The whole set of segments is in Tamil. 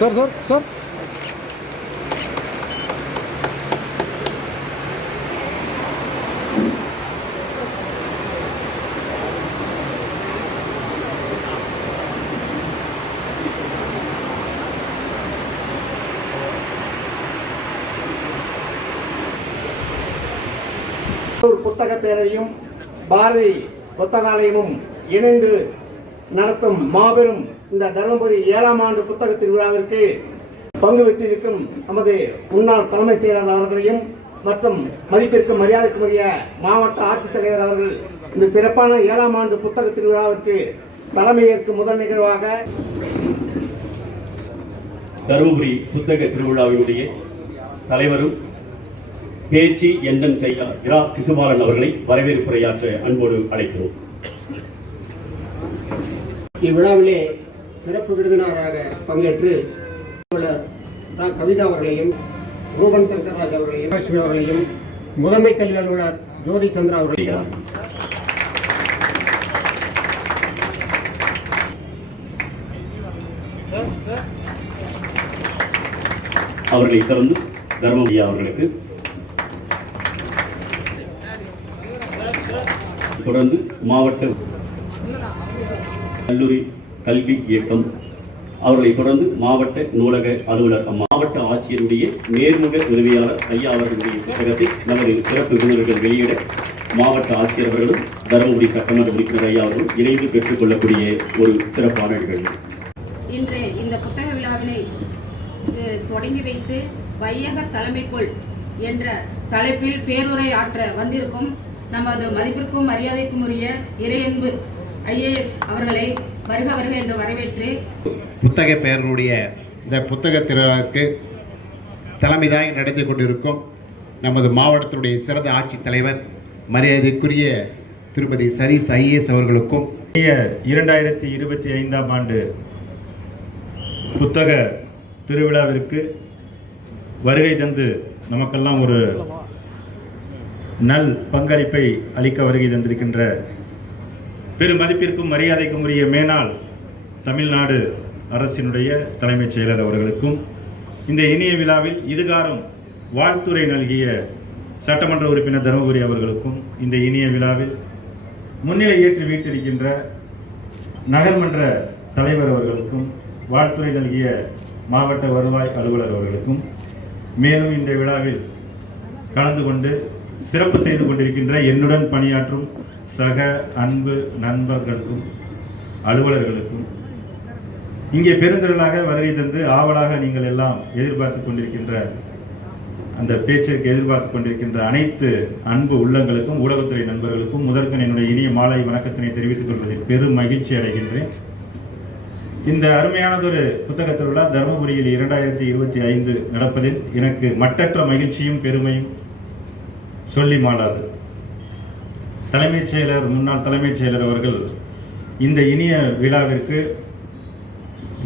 सर புத்தக பேரவையும் பாரதி புத்தகாலயமும் இணைந்து நடத்தும் மாபெரும் இந்த தருமபுரி 7ஆம் ஆண்டு புத்தக திருவிழாவிற்கு பங்கு பெற்றிருக்கும் நமது முன்னாள் தலைமை செயலர் அவர்களையும் மற்றும் மதிப்பிற்கும் மரியாதைக்குரிய மாவட்ட ஆட்சித்தலைவர் அவர்கள் இந்த சிறப்பான 7ஆம் ஆண்டு புத்தக திருவிழாவிற்கு தலைமையேற்கும் முதல் நிகழ்வாக தருமபுரி புத்தக திருவிழாவினுடைய தலைவரும் பேச்சு எண்ணம் செய்ய இரா சிசுபாலன் அவர்களை வரவேற்புரையாற்ற அன்போடு அழைக்கிறோம். இவ்விழாவிலே சிறப்பு விருந்தினராக பங்கேற்று கவிதா அவர்களையும் ரூபன் சங்கர்ராஜ் அவர்களையும் முதன்மை கல்வி அலுவலர் ஜோதி சந்திரா அவர்களை தொடர்ந்து தர்மபுரி அவர்களுக்கு தொடர்ந்து மாவட்ட கல்லூரி கல்வி இயக்கம் அவர்களை தொடர்ந்து மாவட்ட நூலக அலுவலர் மாவட்ட ஆட்சியருடைய நேர்முக உதவியாளர் ஐயா அவர்களுடைய புத்தகத்தை நமது சிறப்பு விருந்தினர்கள் வெளியிட மாவட்ட ஆட்சியர் அவர்களும் தருமபுரி சட்டமன்ற உறுப்பினர் ஐயா அவர்களும் இணைந்து பெற்றுக் கொள்ளக்கூடிய ஒரு சிறப்பான நிகழ்வு. இன்று இந்த புத்தக விழாவினை தொடங்கி வைத்து வையக தலைமைக்குள் என்ற தலைப்பில் பேருரை ஆற்ற வந்திருக்கும் நமது மதிப்பிற்கும் மரியாதைக்கும் உரிய இறையன்பு IAS அவர்களை வருக வருக என்று வரவேற்று புத்தக பெயருடைய இந்த புத்தக திருவிழாவுக்கு தலைமைதாய் நடத்தி கொண்டிருக்கும் நமது மாவட்டத்துடைய சிறந்த ஆட்சித் தலைவர் மரியாதைக்குரிய திருமதி சதீஷ் IAS அவர்களுக்கும் 2025ஆம் ஆண்டு புத்தக திருவிழாவிற்கு வருகை தந்து நமக்கெல்லாம் ஒரு நல் பங்களிப்பை அளிக்க வருகை தந்திருக்கின்ற பெரும் மதிப்பிற்கும் மரியாதைக்கும் உரிய மேனாள் தமிழ்நாடு அரசினுடைய தலைமைச் செயலர் அவர்களுக்கும் இந்த இனிய விழாவில் இதுகாரம் வாழ்த்துரை நல்கிய சட்டமன்ற உறுப்பினர் தர்மபுரி அவர்களுக்கும் இந்த இனிய விழாவில் முன்னிலை ஏற்று வீட்டிருக்கின்ற நகர்மன்ற தலைவர் அவர்களுக்கும் வாழ்த்துரை நல்கிய மாவட்ட வருவாய் அலுவலர் அவர்களுக்கும் மேலும் இந்த விழாவில் கலந்து கொண்டு சிறப்பு செய்து கொண்டிருக்கின்ற என்னுடன் பணியாற்றும் சக அன்பு நண்பர்களுக்கும் அலுவலர்களுக்கும் இங்கே பெருந்திரளாக வருகை தந்து ஆவலாக நீங்கள் எல்லாம் எதிர்பார்த்து கொண்டிருக்கின்ற அந்த பேச்சிற்கு எதிர்பார்த்து கொண்டிருக்கின்ற அனைத்து அன்பு உள்ளங்களுக்கும் ஊடகத்துறை நண்பர்களுக்கும் முதற்கன் என்னுடைய இனிய மாலை வணக்கத்தினை தெரிவித்துக் கொள்வதில் பெரும் மகிழ்ச்சி அடைகின்றேன். இந்த அருமையானதொரு புத்தக திருவிழா தருமபுரியில் 2025 நடப்பதில் எனக்கு மட்டற்ற மகிழ்ச்சியும் பெருமையும் சொல்லி மாளாது. தலைமைச் செயலர் முன்னாள் தலைமைச் செயலர் அவர்கள் இந்த இனிய விழாவிற்கு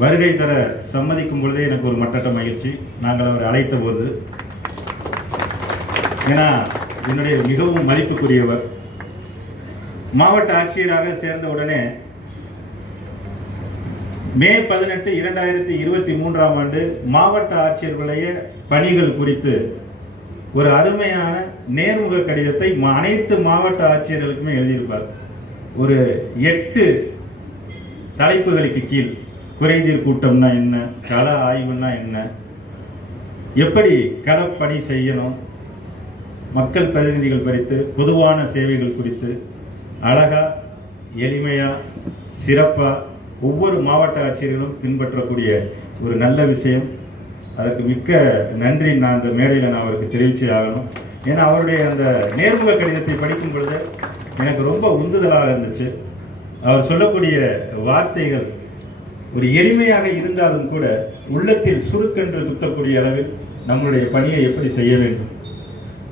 வருகை தர சம்மதிக்கும் பொழுதே எனக்கு ஒரு மட்டற்ற மகிழ்ச்சி. நாங்கள் அவரை அழைத்த போது, ஏன்னா என்னுடைய மிகவும் மதிப்புக்குரியவர், மாவட்ட ஆட்சியராக சேர்ந்த உடனே மே 18, 2023ஆம் ஆண்டு மாவட்ட ஆட்சியர்களுடைய பணிகள் குறித்து ஒரு அருமையான நேர்முக கடிதத்தை அனைத்து மாவட்ட ஆட்சியர்களுக்குமே எழுதியிருப்பார். ஒரு 8 தலைப்புகளுக்கு கீழ் குறைதீர் கூட்டம்னா என்ன, கள ஆய்வுன்னா என்ன, எப்படி களப்பணி செய்யணும், மக்கள் பிரதிநிதிகள் குறித்து, பொதுவான சேவைகள் குறித்து அழகா எளிமையா சிறப்பா ஒவ்வொரு மாவட்ட ஆட்சியர்களும் பின்பற்றக்கூடிய ஒரு நல்ல விஷயம். அதற்கு மிக்க நன்றி நான் அந்த மேடையில் நான் அவருக்கு தெரிவிச்சே ஆகணும். ஏன்னா அவருடைய அந்த நேர்முக கடிதத்தை படிக்கும் பொழுது எனக்கு ரொம்ப உந்துதலாக இருந்துச்சு. அவர் சொல்லக்கூடிய வார்த்தைகள் ஒரு எளிமையாக இருந்தாலும் கூட உள்ளத்தில் சுருக்கென்று குத்தக்கூடிய அளவில் நம்மளுடைய பணியை எப்படி செய்ய வேண்டும்.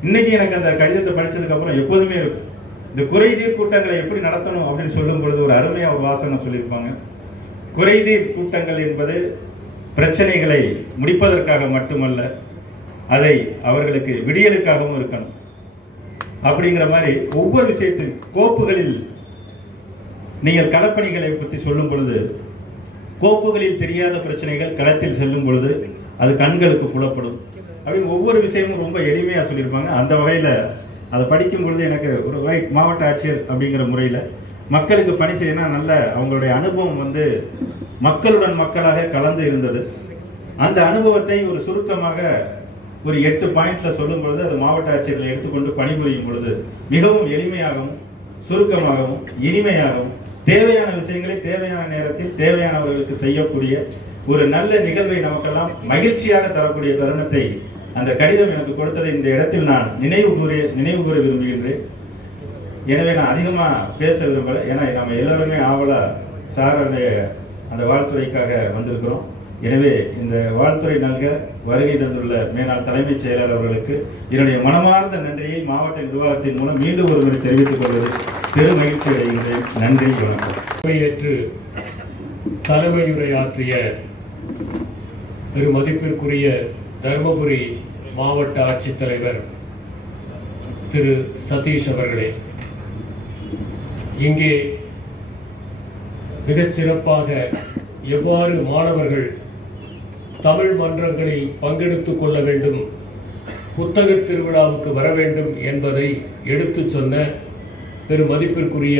இன்னைக்கு எனக்கு அந்த கடிதத்தை படித்ததுக்கு அப்புறம் எப்போதுமே இருக்கும். இந்த குறைதீர் கூட்டங்களை எப்படி நடத்தணும் அப்படின்னு சொல்லும் பொழுது ஒரு அருமையாக ஒரு வாசகம் சொல்லியிருப்பாங்க. குறைதீர் கூட்டங்கள் என்பது பிரச்சனைகளை முடிப்பதற்காக மட்டுமல்ல, அதை அவர்களுக்கு விடியலுக்காகவும் இருக்கணும். அப்படிங்கிற மாதிரி ஒவ்வொரு விஷயத்திலும் கோப்புகளில் நீங்கள் களப்பணிகளை பற்றி சொல்லும் பொழுது கோப்புகளில் தெரியாத பிரச்சனைகள் களத்தில் செல்லும் பொழுது அது கண்களுக்கு புலப்படும் அப்படின்னு ஒவ்வொரு விஷயமும் ரொம்ப எளிமையாக சொல்லியிருப்பாங்க. அந்த வகையில் அதை படிக்கும் பொழுது எனக்கு ஒரு மாவட்ட ஆட்சியர் அப்படிங்கிற முறையில் மக்களுக்கு பணி செய்யணும் நல்ல அவங்களுடைய அனுபவம் மக்களுடன் மக்களாக கலந்து இருந்தது. அந்த அனுபவத்தை ஒரு சுருக்கமாக ஒரு 8 பாயிண்ட்ல சொல்லும் பொழுது அது மாவட்ட ஆட்சியர்களை எடுத்துக்கொண்டு பணிபுரியும் பொழுது மிகவும் எளிமையாகவும் சுருக்கமாகவும் இனிமையாகவும் தேவையான விஷயங்களை தேவையான நேரத்தில் தேவையானவர்களுக்கு செய்யக்கூடிய ஒரு நல்ல நிகழ்வை நமக்கெல்லாம் மகிழ்ச்சியாக தரக்கூடிய தருணத்தை அந்த கடிதம் எனக்கு கொடுத்ததை இந்த இடத்தில் நான் நினைவு கூற விரும்புகின்றேன். எனவே நான் அதிகமா பேச விரும்பல. ஏன்னா நம்ம எல்லாருமே ஆவலா சாருடைய அந்த வாழ்த்துறைக்காக வந்திருக்கிறோம். எனவே இந்த வாழ்த்துறை நல்க வருகை தந்துள்ள மேலாள் தலைமைச் செயலாளர் அவர்களுக்கு என்னுடைய மனமார்ந்த நன்றியை மாவட்ட நிர்வாகத்தின் மூலம் மீண்டும் ஒருமுறை தெரிவித்துக் கொள்வது பெரும் மகிழ்ச்சி அடைகின்றேன். நன்றி, வணக்கம். ஏற்று தலைமையுரையாற்றிய பெருமதிப்பிற்குரிய தருமபுரி மாவட்ட ஆட்சித்தலைவர் திரு சதீஷ் அவர்களே, இங்கே மிகச் சிறப்பாக எவ்வாறு மாணவர்கள் தமிழ் மன்றங்களில் பங்கெடுத்துக் கொள்ள வேண்டும், புத்தக திருவிழாவுக்கு வர வேண்டும் என்பதை எடுத்துச் சொன்ன பெருமதிப்பிற்குரிய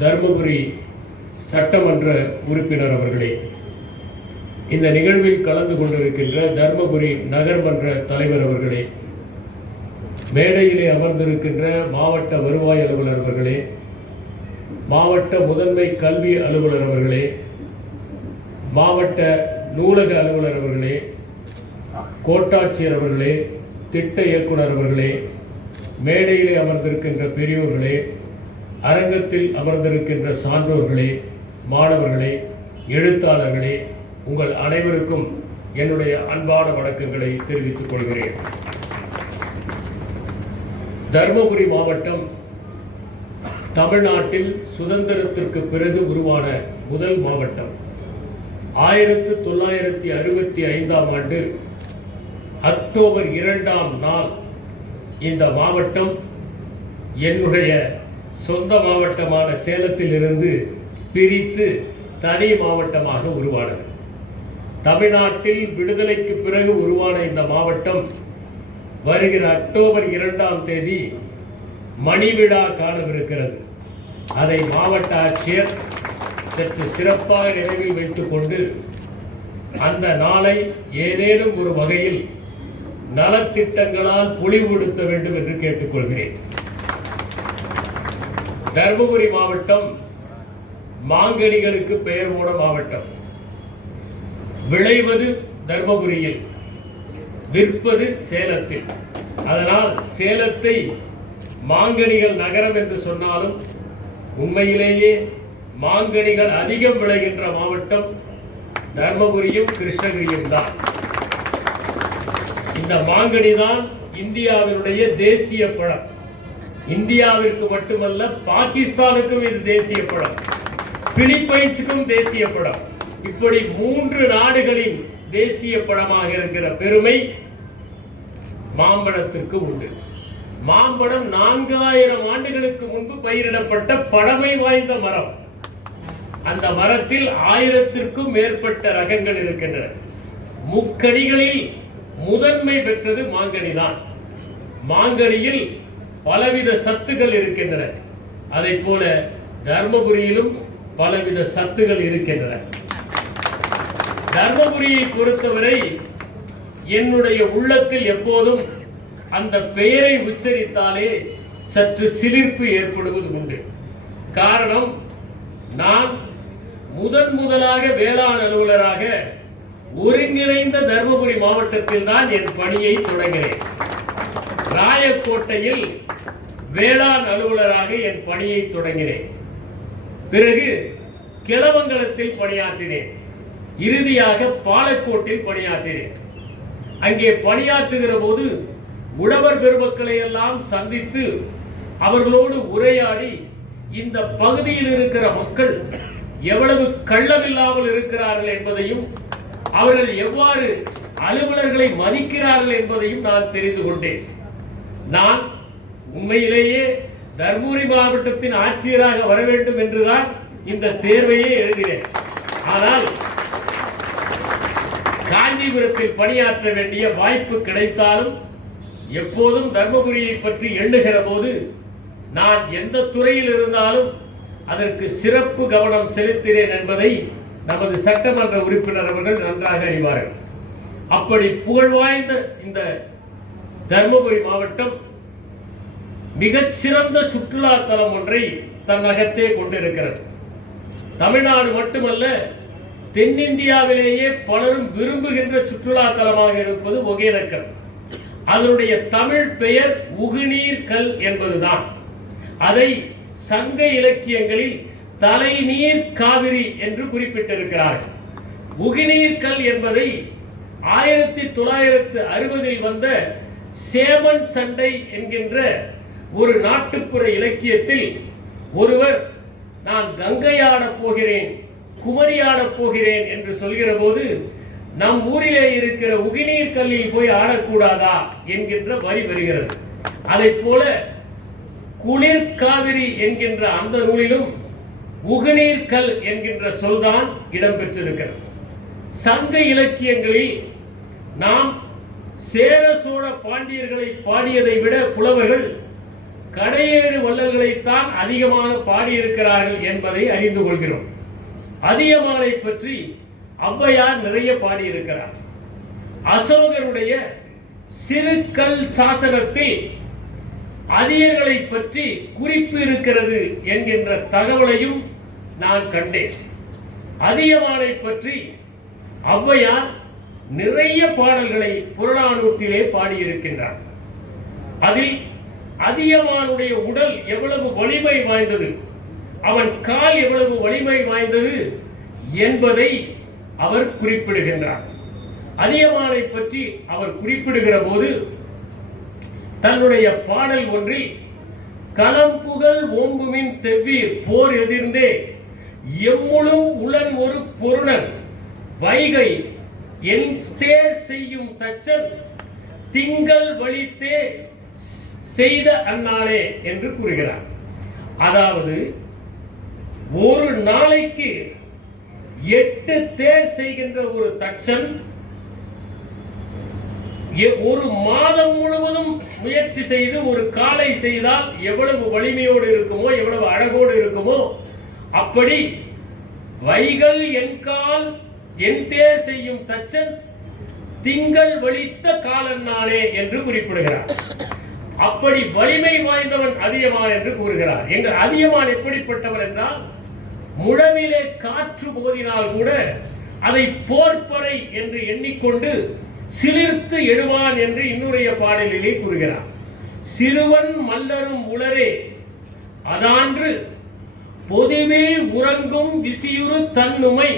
தருமபுரி சட்டமன்ற உறுப்பினர் அவர்களே, இந்த நிகழ்வில் கலந்து கொண்டிருக்கின்ற தருமபுரி நகர்மன்ற தலைவர் அவர்களே, மேடையிலே அமர்ந்திருக்கின்ற மாவட்ட வருவாய் அலுவலர் அவர்களே, மாவட்ட முதன்மை கல்வி அலுவலர் அவர்களே, மாவட்ட நூலக அலுவலர் அவர்களே, கோட்டாட்சியர் அவர்களே, திட்ட இயக்குனர் அவர்களே, மேடையிலே அமர்ந்திருக்கின்ற பெரியோர்களே, அரங்கத்தில் அமர்ந்திருக்கின்ற சான்றோர்களே, மாணவர்களே, எழுத்தாளர்களே, உங்கள் அனைவருக்கும் என்னுடைய அன்பான வணக்கங்களை தெரிவித்துக் கொள்கிறேன். தருமபுரி மாவட்டம் தமிழ்நாட்டில் சுதந்திரத்திற்கு பிறகு உருவான முதல் மாவட்டம். 1965ஆம் ஆண்டு அக்டோபர் 2ஆம் நாள் இந்த மாவட்டம் என்னுடைய சொந்த மாவட்டமான சேலத்தில் இருந்து பிரித்து தனி மாவட்டமாக உருவானது. தமிழ்நாட்டில் விடுதலைக்கு பிறகு உருவான இந்த மாவட்டம் வருகிற அக்டோபர் 2ஆம் தேதி மணிவிழா காணவிருக்கிறது. அதை மாவட்ட ஆட்சியர் சற்று சிறப்பாக நினைவில் வைத்துக் கொண்டு அந்த நாளை ஏதேனும் ஒரு வகையில் நலத்திட்டங்களால் பொலிவுபடுத்த வேண்டும் என்று கேட்டுக்கொள்கிறேன். தருமபுரி மாவட்டம் மாங்கனிகளுக்கு பெயர் போன மாவட்டம். விளைவது தருமபுரியில், விற்பது சேலத்தில். அதனால் சேலத்தை மாங்கனிகள் நகரம் என்று சொன்னாலும் உண்மையிலேயே மாங்கனிகள் அதிகம் விளைகின்ற மாவட்டம் தர்மபுரியும் கிருஷ்ணகிரியும் தான். இந்த மாங்கனி தான் இந்தியாவினுடைய தேசிய பழம். இந்தியாவிற்கு மட்டுமல்ல, பாகிஸ்தானுக்கும் இது தேசிய பழம், பிலிப்பைன்ஸுக்கும் தேசிய பழம். இப்படி 3 நாடுகளின் தேசிய பழமாக இருக்கிற பெருமை மாம்பழத்திற்கு உண்டு. மாம்பழம் 4000 ஆண்டுகளுக்கு முன்பு பயிரிடப்பட்ட பழமை வாய்ந்த மரம். அந்த மரத்தில் 1000க்கும் மேற்பட்ட ரகங்கள் இருக்கின்றன. முக்கனிகளில் முதன்மை பெற்றது மாங்கனிதான். மாங்கனியில் பலவித சத்துக்கள் இருக்கின்றன. அதை போல தர்மபுரியிலும் பலவித சத்துக்கள் இருக்கின்றன. தர்மபுரியை பொறுத்தவரை என்னுடைய உள்ளத்தில் எப்போதும் அந்த பெயரை உச்சரித்தாலே சற்று சிலிர்ப்பு ஏற்படுவது உண்டு. காரணம், நான் முதலாக வேளாண் அலுவலராக ஒருங்கிணைந்த தர்மபுரி மாவட்டத்தில் தான் என் பணியை தொடங்கினேன். ராயக்கோட்டையில் வேளாண் அலுவலராக என் பணியை தொடங்கினேன். பிறகு கிளவங்கலத்தில் பணியாற்றினேன். இறுதியாக பாலக்கோட்டில் பணியாற்றினேன். அங்கே பணியாற்றுகிற போது உழவர் பெருமக்களை எல்லாம் சந்தித்து அவர்களோடு உரையாடி இந்த பகுதியில் இருக்கிற மக்கள் எவ்வளவு கள்ளமில்லாமல் இருக்கிறார்கள் என்பதையும் அவர்கள் எவ்வாறு அலுவலர்களை மதிக்கிறார்கள் என்பதையும் நான் தெரிந்து கொண்டேன். நான் உண்மையிலேயே தர்மபுரி மாவட்டத்தின் ஆட்சியராக வர வேண்டும் என்றுதான் இந்த தேர்வையே எழுதினேன். ஆனால் காஞ்சிபுரத்தில் பணியாற்ற வேண்டிய வாய்ப்பு கிடைத்தாலும் எப்போதும் தர்மபுரியை பற்றி எண்ணுகிற போது நான் எந்த துறையில் இருந்தாலும் அதற்கு சிறப்பு கவனம் செலுத்தினேன் என்பதை நமது சட்டமன்ற உறுப்பினர் அவர்கள் நன்றாக அறிவார்கள். அப்படி புகழ்வாய்ந்த இந்த தர்மபுரி மாவட்டம் மிகச்சிறந்த சுற்றுலா தலம் ஒன்றை தன்னகத்தே கொண்டிருக்கிறது. தமிழ்நாடு மட்டுமல்ல, தென்னிந்தியாவிலேயே பலரும் விரும்புகின்ற சுற்றுலா தலமாக இருப்பது ஒகேனக்கல். அதனுடைய தமிழ் பெயர் உகுநீர் கல் என்பதுதான். அதை சங்க இலக்கியங்களில் தலைநீர் காவிரி என்று குறிப்பிட்டிருக்கிறார்கள். உகுநீர் கல் என்பதை 1960 வந்த சேமன் சண்டை என்கின்ற ஒரு நாட்டுப்புற இலக்கியத்தில் ஒருவர் நான் கங்கையாட போகிறேன், குமரியாட போகிறேன் என்று சொல்கிற போது நம் ஊரிலே இருக்கிற உகிநீர் கல்லில் போய் ஆடக்கூடாதா என்கின்ற வரி வருகிறது. அதை போல குளிர் காவிரி என்கின்ற அந்த நூலிலும் உகுநீர் கல் என்கின்ற சொல்தான் இடம்பெற்றிருக்கிறது. சங்க இலக்கியங்களில் நாம் சேர சோழ பாண்டியர்களை பாடியதை விட புலவர்கள் கடையேடு வள்ளல்களைத்தான் அதிகமாக பாடியிருக்கிறார்கள் என்பதை அறிந்து கொள்கிறோம். அதியமானை பற்றி ஔவையார் நிறைய பாடியிருக்கிறார். அசோகருடைய சிறுகல் சாசனத்தில் அதியர்களை பற்றி குறிப்பு இருக்கிறது என்கின்ற தகவலையும் நான் கண்டேன். அதியமானை பற்றி ஔவையார் நிறைய பாடல்களை புறநானூற்றிலே பாடியிருக்கின்றார். அதில் அதியமானுடைய உடல் எவ்வளவு வலிமை வாய்ந்தது, அவன் கால் எவ்வளவு வலிமை வாய்ந்தது என்பதை அவர் குறிப்பிடுகின்றார். அதியமானை பற்றி அவர் குறிப்பிடுகிற போது தன்னுடைய பாடல் ஒன்றில் களம்புகழ் ஓம்புமின் தெவ்வீர் போர் எதிர்ந்தே எம்முழும் உளன் ஒரு பொருணன் வைகை என் தேர் செய்யும் தச்சன் திங்கள் வலித்தே செய்த அண்ணானே என்று கூறுகிறார். அதாவது ஒரு நாளைக்கு 8 தேர் செய்கின்ற ஒரு தச்சன் ஒரு மாதம் முழுவதும் முயற்சி செய்து ஒரு காலை செய்தால் எவ்வளவு வலிமையோடு இருக்குமோ, எவ்வளவு அழகோடு இருக்குமோ, அப்படி வைகள் என் கால் என் தேர் செய்யும் தச்சன் திங்கள் வலித்த காலன்னானே என்று குறிப்பிடுகிறார். அப்படி வலிமை வாய்ந்தவன் அதியமான் என்று கூறுகிறார். எங்கள் அதியமான் எப்படிப்பட்டவர் என்றால் முழவிலே காற்று போதினால் கூட அதை போர்ப்பறை என்று எண்ணிக்கொண்டு சிலிர்த்து எழுவான் என்று இன்னுடைய பாடலிலே கூறுகிறார். சிறுவன் மல்லரும் உளரே அதான்று பொதுவே உறங்கும் விசியுறு தன்னுமை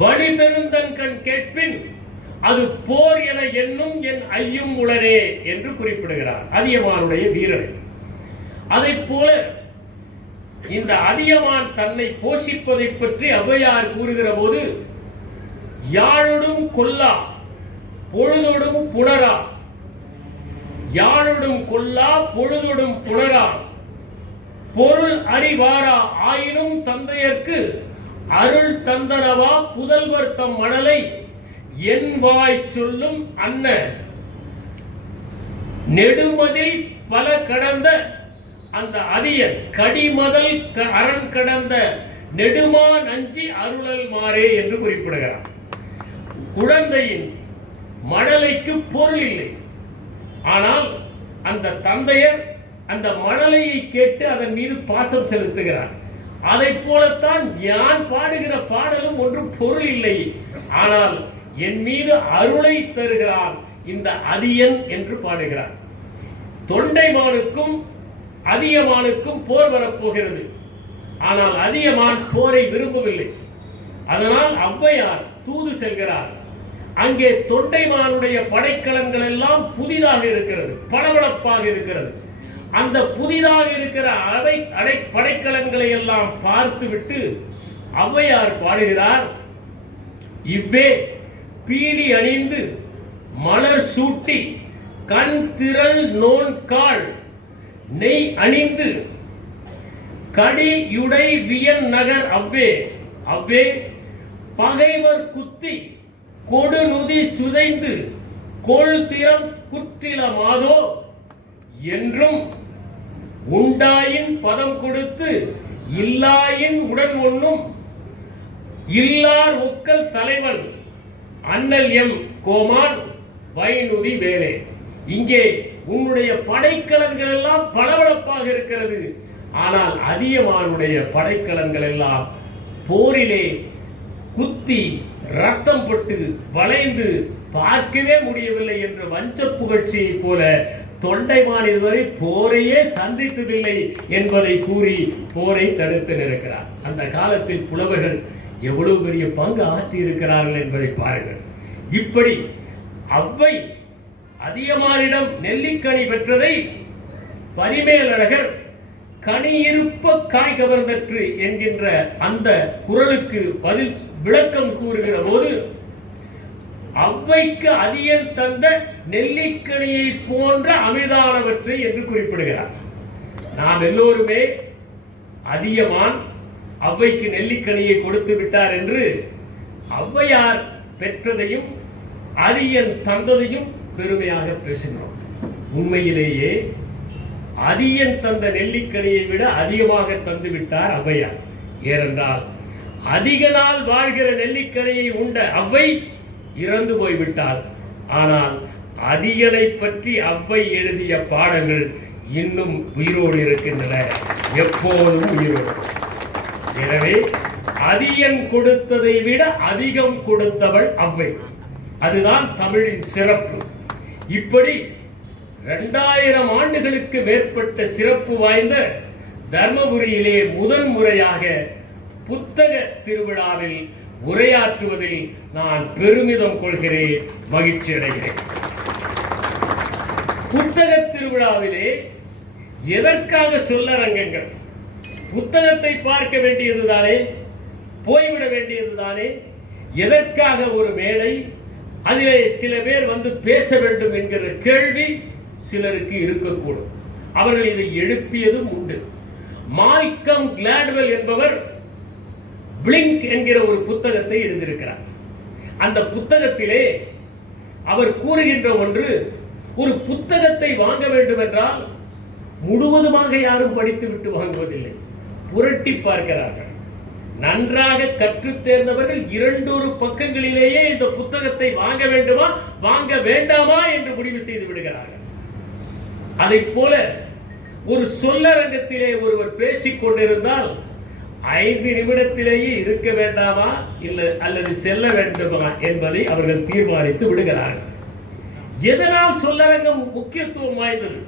வழிபெருந்தன் கண் கேட்பின் அது போர் என எண்ணும் என் ஐயும் உளரே என்று குறிப்பிடுகிறார் அதியமானுடைய வீரரை. அதை போல இந்த அதியமான் தன்னை போஷிப்பதை பற்றி ஔவையார் கூறுகிற போது யாழொடும் கொல்லா பொழுதொடும் புணரா, யாழொடும் கொல்லா பொழுதொடும் புணரா பொருள் அறிவாரா ஆயினும் தந்தையர்க்கு அருள் தந்தனவா புதல்வர் தம் மணலை என் வாய் சொல்லும் அன்ன நெடுமதில் பல கடந்த அந்த அதியன் கடிமதல் அரண் கடந்த நெடுமா நஞ்சி அருளல் மாறே என்று குறிப்பிடுகிறார். குழந்தையின் மணலைக்கு பொருள் இல்லை, ஆனால் அந்த தந்தையர் அந்த மணலையை கேட்டு அதன் மீது பாசம் செலுத்துகிறார். அதை போலத்தான் நான் பாடுகிற பாடலும் ஒன்றும் பொருள் இல்லை, ஆனால் என் மீது அருளை தருகிறான் இந்த அதியன் என்று பாடுகிறார். தொண்டைமானுக்கும் அதியமானுக்கும் போர் வரப்போகிறது. ஆனால் அதியமான் போரை விரும்பவில்லை. அதனால் ஔவையார் தூது செல்கிறார். அங்கே தொண்டைமானுடைய படைக்கலன்கள் எல்லாம் புதிதாக இருக்கிறது, பளபளப்பாக இருக்கிறது. அந்த புதிதாக இருக்கிற படைக்கலன்களை எல்லாம் பார்த்துவிட்டு ஔவையார் பாடுகிறார். இவ்வே பீலி அணிந்து மலர் சூட்டி கண் திரள் நோன் கால் நெய் அணிந்து கடியுடை வியன் நகர் அவ்வே அவ்வே பகைவர் குத்தி கொடுநுதி சுதைந்து கோள் திறம் குற்றில மாதோ என்றும் உண்டாயின் பதம் கொடுத்து இல்லாயின் உடன் ஒண்ணும் இல்லார் ஒக்கல் தலைவன் அண்ணல் எம் கோமான் வைநுதி வேலே. இங்கே உன்னுடைய படைக்கலன்கள் எல்லாம் பளபளப்பாக இருக்கிறது. ஆனால் அதியமானுடைய படைக்கலன்கள் எல்லாம் போரிலே குத்தி ரத்தம் பட்டு வளைந்து பார்க்கவே முடியவில்லை என்ற வஞ்ச புகழ்ச்சியை போல தொண்டைமான் இதுவரை போரையே சந்தித்ததில்லை என்பதை கூறி போரை தடுத்து நிற்கிறார். அந்த காலத்தில் புலவர்கள் எவ்வளவு பெரிய பங்கு ஆற்றி இருக்கிறார்கள் என்பதை பாருங்கள். இப்படி அவ்வை அதியமானிடம் நெல்லிக்கனி பெற்றதை பரிமேலழகர் கனியிருப்ப காய் கவர்ந்தற்று என்கின்ற அந்த குறளுக்கு பதில் விளக்கம் கூறுகிற போது அவ்வைக்கு அதியன் தந்த நெல்லிக்கனியை போன்ற அமிர்தானவற்றை என்று குறிப்பிடுகிறார். நாம் எல்லோருமே அதியமான் அவ்வைக்கு நெல்லிக்கனியை கொடுத்து விட்டார் என்று ஔவையார் பெற்றதையும் அதியன் தந்ததையும் பெருமையாக பேசுகிறோம். உண்மையிலேயே அதியன் தந்த நெல்லிக்கனியை விட அதிகமாக தந்து விட்டார் ஔவையார். ஏனென்றால் அதிக நாள் வாழ்கிற நெல்லிக்கனியை உண்ட அவ்வை இறந்து போய்விட்டார். ஆனால் அதியனை பற்றி அவ்வை எழுதிய பாடங்கள் இன்னும் உயிரோடு இருக்கின்றன, எப்போதும் உயிரோடு. எனவே அதியன் கொடுத்ததை விட அதிகம் கொடுத்தவள் அவ்வை. அதுதான் தமிழின் சிறப்பு. இப்படி 2000 ஆண்டுகளுக்கு மேற்பட்ட சிறப்பு வாய்ந்த தர்மபுரியிலே முதன் முறையாக புத்தக திருவிழாவில் உரையாற்றுவதில் நான் பெருமிதம் கொள்கிறேன், மகிழ்ச்சி அடைகிறேன். புத்தக திருவிழாவிலே எதற்காக சொல்லரங்கங்கள்? புத்தகத்தை பார்க்க வேண்டியதுதானே, போய்விட வேண்டியதுதானே. எதற்காக ஒரு மேடை? அதிலே சில பேர் வந்து பேச வேண்டும் என்கிற கேள்வி சிலருக்கு இருக்கக்கூடும். அவர்கள் இதை எழுப்பியதும் உண்டு. மால்கம் கிளாட்வெல் என்பவர் பிளிங்க் என்கிற ஒரு புத்தகத்தை எழுதியிருக்கிறார். அந்த புத்தகத்திலே அவர் கூறுகின்ற ஒன்று, ஒரு புத்தகத்தை வாங்க வேண்டும் என்றால் முழுவதுமாக யாரும் படித்து விட்டு வாங்குவதில்லை, புரட்டி பார்க்கிறார்கள். நன்றாக கற்று தேர்ந்தவர்கள் 2 பக்கங்களிலேயே இந்த புத்தகத்தை வாங்க வேண்டுமா வாங்க வேண்டாமா என்று முடிவு செய்து விடுகிறார்கள். அதை போல ஒரு சொல்லரங்கத்திலே ஒருவர் பேசிக் கொண்டிருந்தால் 5 நிமிடத்திலேயே இருக்க வேண்டாமா இல்லை அல்லது செல்ல வேண்டுமா என்பதை அவர்கள் தீர்மானித்து விடுகிறார்கள். எதனால் சொல்லரங்கம் முக்கியத்துவம் வாய்ந்தது?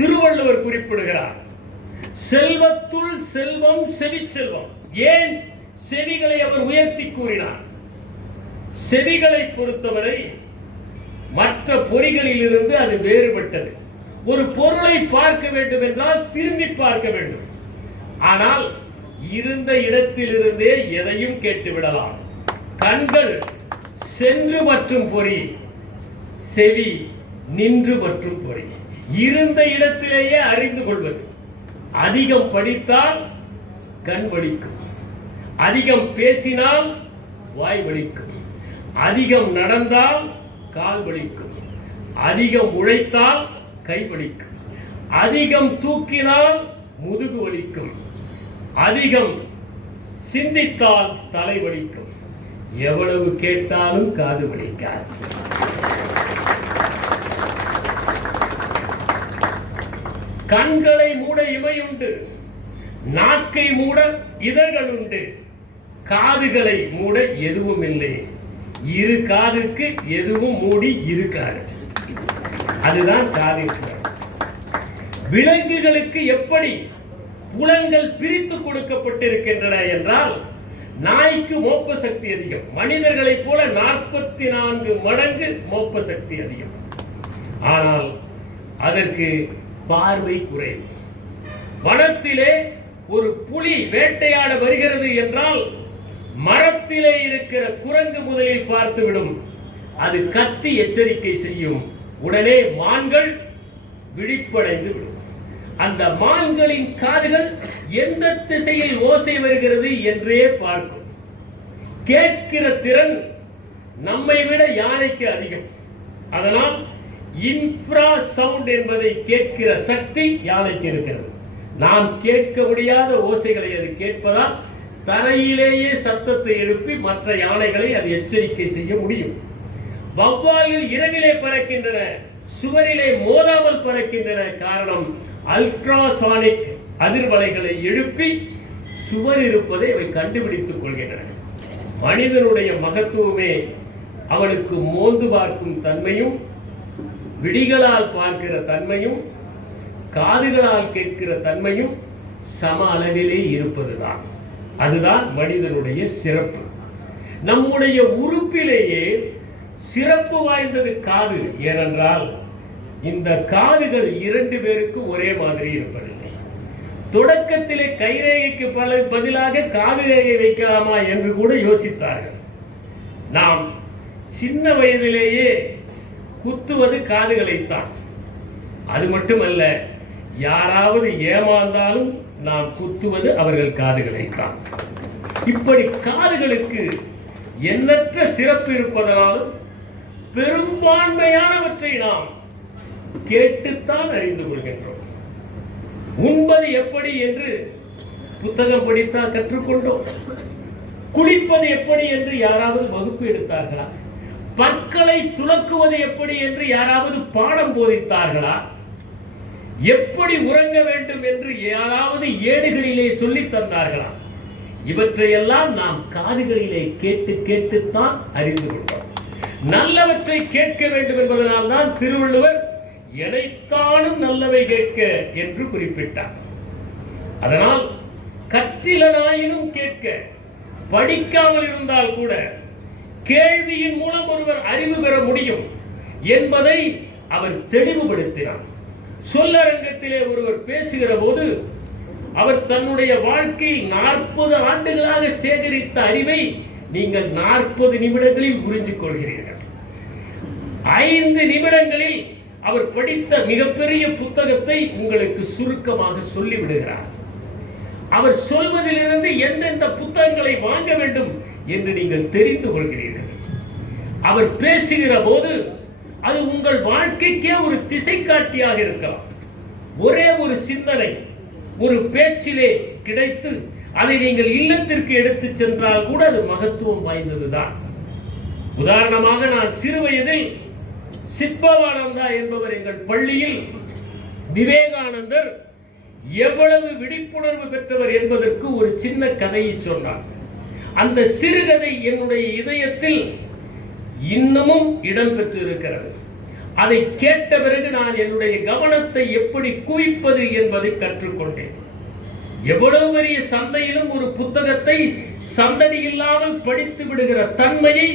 திருவள்ளுவர் குறிப்பிடுகிறார், செல்வத்துள் செல்வம் செவி செல்வம். ஏன் செவிகளை அவர் உயர்த்தி கூறினார்? செவிகளை பொறுத்தவரை மற்ற பொறிகளில் இருந்து அது வேறுபட்டது. ஒரு பொருளை பார்க்க வேண்டும் என்றால் திரும்பி பார்க்க வேண்டும். ஆனால் இருந்த இடத்திலிருந்தே எதையும் கேட்டு விடலாம். கண்கள் சென்று மற்றும் பொறி, செவி நின்று மற்றும் பொறி. இருந்த இடத்திலேயே அறிந்து கொள்வது. அதிகம் படித்தால் கண் வலிக்கும், அதிகம் பேசினால் வாய் வலிக்கும், அதிகம் நடந்தால் கால் வலிக்கும், அதிகம் உழைத்தால் கை வலிக்கும், அதிகம் தூக்கினால் முதுகு வலிக்கும், அதிகம் சிந்தித்தால் தலை வலிக்கும், எவ்வளவு கேட்டாலும் காது வலிக்காது. கண்களை மூட இமை உண்டு, நாக்கை மூட இதழ்கள் உண்டு, காதுகளை மூட எதுவும் இல்லை. இரு காதுக்கு எதுவும் மூடி இருக்காது. அதுதான் காது. விலங்குகளுக்கு எப்படி புலன்கள் பிரித்து கொடுக்கப்பட்டிருக்கின்றன என்றால், நாய்க்கு மோப்ப சக்தி அதிகம், மனிதர்களைப் போல 44 மடங்கு மோப்ப சக்தி அதிகம். ஆனால் அதற்கு பார்வை குறைவு. வனத்திலே ஒரு புலி வேட்டையாட வருகிறது என்றால் மரத்திலே இருக்கிற குரங்கு முதலில் பார்த்துவிடும். அது கத்தி எச்சரிக்கை செய்யும், உடனே மான்கள் விழிப்படைந்து விடும். அந்த மான்களின் காதுகள் எந்த திசையில் ஓசை வருகிறது என்றே பார்க்கும். கேட்கிற திறன் நம்மை விட யானைக்கு அதிகம். அதனால் இன்ஃப்ரா சவுண்ட் என்பதை கேட்கிற சக்தி யானைக்கு இருக்கிறது. நாம் கேட்க முடியாத ஓசைகளை அது கேட்பதால் தரையிலேயே சத்தத்தை எழுப்பி மற்ற யானைகளை அது எச்சரிக்கை செய்ய முடியும். வௌவால்கள் இரவிலே பறக்கின்றன, சுவரிலே மோதாமல் பறக்கின்றன. காரணம், அல்ட்ராசானிக் அதிர்வலைகளை எழுப்பி சுவர் இருப்பதை அவை கண்டுபிடித்துக் கொள்கின்றன. மனிதனுடைய மகத்துவமே அவனுக்கு மோந்து பார்க்கும் தன்மையும், விழிகளால் பார்க்கிற தன்மையும், காதுகளால் கேட்கிற தன்மையும் சம அளவிலே இருப்பதுதான். அதுதான் மனிதனுடைய சிறப்பு. நம்முடைய உறுப்பிலேயே சிறப்பு வாய்ந்தது காது. ஏனென்றால் இந்த காதுகள் 2 பேருக்கு ஒரே மாதிரி இருப்பதில்லை. தொடக்கத்திலே கைரேகைக்கு பதிலாக காது ரேகை வைக்கலாமா என்று கூட யோசித்தார்கள். நாம் சின்ன வயதிலேயே குத்துவது காதுகளைத்தான். அது மட்டுமல்ல, யாராவது ஏமாந்தாலும் நாம் குத்துவது அவர்கள் காதுகளைத்தான். இப்படி காதுகளுக்கு எண்ணற்ற சிறப்பு இருப்பதனாலும் பெரும்பான்மையானவற்றை நாம் கேட்டுத்தான் அறிந்து கொள்கின்றோம். உண்பது எப்படி என்று புத்தகம் படித்தான் கற்றுக்கொண்டோம். குளிப்பது எப்படி என்று யாராவது வகுப்பு எடுத்தார்களா? பற்களை துலக்குவது எப்படி என்று யாராவது பாடம் போதித்தார்களா? எப்படி உறங்க வேண்டும் என்று யாராவது ஏடுகளிலே சொல்லித் தந்தார்களா? இவற்றையெல்லாம் நாம் காதுகளிலே கேட்டு கேட்டுத்தான் அறிந்து கொண்டோம். நல்லவற்றை கேட்க வேண்டும் என்பதனால் தான் திருவள்ளுவர் எனைத்தானும் நல்லவை கேட்க என்று குறிப்பிட்டார். அதனால் கற்றிலனாயினும் கேட்க, படிக்காமல் இருந்தால் கூட கேள்வியின் மூலம் ஒருவர் அறிவு பெற முடியும் என்பதை அவர் தெளிவுபடுத்தினார். சொல்லரங்கத்திலே ஒருவர் பேசுகிற போது அவர் தன்னுடைய வாழ்க்கையில் 40 ஆண்டுகளாக சேகரித்த அறிவை நீங்கள் 40 நிமிடங்களில் புரிந்து கொள்கிறீர்கள். 5 நிமிடங்களில் அவர் படித்த மிகப்பெரிய புத்தகத்தை உங்களுக்கு சுருக்கமாக சொல்லிவிடுகிறார். அவர் சொல்வதிலிருந்து எந்தெந்த புத்தகங்களை வாங்க வேண்டும் என்று நீங்கள் தெரிந்து கொள்கிறீர்கள். அவர் பேசுகிற போது அது உங்கள் வாழ்க்கைக்கே ஒரு திசை காட்டியாக இருக்கலாம். ஒரே ஒரு சிந்தனை ஒரு பேச்சிலே கிடைத்து அதை நீங்கள் இல்லத்திற்கு எடுத்து சென்றால் கூட அது மகத்துவம் வாய்ந்ததுதான். உதாரணமாக, நான் சிறு வயதில் சித்பவானந்தா என்பவர் எங்கள் பள்ளியில் விவேகானந்தர் எவ்வளவு விழிப்புணர்வு பெற்றவர் என்பதற்கு ஒரு சின்ன கதையை சொன்னார். அந்த சிறுகதை என்னுடைய இதயத்தில் இன்னமும் இடம் பெற்றிருக்கிறது. அதை கேட்ட பிறகு நான் என்னுடைய கவனத்தை எப்படி குவிப்பது என்பதை கற்றுக்கொண்டேன். எவ்வளவு பெரிய சந்தையிலும் ஒரு புத்தகத்தை சந்தடி இல்லாமல் படித்து விடுகிற தன்மையை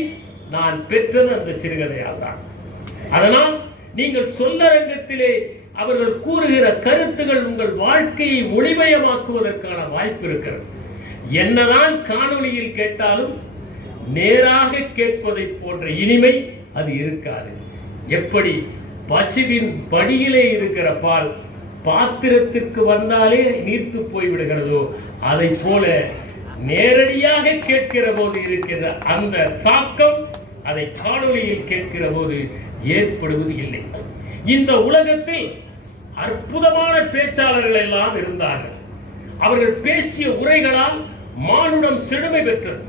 நான் பெற்றது அந்த சிறுகதையால் தான். அதனால் நீங்கள் சொல்லரங்கத்திலே அவர்கள் கூறுகிற கருத்துகள் உங்கள் வாழ்க்கையை ஒளிமயமாக்குவதற்கான வாய்ப்பு இருக்கிறது. என்னதான் காணொளியில் கேட்டாலும் நேராக கேட்பதை போன்ற இனிமை அது இருக்காது. எப்படி பசுவின் படியிலே இருக்கிற பால் பாத்திரத்திற்கு வந்தாலே நீர்த்து போய்விடுகிறதோ, அதை போல நேரடியாக கேட்கிற போது இருக்கிற அந்த தாக்கம் அதை காணொளியில் கேட்கிற போது ஏற்படுவது இல்லை. இந்த உலகத்தில் அற்புதமான பேச்சாளர்கள் எல்லாம் இருந்தார்கள். அவர்கள் பேசிய உரைகளால் மானுடம் செழுமை பெற்றது.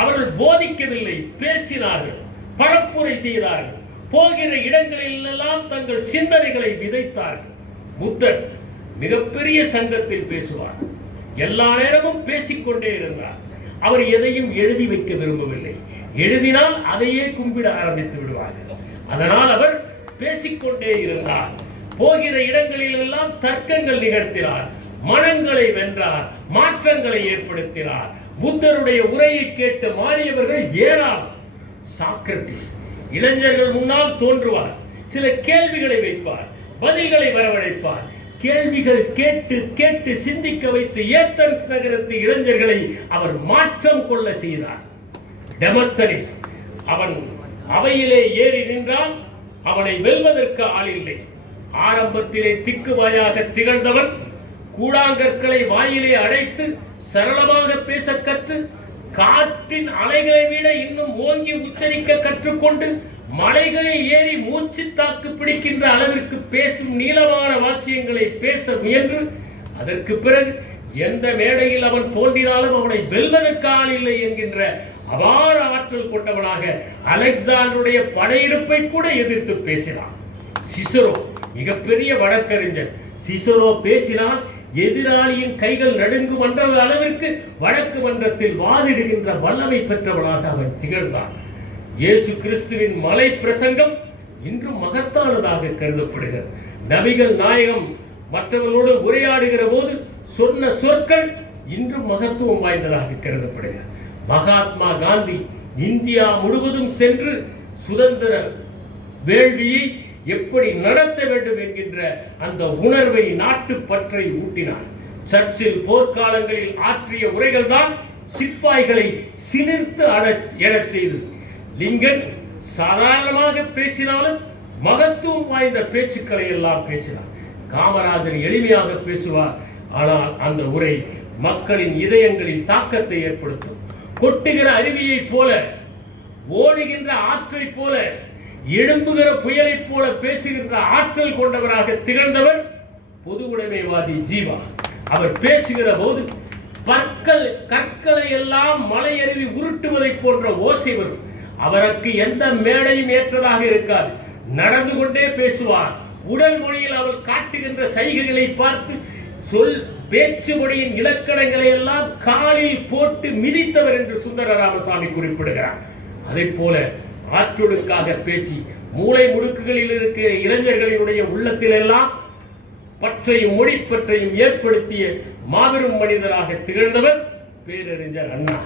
அவர்கள் போதிக்கவில்லை, பேசினார்கள், பரப்புரை செய்தார்கள். போகிற இடங்களில் எல்லாம் தங்கள் சிந்தனைகளை விதைத்தார்கள். புத்தர் மிகப்பெரிய சங்கத்தில் பேசுவார். எல்லா நேரமும் பேசிக்கொண்டே இருந்தார். அவர் எதையும் எழுதி வைக்க விரும்பவில்லை. எழுதினால் அதையே கும்பிட ஆரம்பித்து விடுவார்கள். அதனால் அவர் பேசிக்கொண்டே இருந்தார். போகிற இடங்களில் எல்லாம் தர்க்கங்கள் நிகழ்த்தினார், மனங்களை வென்றார், மாற்றங்களை ஏற்படுத்தினார். புத்தருடைய உரையை கேட்டு மாறியவர்கள் ஏராளம். சாக்ரட்டிஸ் இளைஞர்கள் முன்னால் தோன்றுவார், சில கேள்விகளை வைப்பார், பதில்களை வரவழைப்பார். கேள்விகள் கேட்டு கேட்டு சிந்திக்க வைத்து ஏத்தன்ஸ் நகரத்து இளைஞர்களை அவர் மாற்றம் கொள்ள செய்தார். டெமஸ்தனிஸ் அவன் அவையிலே ஏறி நின்றால் அவனை வெல்வதற்கு ஆள் இல்லை. ஆரம்பத்திலே திக்குவாயாக திகழ்ந்தவன் கூழாங்கற்களை வாயிலே அடைத்து சரளமாக பேச கற்று, காற்றின் அலைகளை விட இன்னும் ஓங்கி உச்சரிக்க கற்றுக்கொண்டு, மலைகளில் ஏறி மூச்சு தாக்கு பிடிக்கின்ற அளவிற்கு பேசும் நீளமான வாக்கியங்களை பேச முயன்று, அதற்கு பிறகு எந்த மேடையில் அவன் தோன்றினாலும் அவனை வெல்வதற்கு ஆள் இல்லை என்கின்ற அபார ஆற்றல் கொண்டவனாக அலெக்சாண்டருடைய படையெடுப்பை கூட எதிர்த்து பேசினான். சிசரோ மிகப்பெரிய வழக்கறிஞர். சிசரோ பேசினால் எதிராளியின் கைகள் நடுங்கும் என்ற அளவிற்கு வழக்கு மன்றத்தில் வாதிடுகின்ற வல்லமை பெற்றவனாக அவன் திகழ்ந்தான். இயேசு கிறிஸ்துவின் மலை பிரசங்கம் இன்றும் மகத்தானதாக கருதப்படுகிறது. நபிகள் நாயகம் மற்றவர்களோடு உரையாடுகிற போது சொன்ன சொற்கள் இன்றும் மகத்துவம் வாய்ந்ததாக கருதப்படுகிறது. மகாத்மா காந்தி இந்தியா முழுவதும் சென்று சுதந்திர வேள்வியை எப்படி நடத்த வேண்டும் என்கின்ற அந்த உணர்வை, நாட்டு பற்றை ஊட்டினார். சர்ச்சில் போர்க்காலங்களில் ஆற்றிய உரைகள் தான் சிப்பாய்களை சிலிர்த்து எழச் செய்தது. லிங்கன் சாதாரணமாக பேசினாலும் மகத்துவம் வாய்ந்த பேச்சுக்களை எல்லாம் பேசினார். காமராஜர் எளிமையாக பேசுவார், ஆனால் அந்த உரை மக்களின் இதயங்களில் தாக்கத்தை ஏற்படுத்தும். கொட்டுகிற அருவியை போல, ஓடுகின்ற ஆற்றை போல, எழும்புகிற புயலை போல பேசுகின்ற ஆற்றல் கொண்டவராக திகழ்ந்தவர் பொது உடைமைவாதி ஜீவா. அவர் பேசுகிற போது கற்களை எல்லாம் மலை அருவி உருட்டுவதை போன்ற ஓசை வரும். அவருக்கு எந்த மேடையும் ஏற்றதாக இருக்காது. நடந்து கொண்டே பேசுவார். உடல் மொழியில் அவர் காட்டுகின்ற சைகைகளை பார்த்து பேச்சு மொழியின் இலக்கணங்களை எல்லாம் காலில் போட்டு மிதித்தவர் என்று சுந்தர ராமசாமி குறிப்பிடுகிறார். அதை போல ஆற்றொடுக்காக பேசி மூளை முடுக்குகளில் இருக்கிற இளைஞர்களினுடைய உள்ளத்தில் எல்லாம் பற்றையும் மொழிப்பற்றையும் ஏற்படுத்திய மாபெரும் மனிதராக திகழ்ந்தவர் பேரறிஞர் அண்ணா.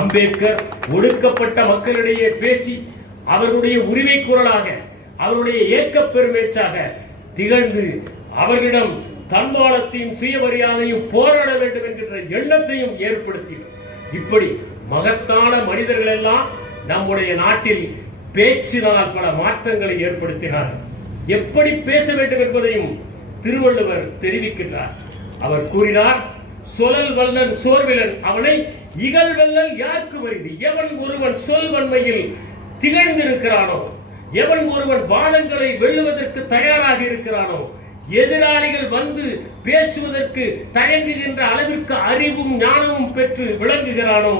அம்பேத்கர் ஒடுக்கப்பட்ட மக்களிடையே பேசி அவருடைய உரிமை குரலாக, அவருடைய ஏக்க பெருமேச்சாக திகழ்ந்து அவர்களிடம் தன்மானத்தையும் சுயமரியாதையும் போராட வேண்டும் என்கின்ற எண்ணத்தையும் ஏற்படுத்தினார். இப்படி மகத்தான மனிதர்கள் எல்லாம் நம்முடைய நாட்டில் பேச்சினால் பல மாற்றங்களை ஏற்படுத்தினார். எப்படி பேச வேண்டும் என்பதையும் திருவள்ளுவர் தெரிவிக்கின்றார். அவர் கூறினார், சொலல் வல்லன் சோர்விலன் அவனை இகழ் வெல்லல் யாருக்கு வரிது. எவன் ஒருவன் சொல் வன்மையில் திகழ்ந்திருக்கிறானோ, எவன் ஒருவன் வாதங்களை வெல்லுவதற்கு தயாராக இருக்கிறானோ, எதிராளிகள் வந்து பேசுவதற்கு தயங்குகின்ற அளவிற்கு அறிவும் ஞானமும் பெற்று விளங்குகிறானோ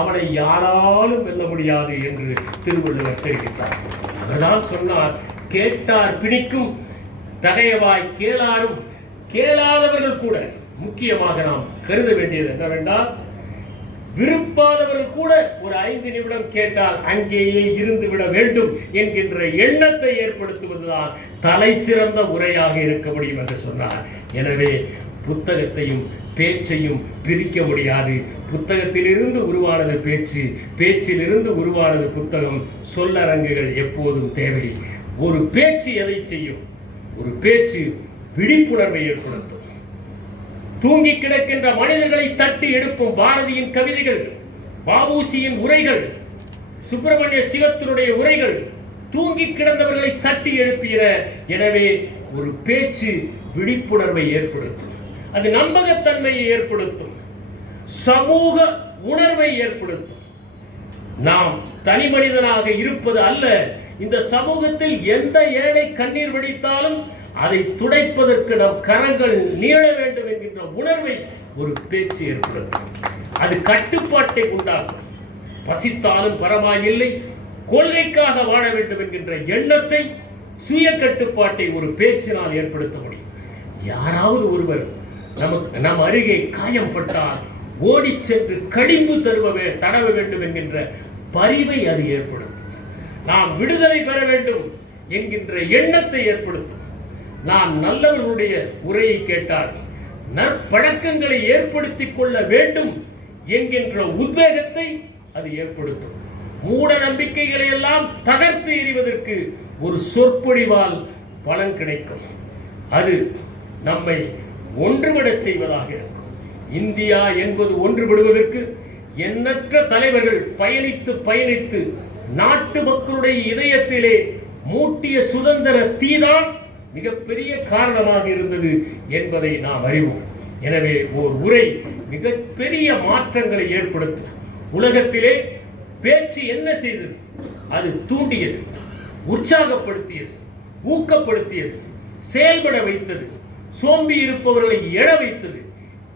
அவனை யாராலும் வெல்ல முடியாது என்று திருவள்ளுவர் தெரிவித்தார். அவர்தான் சொன்னார், கேட்டார் பிணிக்கும் தகையவாய் கேளாரும். கேளாதவர்கள் கூட, முக்கியமாக நாம் கருத வேண்டியது என்னவென்றால், விருப்பாதவர்கள் கூட ஒரு 5 நிமிடம் கேட்டால் அங்கேயே இருந்து விட வேண்டும் என்கின்ற எண்ணத்தை ஏற்படுத்துவதுதான் தலை சிறந்த உரையாக இருக்க முடியும் என்று சொன்னார். எனவே புத்தகத்தையும் பேச்சையும் பிரிக்க முடியாது. புத்தகத்திலிருந்து உருவானது பேச்சு, பேச்சிலிருந்து உருவானது புத்தகம். சொல்லரங்குகள் எப்போதும் தேவை. ஒரு பேச்சு எதை செய்யும்? ஒரு பேச்சு விழிப்புணர்வை ஏற்படுத்தும். தூங்கி கிடக்கின்ற மனிதர்களை தட்டி எடுக்கும் பாரதியின் கவிதைகள், வ.உ.சியின் உரைகள், சுப்பிரமணிய சிவத்தினுடைய உரைகள் தூங்கி கிடந்தவர்களை தட்டி எழுப்பின. எனவே ஒரு பேச்சு விழிப்புணர்வை ஏற்படுத்தும். அது நம்பகத்தன்மையை ஏற்படுத்தும், சமூக உணர்வை ஏற்படுத்தும். நாம் தனி மனிதனாக இருப்பது அல்ல, இந்த சமூகத்தில் எந்த ஏழை கண்ணீர் வடித்தாலும் அதை துடைப்பதற்கு நம் கரங்கள் நீள வேண்டும் என்கின்ற உணர்வை ஒரு பேச்சு ஏற்படுத்தும். அது கட்டுப்பாட்டை உண்டாகும். பசித்தாலும் பரவாயில்லை, கொள்கைக்காக வாழ வேண்டும் என்கின்ற எண்ணத்தை, சுய கட்டுப்பாட்டை ஒரு பேச்சினால் ஏற்படுத்த முடியும். யாராவது ஒருவர் நம் அருகே காயம் பட்டால் ஓடி சென்று களிம்பு தடவ வேண்டும் என்கின்ற பரிவை அது ஏற்படுத்தும். நாம் விடுதலை பெற வேண்டும் என்கின்ற எண்ணத்தை ஏற்படுத்தும். நாம் நல்லவர்களுடைய உரையை கேட்டால் நற்பழக்கங்களை ஏற்படுத்திக் கொள்ள வேண்டும் என்கின்ற உத்வேகத்தை அது ஏற்படுத்தும். மூட நம்பிக்கைகளை எல்லாம் தகர்த்து எறிவதற்கு ஒரு சொற்பொழிவால் பலன் கிடைக்கும். அது நம்மை ஒன்றுபடச் செய்வதாக இருக்கும். இந்தியா என்பது ஒன்றுபடுவதற்கு எண்ணற்ற தலைவர்கள் பயணித்து நாட்டு மக்களுடைய இதயத்திலே மூட்டிய சுதந்திர தீதான் மிகப்பெரிய காரணமாக இருந்தது என்பதை நாம் அறிவோம். எனவே ஓர் உரை மிகப்பெரிய மாற்றங்களை ஏற்படுத்தும். உலகத்திலே பேச்சு என்ன செய்தது? அது தூண்டியது, உற்சாகப்படுத்தியது, ஊக்கப்படுத்தியது, செயல்பட வைத்தது, சோம்பி இருப்பவர்களை எழ வைத்தது,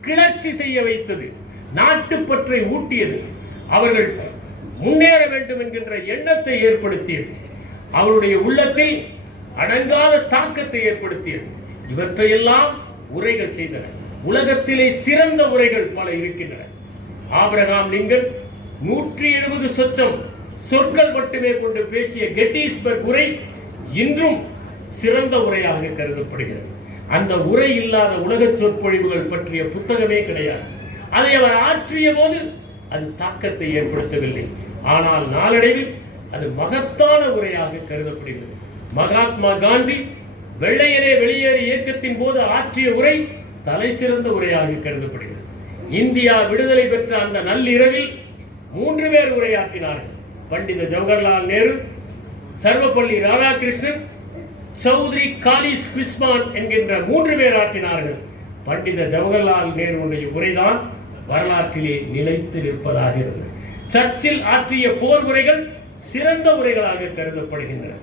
கிளர்ச்சி செய்ய வைத்தது, நாட்டுப்பற்றை ஊட்டியது, அவர்கள் முன்னேற வேண்டும் என்கின்ற எண்ணத்தை ஏற்படுத்தியது, அவருடைய உள்ளத்தில் அடங்காத தாக்கத்தை ஏற்படுத்தியது. இவற்றையெல்லாம் உரைகள் செய்தன. உலகத்திலே சிறந்த உரைகள் பல இருக்கின்றன. ஆபிரகாம் லிங்கன் 170 சொற்கள் மட்டுமே கொண்டு பேசிய கெட்டிஸ்பர்க் உரை இன்றும் சிறந்த உரையாக கருதப்படுகிறது. அந்த உரை இல்லாத உலக சொற்பொழிவுகள் பற்றிய புத்தகமே கிடையாது. அதை அவர் ஆற்றிய போது அது தாக்கத்தை ஏற்படுத்தவில்லை. ஆனால் நாளடைவில் அது மகத்தான உரையாக கருதப்படுகிறது. மகாத்மா காந்தி வெள்ளையரே வெளியேறு இயக்கத்தின் போது ஆற்றிய உரை தலை சிறந்த உரையாக கருதப்படுகிறது. இந்தியா விடுதலை பெற்ற அந்த நள்ளிரவில் 3 பேர் உரையாற்றினார்கள். பண்டித ஜவஹர்லால் நேரு, சர்வப்பள்ளி ராதாகிருஷ்ணன், சௌத்ரி காலிஸ் பிஸ்மான் என்கின்ற 3 பேர் ஆற்றினார்கள். பண்டித ஜவஹர்லால் நேருடைய உரைதான் வரலாற்றிலே நிலைத்து நிற்பதாக இருந்தது. சர்ச்சில் ஆற்றிய போர் உரைகள் சிறந்த உரைகளாக கருதப்படுகின்றன.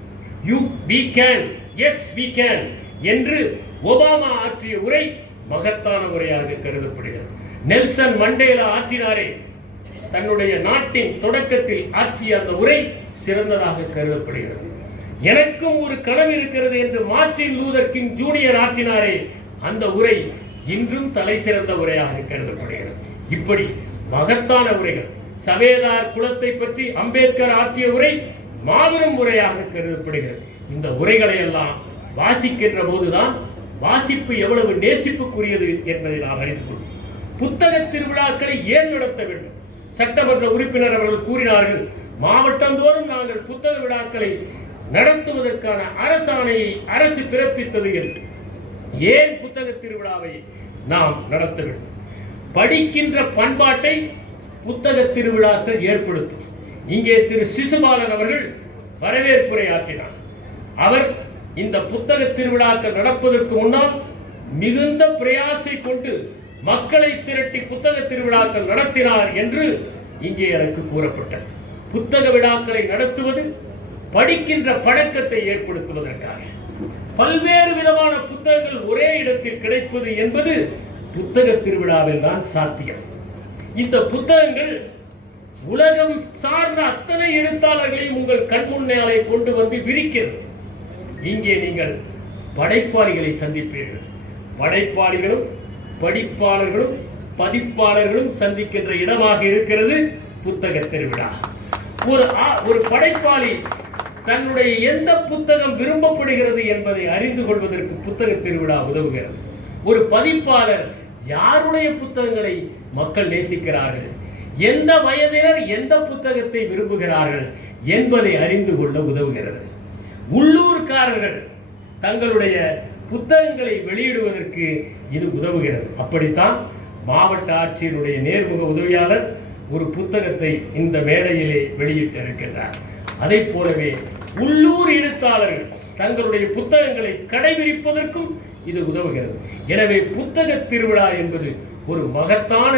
we can, yes we can என்று ஒபாமா ஆற்றிய உரை மகத்தான உரையாக கருதப்படுகிறது. நெல்சன் மண்டேலா ஆற்றினாரே, தன்னுடைய நாட்டின் தொடக்கத்தில் ஆற்றிய அந்த உரை சிறந்ததாக கருதப்படுகிறது. எனக்கும் ஒரு கனவு இருக்கிறது என்று மார்ட்டின் லூதர் கிங் ஜூனியர் ஆற்றினாரே, அந்த உரை இன்றும் தலை சிறந்த உரையாக கருதப்படுகிறது. இப்படி மகத்தான உரைகள். சவேதார் குலத்தை பற்றி அம்பேத்கர் ஆற்றிய உரை மாபெரும் உரையாக கருதப்படுகிறது. இந்த உரைகளை எல்லாம் வாசிக்கின்ற போதுதான் வாசிப்பு எவ்வளவு நேசிப்புக்குரியது என்பதை நாம் அறிந்து கொள்வோம். புத்தக திருவிழாக்களை ஏன் நடத்த வேண்டும்? சட்டமன்ற உறுப்பினர் அவர்கள் கூறினார்கள், மாவட்டந்தோறும் நாங்கள் புத்தக விழாக்களை நடத்துவதற்கான அரசாணையை அரசு பிறப்பித்தது என்று. ஏன் புத்தக திருவிழாவை நாம் நடத்த வேண்டும்? படிக்கின்ற பண்பாட்டை புத்தக திருவிழாக்கள் ஏற்படுத்தும். இங்கே திரு சிசுபாலன் அவர்கள் வரவேற்புரை ஆற்றினார். அவர் இந்த புத்தக திருவிழாக்கள் நடப்பதற்கு முன்னால் மிகுந்த பிரயாசை கொண்டு மக்களை திரட்டி புத்தக திருவிழாக்கள் நடத்தினார் என்று இங்கே எனக்கு கூறப்பட்டது. புத்தக விழாக்களை நடத்துவது படிக்கின்ற பழக்கத்தை ஏற்படுத்துவதற்காக. பல்வேறு விதமான புத்தகங்கள் ஒரே இடத்தில் கிடைப்பது என்பது புத்தக திருவிழாவில் தான் சாத்தியம். இந்த புத்தகங்கள் உலகம் சார்ந்த அத்தனை எழுத்தாளர்களையும் உங்கள் கண் முன்னாலே கொண்டு வந்து விரிக்கிறது. இங்கே நீங்கள் படைப்பாளிகளை சந்திப்பீர்கள். படைப்பாளிகளும் படிப்பாளர்களும் பதிப்பாளர்களும் சந்திக்கின்ற இடமாக இருக்கிறது புத்தக திருவிழா. ஒரு படைப்பாளி தன்னுடைய எந்த புத்தகம் விரும்பப்படுகிறது என்பதை அறிந்து கொள்வதற்கு புத்தக திருவிழா உதவுகிறது. ஒரு பதிப்பாளர் யாருடைய புத்தகங்களை மக்கள் நேசிக்கிறார்கள், எந்த வயதினர் எந்த புத்தகத்தை விரும்புகிறார்கள் என்பதை அறிந்து கொள்ள உதவுகிறது. உள்ளூர்காரர்கள் தங்களுடைய புத்தகங்களை வெளியிடுவதற்கு இது உதவுகிறது. அப்படித்தான் மாவட்ட ஆட்சியருடைய நேர்முக உதவியாளர் ஒரு புத்தகத்தை இந்த மேடையிலே வெளியிட்டிருக்கின்றார். அதை போலவே உள்ளூர் எழுத்தாளர்கள் தங்களுடைய புத்தகங்களை கடைபிடிப்பதற்கும் இது உதவுகிறது. எனவே புத்தக திருவிழா என்பது ஒரு மகத்தான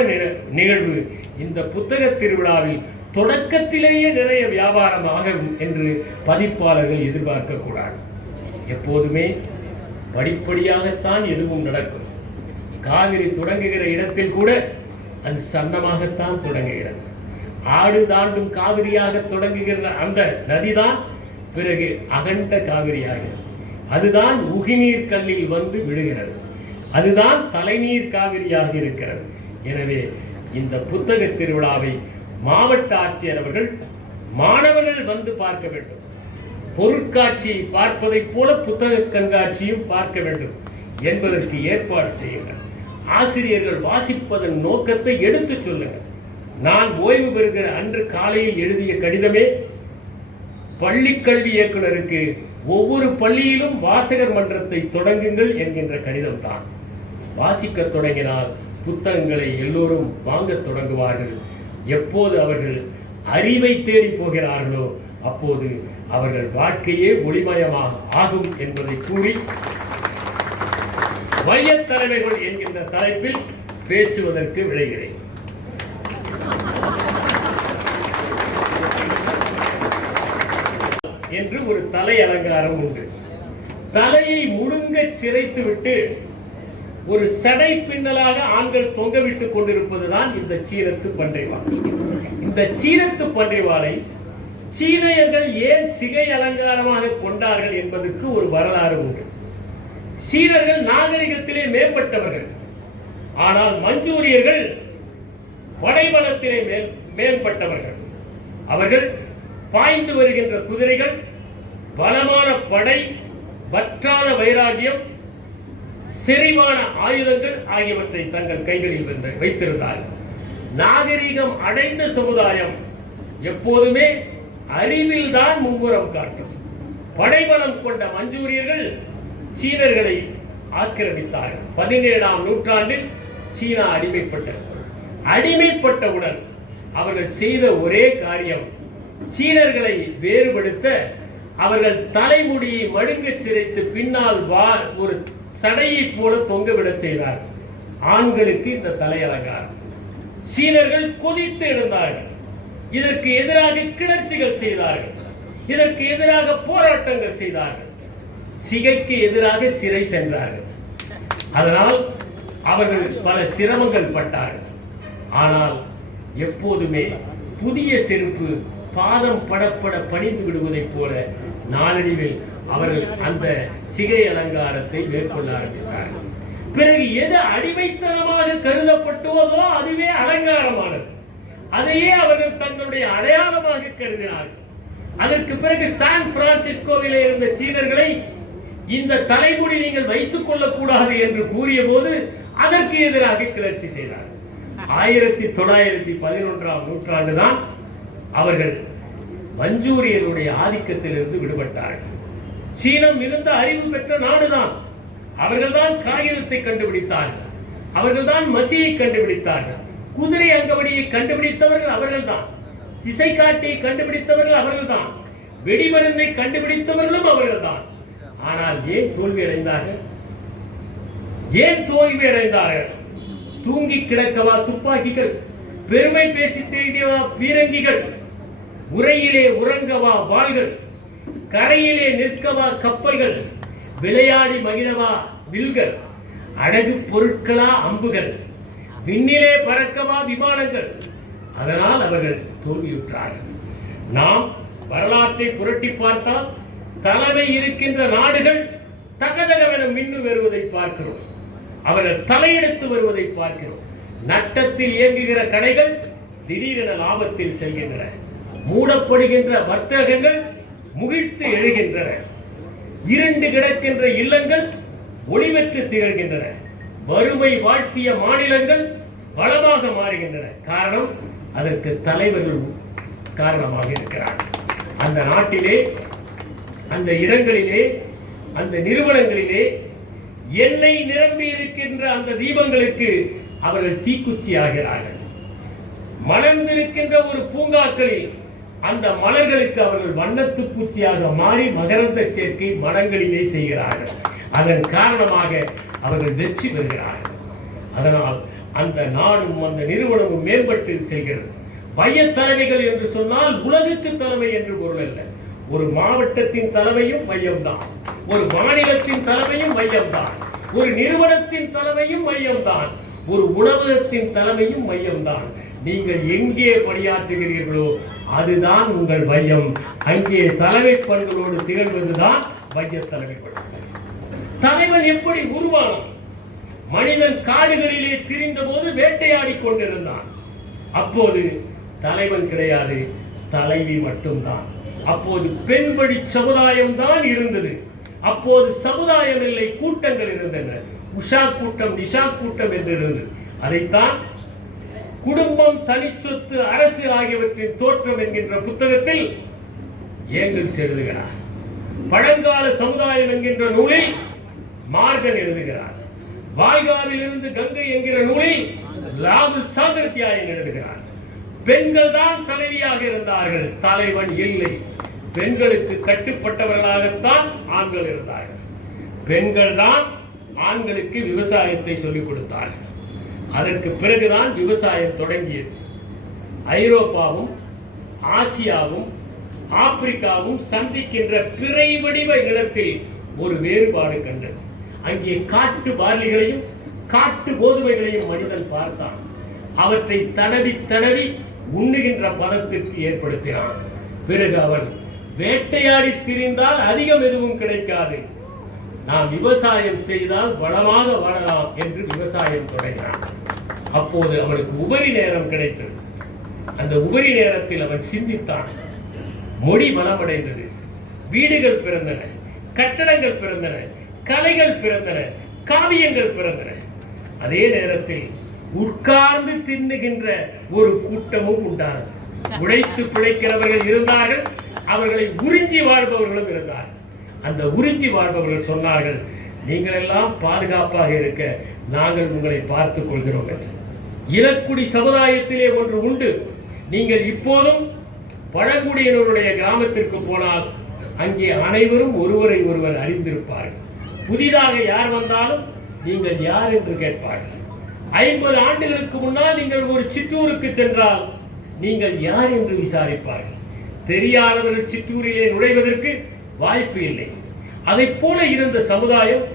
நிகழ்வு. இந்த புத்தக திருவிழாவில் தொடக்கத்திலேயே நிறைய வியாபாரம் ஆகும் என்று பதிப்பாளர்கள் எதிர்பார்க்க கூடாது. எப்போதுமே படிப்படியாகத்தான் எதுவும் நடக்கும். காவிரி தொடங்குகிற இடத்தில் கூட அது சன்னமாகத்தான் தொடங்குகிறது. ஆடு தாண்டும் காவிரியாக தொடங்குகிற அந்த நதிதான் பிறகு அகண்ட காவிரியாகிறது. அதுதான் உகிநீர் கல்லில் வந்து விழுகிறது. அதுதான் தலைநீர் காவிரியாக இருக்கிறது. எனவே இந்த புத்தக திருவிழாவை மாவட்ட ஆட்சியர் அவர்கள் மாணவர்கள் வந்து பார்க்க வேண்டும். பொருட்காட்சியை பார்ப்பதைப் போல புத்தக கண்காட்சியும் பார்க்க வேண்டும் என்பதற்கு ஏற்பாடு செய்யுங்கள். ஆசிரியர்கள் வாசிப்பதன் நோக்கத்தை எடுத்துச் சொல்லுங்கள். நான் ஓய்வு பெறுகிற அன்று காலையில் எழுதிய கடிதமே பள்ளிக்கல்வி இயக்குநருக்கு ஒவ்வொரு பள்ளியிலும் வாசகர் மன்றத்தை தொடங்குங்கள் என்கின்ற கடிதம் தான். வாசிக்க தொடங்கினால் புத்தகங்களை எல்லோரும் வாங்க தொடங்குவார்கள். எப்போது அவர்கள் அறிவை தேடி போகிறார்களோ அப்போது அவர்கள் வாழ்க்கையே ஒளிமயமாக ஆகும் என்பதை கூறி வையத் தலைமைகள் என்கின்ற தலைப்பில் பேசுவதற்கு விளைகிறேன். என்று ஒரு தலை அலங்காரம் உண்டு. தலையை முழுங்க சிரைத்துவிட்டு ஒரு சடை பின்னலாக ஆண்கள் தொங்கவிட்டுக் கொண்டிருப்பதுதான் இந்த சீனத்து பன்றிவாள். இந்த சீனத்து பன்றிவாளை சீனையர்கள் ஏன் சிகை அலங்காரமாக கொண்டார்கள் என்பதற்கு ஒரு வரலாறு உண்டு. சீனர்கள் நாகரிகத்திலே மேம்பட்டவர்கள், ஆனால் மஞ்சூரியர்கள் படைபலத்திலே மேம்பட்டவர்கள். அவர்கள் பாய்ந்து வருகின்ற குதிரைகள், பலமான படை, வற்றாத வைராகியம், செறிவான ஆயுதங்கள் ஆகியவற்றை தங்கள் கைகளில் வைத்திருந்தார்கள். நாகரிகம் அடைந்த சமுதாயம் எப்போதுமே அறிவில் தான் மும்முரம் காட்டும். படைபலம் கொண்ட மஞ்சூரியர்கள் சீனர்களை ஆக்கிரமித்தார்கள். 17ஆம் நூற்றாண்டில் சீனா அடிமைப்பட்டவுடன் அவர்கள் செய்த ஒரே காரியம் சீனர்களை வேறுபடுத்த அவர்கள் தலைமுடியை மடுங்க சிரைத்து பின்னால் ஒரு சடையை போல தொங்கவிட செய்தார்கள். ஆண்களுக்கு இந்த தலை அலங்காரம். சீனர்கள் கொதித்து எழுந்தார்கள். இதற்கு எதிராக கிளர்ச்சிகள் செய்தார்கள். இதற்கு எதிராக போராட்டங்கள் செய்தார்கள். சிகைக்கு எதிராக சிறை சென்றார்கள். அதனால் அவர்கள் பல சிரமங்கள் பட்டார்கள். ஆனால் எப்போதுமே புதிய செருப்பு பாதம் படப்பட பணிந்து விடுவதைப் போல நாளடைவில் அவர்கள் அந்த சிகை அலங்காரத்தை மேற்கொள்ள ஆரம்பித்தார்கள். பிறகு எது அடிமைத்தனமாக கருதப்பட்டதோ அதுவே அலங்காரமானது. அதையே அவர்கள் தங்களுடைய அடையாளமாக கருதினார்கள். அதற்கு பிறகு சான் பிரான்சிஸ்கோவிலே இருந்த சீனர்களை இந்த தலைமுடி நீங்கள் வைத்துக் கொள்ளக்கூடாது என்று கூறிய போது அதற்கு எதிராக கிளர்ச்சி செய்தார். 1911ஆம் நூற்றாண்டுதான் அவர்கள் மஞ்சூரியருடைய ஆதிக்கத்திலிருந்து விடுபட்டார்கள். சீனம் மிகுந்த அறிவு பெற்ற நாடுதான். அவர்கள்தான் காகிதத்தை கண்டுபிடித்தார்கள். அவர்கள்தான் மசியை கண்டுபிடித்தார்கள். குதிரை அங்கவடியை கண்டுபிடித்தவர்கள் அவர்கள்தான். திசை காட்டியை கண்டுபிடித்தவர்கள் அவர்கள்தான். வெடிமருந்தை கண்டுபிடித்தவர்களும் அவர்கள்தான். ஆனால் ஏன் தோல்வி அடைந்தார்கள்? தூங்கி கிடக்கவா துப்பாக்கிகள், பெருமை பேசி தேடியவா பீரங்கிகள், உரையிலே உறங்கவா வாள்கள், கரையிலே நிற்கவா கப்பல்கள், விளையாடி மகிழவா வில்கள், அழகு பொருட்களா அம்புகள், விண்ணிலே பறக்கவா விமானங்கள். அதனால் அவர்கள் தோல்வியுற்றார்கள். நாம் வரலாற்றை புரட்டி பார்த்தால் தலைமை இருக்கின்ற நாடுகள் தகதகவென மின்னு வருவதை பார்க்கிறோம். அவர்கள் தலையெடுத்து வருவதை பார்க்கிறோம். நட்டத்தில் இயங்குகிற கடைகள் திடீரென லாபத்தில் செல்கின்றன. மூடப்படுகின்ற வர்த்தகங்கள் முகிழ்த்து எழுகின்றன. இருண்டு கிடக்கின்ற இல்லங்கள் ஒளிவெற்று திகழ்கின்றன. வறுமை வாழ்த்திய மாநிலங்கள் வளமாக மாறுகின்றன. காரணம், அதற்கு தலைவர்கள் காரணமாக இருக்கிறார்கள். அந்த நாட்டிலே, அந்த இடங்களிலே, அந்த நிறுவனங்களிலே எண்ணெய் நிரம்பி இருக்கின்ற அந்த தீபங்களுக்கு அவர்கள் தீக்குச்சி ஆகிறார்கள். மலர்ந்திருக்கின்ற ஒரு பூங்காக்களில் அந்த மலர்களுக்கு அவர்கள் வண்ணத்து பூச்சியாக மாறி மகரந்த சேர்க்கை மனங்களிலே செய்கிறார்கள். அதன் காரணமாக அவர்கள் வெற்றி பெறுகிறார்கள். அதனால் அந்த நாடும் அந்த நிறுவனமும் மேம்பட்டு செல்கிறது. மையத் தலைமைகள் என்று சொன்னால் உலகுக்கு தலைமை என்று பொருள் அல்ல. ஒரு மாவட்டத்தின் தலைமையும் மையம்தான், ஒரு மாநிலத்தின் தலைமையும் மையம்தான், ஒரு நிறுவனத்தின் தலைமையும் மையம்தான், ஒரு உணவகத்தின் தலைமையும் மையம்தான். நீங்கள் எங்கே பணியாற்றுகிறீர்களோ அதுதான் உங்கள் மையம். அங்கே தலைமை பண்புகளோடு திகழ்வதுதான் மைய தலைமை பண்பு. தலைவன் எப்படி உருவானான்? மனிதன் காடுகளிலே திரிந்த போது வேட்டையாடி கொண்டிருந்தான். அப்போது தலைவன் கிடையாது, தலைவி மட்டும்தான். அப்போது பெண்வழி சமுதாயம் தான் இருந்தது. அப்போது சமுதாயம் இல்லை, கூட்டங்கள் இருந்தன. உஷா கூட்டம், நிஷா கூட்டம் என்று இருந்தது. அதைத்தான் குடும்பம், தனிச்சொத்து, அரசு ஆகியவற்றின் தோற்றம் என்கின்ற புத்தகத்தில் ஏங்கல்ஸ் எழுதுகிறார். பழங்கால சமுதாயம் என்கின்ற நூலில் மார்கன் எழுதுகிறார். வாய்காவில் இருந்து கங்கை என்கிற நூலில் ராகுல் சாகர்த்தியாயன் எழுதுகிறார். பெண்கள் தான் தலைவியாக இருந்தார்கள், தலைவன் இல்லை. பெண்களுக்கு கட்டுப்பட்டவர்களாகத்தான் ஆண்கள் இருந்தார்கள். பெண்கள் தான் ஆண்களுக்கு விவசாயத்தை சொல்லிக் கொடுத்தார்கள். அதற்கு பிறகுதான் விவசாயம் தொடங்கியது. ஐரோப்பாவும் ஆசியாவும் ஆப்பிரிக்காவும் சந்திக்கின்ற பிறை வடிவ நிலத்தில் ஒரு வேறுபாடு கண்டது. அங்கே காட்டு பார்லிகளையும் காட்டு கோதுமைகளையும் மனிதன் பார்த்தான். அவற்றை தடவி தடவி உண்ணுகின்ற பதத்திற்கு ஏற்படுத்தினான். பிறகு அவன் வேட்டையாடி திரிந்தால் அதிகம் எதுவும் கிடைக்காது, நாம் விவசாயம் செய்தால் வளமாக வாழலாம் என்று விவசாயம் தொடங்கினான். அப்போது அவனுக்கு உபரி நேரம் கிடைத்தது. அந்த உபரி நேரத்தில் அவன் சிந்தித்தான். மொழி வளமடைந்தது, வீடுகள் பிறந்தன, கட்டடங்கள் பிறந்தன, கலைகள் பிறந்தன, காவியங்கள் பிறந்தன. அதே நேரத்தில் உட்கார்ந்து தின்னுகின்ற ஒரு கூட்டமும் உண்டானது. உழைத்து பிழைக்கிறவர்கள் இருந்தார்கள், அவர்களை உறிஞ்சி வாழ்பவர்களும் இருந்தார்கள். அந்த உறிஞ்சி வாழ்பவர்கள் சொன்னார்கள், நீங்கள் எல்லாம் பாதுகாப்பாக இருக்க நாங்கள் உங்களை பார்த்துக் கொள்கிறோம் என்று. இலக்குடி சமுதாயத்திலே ஒன்று உண்டு. நீங்கள் இப்போதும் பழங்குடியினருடைய கிராமத்திற்கு போனால் அங்கே அனைவரும் ஒருவரை ஒருவர் அறிந்திருப்பார்கள். புதிதாக யார் வந்தாலும் நீங்கள் யார் என்று கேட்பார்கள். 50 ஆண்டுகளுக்கு முன்னால் நீங்கள் ஒரு சிற்றூருக்கு சென்றால் நீங்கள் யார் என்று விசாரிப்பார்கள். தெரியாதவர்கள் சிற்றூரிலே நுழைவதற்கு வாய்ப்பு இல்லை. அதை போல இருந்த சமுதாயம்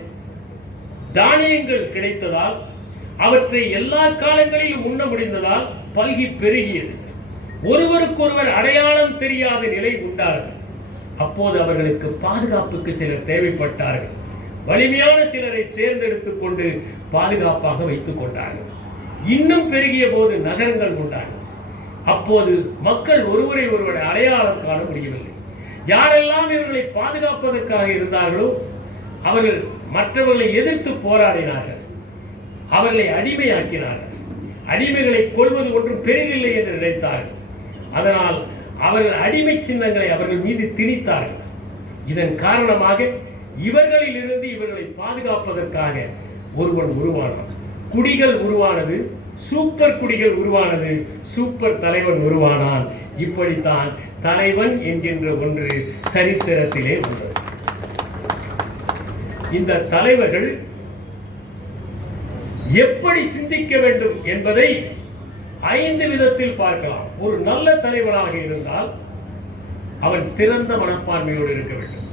தானியங்கள் கிடைத்ததால், அவற்றை எல்லா காலங்களிலும் உண்ண முடிந்ததால் பல்கி பெருகியது. ஒருவருக்கொருவர் அடையாளம் தெரியாத நிலை உண்டானது. அப்போது அவர்களுக்கு பாதுகாப்புக்கு சிலர் தேவைப்பட்டார்கள். வலிமையான சிலரை தேர்ந்தெடுத்துக் கொண்டு பாதுகாப்பாக வைத்துக் கொண்டார்கள். இன்னும் பெருகிய போது நகரங்கள் உண்டான. அப்போது மக்கள் ஒருவரை ஒருவரை அடையாளம் காண முடியவில்லை. யாரெல்லாம் இவர்களை பாதுகாப்பதற்காக இருந்தார்களோ அவர்கள் மற்றவர்களை எதிர்த்து போராடினார்கள், அவர்களை அடிமையாக்கினார்கள். அடிமைகளை கொள்வது ஒன்றும் பெரிதில்லை என்று நினைத்தார்கள். அதனால் அவர்கள் அடிமை சின்னங்களை அவர்கள் மீது திணித்தார்கள். இதன் காரணமாக இவர்களில் இருந்து இவர்களை பாதுகாப்பதற்காக ஒருவன் உருவானான். குடிகள் உருவானது, சூப்பர் குடிகள் உருவானது, சூப்பர் தலைவன் உருவானான். இப்படித்தான் தலைவன் என்கின்ற ஒன்று சரித்திரத்திலே உள்ளது. இந்த தலைவர்கள் எப்படி சிந்திக்க வேண்டும் என்பதை 5 விதத்தில் பார்க்கலாம். ஒரு நல்ல தலைவனாக இருந்தால் அவன் திறந்த மனப்பான்மையோடு இருக்க வேண்டும்.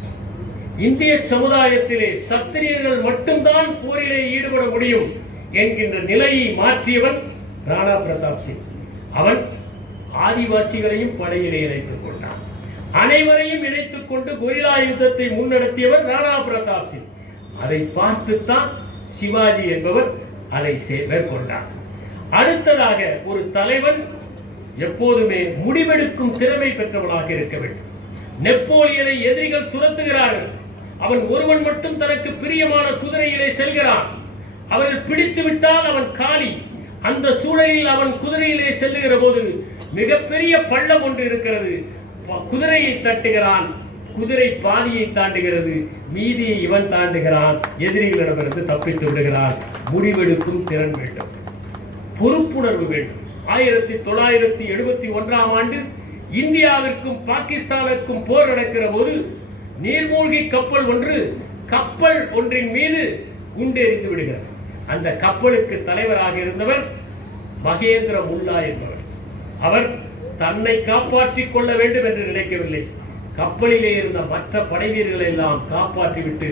இந்திய சமுதாயத்திலே சத்திரியர்கள் மட்டும்தான் போரிலே ஈடுபட முடியும் என்கின்ற நிலையை மாற்றியவன் ராணா பிரதாப் சிங். அவன் ஆதிவாசிகளையும் படையிலே இணைத்துக் கொண்டான். அனைவரையும் இணைத்துக் கொண்டு கொரில்லா யுத்தத்தை முன்னெடுத்தியவர் ராணா பிரதாப் சிங். அதை பார்த்துத்தான் சிவாஜி என்பவர் அதை மேற்கொண்டார். அடுத்ததாக ஒரு தலைவன் எப்போதுமே முடிவெடுக்கும் திறமை பெற்றவனாக இருக்க வேண்டும். நெப்போலியனை எதிரிகள் துரத்துகிறார்கள், அவன் ஒருவன் மட்டும் தனக்கு பிரியமான குதிரையிலே செல்கிறான். அவர்கள் பிடித்து விட்டால் அவன் காலி. அந்த சூழலில் அவன் குதிரையிலே செல்லுகிற போது மிகப்பெரிய பள்ளம் ஒன்று இருக்கிறது. குதிரையை தட்டுகிறான், குதிரை பாதியை தாண்டுகிறது, மீதியை இவன் தாண்டுகிறான், எதிரிகளிடமிருந்து தப்பித்து விடுகிறான். முடிவெடுக்கும் திறன் வேண்டும், பொறுப்புணர்வு வேண்டும். 1971ஆம் ஆண்டு இந்தியாவிற்கும் பாகிஸ்தானுக்கும் போர் நடக்கிற போது நீர்மூழ்கி கப்பல் ஒன்றின் மீது குண்டு எறிந்து விடுகிறார். அந்த கப்பலுக்கு தலைவராக இருந்தவர் மகேந்திர முல்லா என்பவர். அவர் தன்னை காப்பாற்றிக் கொள்ள வேண்டும் என்று நினைக்கவில்லை. கப்பலிலே இருந்த மற்ற படை வீரர்களை எல்லாம் காப்பாற்றிவிட்டு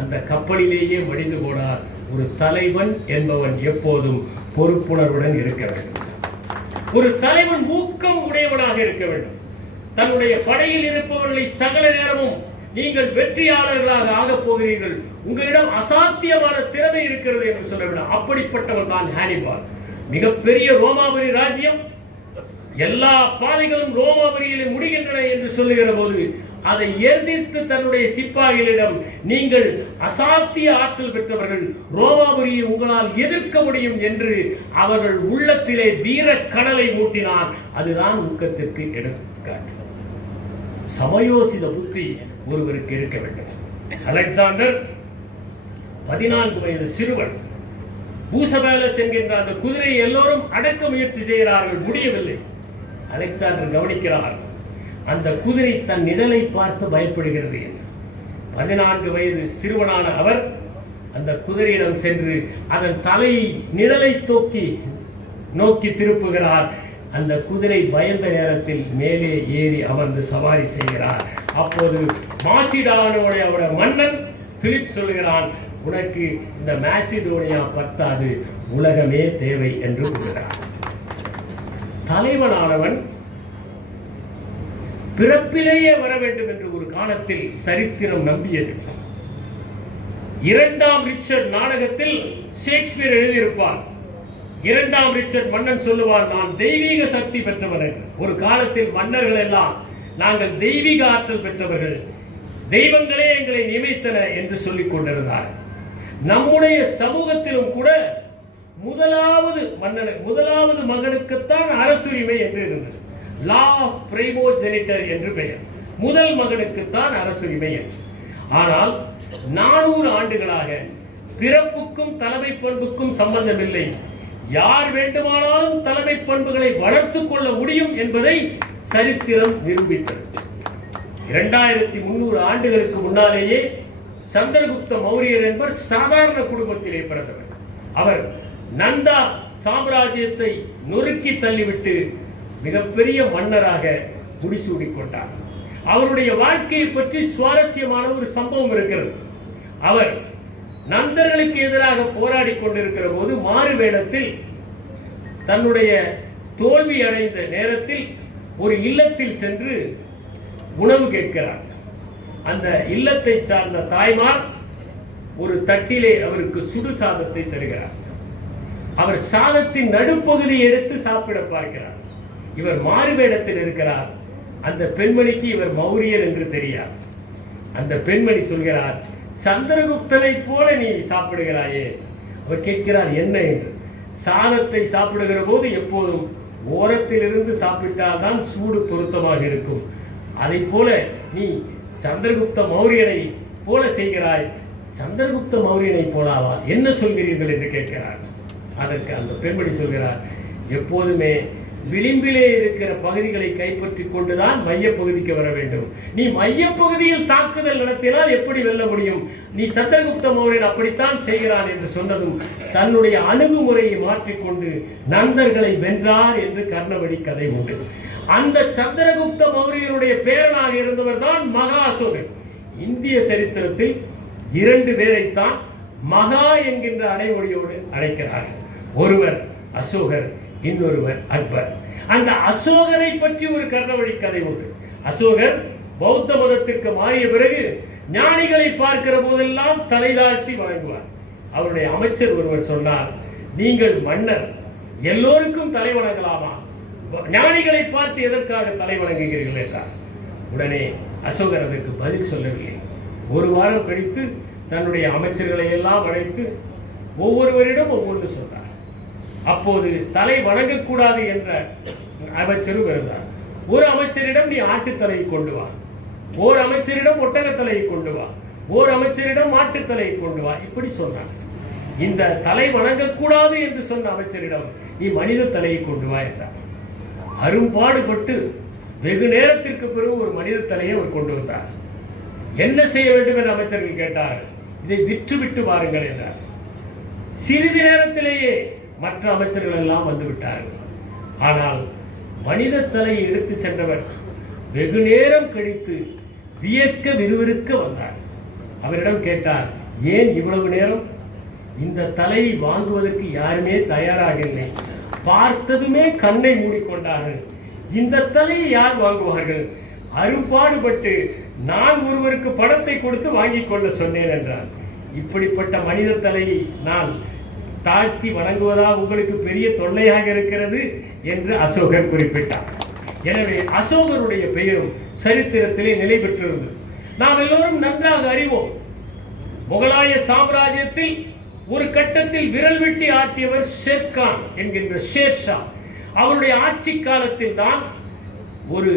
அந்த கப்பலிலேயே மடிந்து போனார். ஒரு தலைவன் என்பவன் எப்போதும் பொறுப்புணர்வுடன் இருக்க வேண்டும். ஒரு தலைவன் ஊக்கம் உடையவனாக இருக்க வேண்டும். தன்னுடைய படையில் இருப்பவர்களை சகல நேரமும் நீங்கள் வெற்றியாளர்களாக ஆகப் போகிறீர்கள், உங்களிடம் அசாத்தியமான திறமை இருக்கிறது என்று சொல்ல வேண்டும். அப்படிப்பட்டவன் தான் ஹானிபால். மிகப்பெரிய ரோமாபுரி ராஜ்யம், எல்லா பாதைகளும் ரோமாபுரியிலே முடிகின்றன என்று சொல்லுகிற போது அதை எதிர்த்து தன்னுடைய சிப்பாய்களிடம், நீங்கள் அசாத்திய ஆற்றல் பெற்றவர்கள், ரோமாபுரியை உங்களால் எதிர்க்க முடியும் என்று அவர்கள் உள்ளத்திலே வீர கனலை மூட்டினார். அதுதான் ஊக்கத்திற்கு எடுத்துக்காட்டு. சமயோசித புத்தி ஒருவருக்கு இருக்க வேண்டும். அலெக்சாண்டர் 14 வயது சிறுவன். பூசபேலஸ் என்கின்ற அந்த குதிரையை எல்லோரும் அடக்க முயற்சி செய்கிறார்கள், முடியவில்லை. அலெக்சாண்டர் கவனிக்கிறார், அந்த குதிரை தன் நிழலை பார்த்து பயப்படுகிறது என்று. 14 வயது சிறுவனான அவர் அந்த குதிரையிடம் சென்று அதன் தலையை நிழலை நோக்கி திருப்புகிறார். அந்த குதிரை பயந்த நேரத்தில் மேலே ஏறி அமர்ந்து சவாரி செய்கிறார். அப்போது மாசிடானோட மன்னன் பிலிப் சொல்கிறான், உனக்கு இந்த மாசிடோனியா பத்தாது, உலகமே தேவை என்று கூறுகிறார். தலைவனானவன் பிறப்பிலேயே வர வேண்டும் என்று ஒரு காலத்தில் சரித்திரம் நம்பியது. 2ஆம் ரிச்சர்ட் நாடகத்தில் ஷேக்ஸ்பியர் எழுதியிருப்பார். 2ஆம் ரிச்சர்ட் மன்னன் சொல்லுவான், நான் தெய்வீக சக்தி பெற்றவன் என்று. ஒரு காலத்தில் மன்னர்கள் எல்லாம் நாங்கள் தெய்வீக ஆற்றல் பெற்றவர்கள், தெய்வங்களே எங்களை நியமித்தன என்று சொல்லிக் கொண்டிருந்தார். நம்முடைய சமூகத்திலும் கூட முதலாவது மகனுக்குத்தான் அரசுரிமை என்று இருந்தது. லா ஆஃப் பிரைமோஜெனிட்டர் என்று பெயர். முதல் மகனுக்குத்தான் அரசுரிமை என்று. ஆனால் 400 ஆண்டுகளாக பிறப்புக்கும் தலைமை பண்புக்கும் சம்பந்தமில்லை, யார் வேண்டுமானாலும் தலைமை பண்புகளை வளர்த்துக் கொள்ள முடியும் என்பதை சரித்திரம் நிரூபித்தது. 2300 ஆண்டுகளுக்கு முன்னாலேயே சந்திரகுப்த மௌரியர் என்பவர் சாதாரண குடும்பத்திலே பிறந்தவர். அவர் நந்தா சாம்ராஜ்யத்தை நொறுக்கி தள்ளிவிட்டு மிகப்பெரிய மன்னராக முடிசூடிக் கொண்டார். அவருடைய வாழ்க்கையை பற்றி சுவாரஸ்யமான ஒரு சம்பவம் இருக்கிறது. அவர் நந்தர்களுக்கு எதிராக போராடி கொண்டிருக்கிற போது மாறு வேடத்தில் தன்னுடைய தோல்வி அடைந்த நேரத்தில் ஒரு இல்லத்தில் சென்று உணவு கேட்கிறார். அந்த இல்லத்தை சார்ந்த தாய்மார் ஒரு தட்டிலே அவருக்கு சுடு சாதத்தை தருகிறார். அவர் சாதத்தின் நடுப்பகுதியை எடுத்து சாப்பிட பார்க்கிறார். இவர் மாறுவேடத்தில் இருக்கிறார். அந்த பெண்மணிக்கு இவர் மௌரியர் என்று தெரியாது. அந்த பெண்மணி சொல்கிறார், சந்திரகுப்தனை போல நீ சாப்பிடுகிறாயே. அவர் கேட்கிறார் என்ன என்று. சாதத்தை சாப்பிடுகிற போது எப்போதும் ஓரத்திலிருந்து சாப்பிட்டால்தான் சூடு பொருத்தமாக இருக்கும். அதை போல நீ சந்திரகுப்த மௌரியனை போல செய்கிறாய். சந்திரகுப்த மௌரியனை போலாவா, என்ன சொல்கிறீர்கள் என்று கேட்கிறார். அதற்கு அந்த பெண்மணி சொல்கிறார், எப்போதுமே விளிம்பிலே இருக்கிற பகுதிகளை கைப்பற்றிக் கொண்டுதான் மைய பகுதிக்கு வர வேண்டும். நீ மைய பகுதியில் தாக்குதல் நடத்தினால் எப்படி வெல்ல முடியும்? நீ சந்திரகுப்த மௌரியன் அப்படித்தான் செய்கிறான் என்று சொன்னதும் தன்னுடைய அணுகுமுறையை மாற்றிக்கொண்டு நந்தர்களை வென்றார் என்று கர்ணவடி கதை உண்டு. அந்த சந்திரகுப்த மௌரியனுடைய பேரனாக இருந்தவர் தான் மகா அசோகர். இந்திய சரித்திரத்தில் 2 பேரைத்தான் மகா என்கின்ற அடைமொழியோடு அழைக்கிறார்கள். ஒருவர் அசோகர், இன்னொருவர் அக்பர். அந்த அசோகரை பற்றி ஒரு கர்ணவழி கதை உண்டு. அசோகர் பௌத்த மதத்திற்கு மாறிய பிறகு ஞானிகளை பார்க்கிற போதெல்லாம் தலை தாழ்த்தி வணங்குவார். அவருடைய அமைச்சர் ஒருவர் சொன்னார், நீங்கள் மன்னர், எல்லோருக்கும் தலை வணங்கலாமா, ஞானிகளை பார்த்து எதற்காக தலை வணங்குகிறீர்கள் என்றார். உடனே அசோகர் அதற்கு பதில் சொல்லவில்லை. ஒரு வாரம் கழித்து தன்னுடைய அமைச்சர்களை எல்லாம் அழைத்து ஒவ்வொருவரிடம் ஒவ்வொன்று சொன்னார். அப்போது தலை வணங்கக்கூடாது என்ற அமைச்சரும் இருந்தார். ஒரு அமைச்சரிடம் நீ ஆட்டுத்தலையை கொண்டு வா, ஓர் அமைச்சரிடம் ஒட்டகத்தலையை கொண்டு வா, ஓர் அமைச்சரிடம் மாட்டுத்தலையை கொண்டு வா, இப்படி சொன்னார். இந்த தலை வணங்கக்கூடாது என்று சொன்ன அமைச்சரிடம் நீ மனித தலையை கொண்டு வா என்றார். அரும்பாடுபட்டு வெகு நேரத்திற்கு பிறகு ஒரு மனித தலையை அவர் கொண்டு வந்தார். என்ன செய்ய வேண்டும் என்று அமைச்சர்கள் கேட்டார். இதை விற்று விட்டு வாருங்கள் என்றார். சிறிது நேரத்திலேயே மற்ற அமைச்சர்கள் எல்லாம் வந்து விட்டார்கள். ஆனால் மனித தலையை எடுத்து சென்றவர் வெகு நேரம் கழித்து வியர்க்க விறுவிறுக்க வந்தார். அவரிடம் கேட்டார், ஏன் இவ்வளவு நேரம்? இந்த தலையை வாங்குவதற்கு யாருமே தயாராக இல்லை. பார்த்ததுமே கண்ணை மூடிக்கொண்டார்கள். இந்த தலையை யார் வாங்குவார்கள்? அரும்பாடுபட்டு நான் ஒருவருக்கு பணத்தை கொடுத்து வாங்கிக் கொள்ள சொன்னேன் என்றார். இப்படிப்பட்ட மனித தலையை நான் தாழ்த்தி வணங்குவதா உங்களுக்கு பெரிய தொல்லையாக இருக்கிறது என்று அசோகர் குறிப்பிட்டார். எனவே அசோகருடைய பெயரும் சரித்திரத்திலே நிலை பெற்றிருந்தது. நாம் எல்லோரும் நன்றாக அறிவோம். முகலாய சாம்ராஜ்யத்தில் ஒரு கட்டத்தில் விரல் வெட்டி ஆட்டியவர் ஷேர்கான் என்கின்ற ஷேர்ஷா. அவருடைய ஆட்சி காலத்தில் தான் ஒரு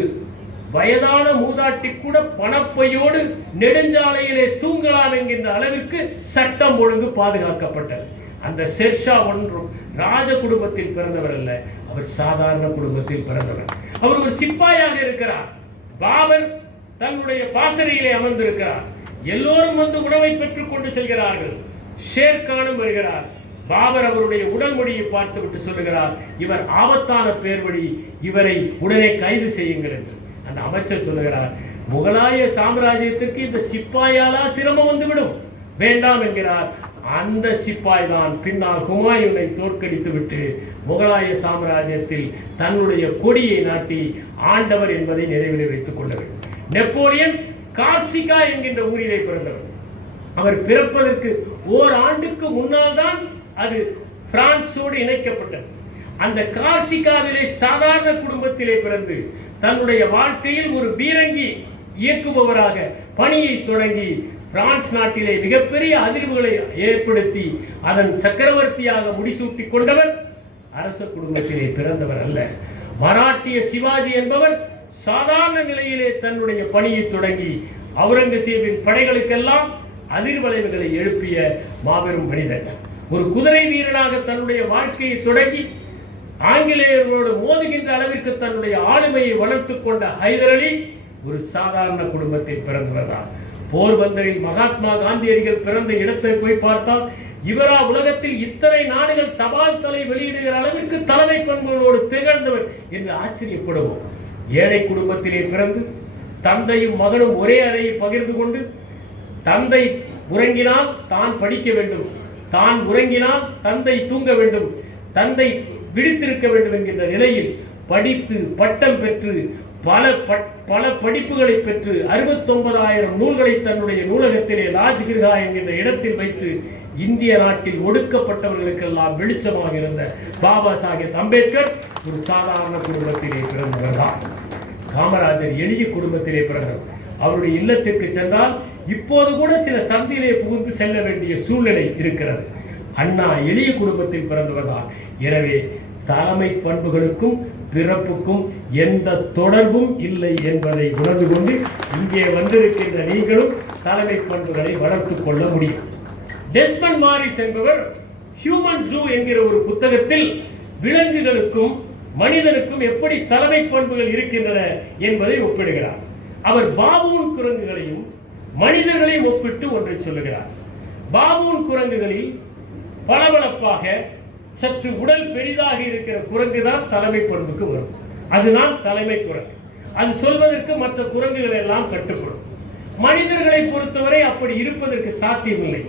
வயதான மூதாட்டி கூட பணப்பையோடு நெடுஞ்சாலையிலே தூங்கலாம் என்கின்ற அளவிற்கு சட்டம் ஒழுங்கு பாதுகாக்கப்பட்டது. அந்த ஷேர்ஷா ஒன்றும் ராஜ குடும்பத்தில் பிறந்தவர் அல்ல, அவர் சாதாரண குடும்பத்தில் பிறந்தவர். அவர் ஒரு சிப்பாயாக இருக்கிறார். பாபர் தன்னுடைய பாசறையிலே அமர்ந்திருக்கிறார். எல்லோரும் வந்து உணவை பெற்றுக் கொண்டு செல்கிறார்கள். ஷேர்கானும் வருகிறார். பாபர் அவருடைய உடல் மொழியை பார்த்துவிட்டு சொல்லுகிறார், இவர் ஆபத்தான பேர்வழி, இவரை உடனே கைது செய்யுங்கள் என்று. அந்த அமைச்சர் சொல்லுகிறார், முகலாய சாம்ராஜ்யத்திற்கு இந்த சிப்பாயாலா சிரமம் வந்துவிடும், வேண்டாம் என்கிறார். அந்த சிப்பாய் தான் பின்னால் ஹுமாயூனை தோற்கடித்து விட்டு முகலாய சாம்ராஜ்யத்தில் தன்னுடைய கொடியை நாட்டி ஆண்டவர் என்பதை நினைவில் வைத்துக் கொள்ள வேண்டும். நெப்போலியன் கார்சிகா என்கின்ற ஊரிலே பிறந்தவர். அவர் பிறப்பதற்கு ஓராண்டுக்கு முன்னால் தான் அது பிரான்சோடு இணைக்கப்பட்டது. அந்த கார்சிகாவிலே சாதாரண குடும்பத்திலே பிறந்து தன்னுடைய வாழ்க்கையில் ஒரு பீரங்கி இயக்குபவராக பணியை தொடங்கி பிரான்ஸ் நாட்டிலே மிகப்பெரிய அதிர்வுகளை ஏற்படுத்தி அதன் சக்கரவர்த்தியாக முடிசூட்டி கொண்டவர் அரச குடும்பத்திலே பிறந்தவர் அல்ல. மராட்டிய சிவாஜி என்பவர் சாதாரண நிலையிலே தன்னுடைய பணியை தொடங்கி அவுரங்கசீபின் படைகளுக்கெல்லாம் அதிர்வலைவுகளை எழுப்பிய மாபெரும் மனிதர். ஒரு குதிரை வீரனாக தன்னுடைய வாழ்க்கையை தொடங்கி ஆங்கிலேயர்களோடு மோதுகின்ற அளவிற்கு தன்னுடைய ஆளுமையை வளர்த்துக் கொண்ட ஹைதர் அலி ஒரு சாதாரண குடும்பத்தில் பிறந்தவர்தான். போர்பந்தரில் மகாத்மா காந்தியடிகள் பிறந்த இடத்தை போய் பார்த்தால் இவரா உலகத்தில் இத்தனை நாடுகள் தபால் தலை வெளியிடுகிற அளவிற்கு தலைமை பண்புகளோடு திகழ்ந்தவர் என்று ஆச்சரியப்படுவோம். ஏழை குடும்பத்திலே பிறந்து தந்தையும் மகனும் ஒரே அறையை பகிர்ந்து கொண்டு தந்தை உறங்கினால் தான் படிக்க வேண்டும், தான் உறங்கினால் தந்தை தூங்க வேண்டும், தந்தை விழித்திருக்க வேண்டும் என்கின்ற நிலையில் படித்து பட்டம் பெற்று பல படிப்புகளை பெற்று 69,000 நூல்களை தன்னுடைய நூலகத்திலே லாஜ்கிர்ஹா என்கின்ற இடத்தில் வைத்து இந்திய நாட்டில் ஒடுக்கப்பட்டவர்களுக்கெல்லாம் வெளிச்சமாக இருந்த பாபா சாஹேப் அம்பேத்கர் ஒரு சாதாரண குடும்பத்திலே பிறந்தவர் தான். காமராஜர் எளிய குடும்பத்திலே பிறந்தவர். அவருடைய இல்லத்திற்கு சென்றால் இப்போது கூட சில சந்திலே புகுந்து செல்ல வேண்டிய சூழ்நிலை இருக்கிறது. அண்ணா எளிய குடும்பத்தில் பிறந்தவர் தான். எனவே தலைமை பண்புகளுக்கும் பிறப்புக்கும் எந்த தொடர்பும் இல்லை என்பதை உணர்ந்து கொண்டு இங்கே வந்திருக்கின்ற நீங்களும் தலைமை பண்புகளை வளர்த்துக் கொள்ள முடியும். டெஸ்மண்ட் மாரிஸ் என்பவர் ஹியூமன் ஜூ என்கிற ஒரு புத்தகத்தில் விலங்குகளுக்கும் மனிதனுக்கும் எப்படி தலைமை பண்புகள் இருக்கின்றன என்பதை ஒப்பிடுகிறார். அவர் பாபூன் குரங்குகளையும் மனிதர்களையும் ஒப்பிட்டு ஒன்றை சொல்லுகிறார். பாபூன் குரங்குகளில் பளபளப்பாக சற்று உடல் பெரிதாக இருக்கிற குரங்கு தான் தலைமை பண்புக்கு வரும். அதுதான் தலைமை குரங்கு. அது சொல்வதற்கு மற்ற குரங்குகள் எல்லாம் கட்டுப்படும். மனிதர்களை பொறுத்தவரை அப்படி இருப்பதற்கு சாத்தியமில்லை.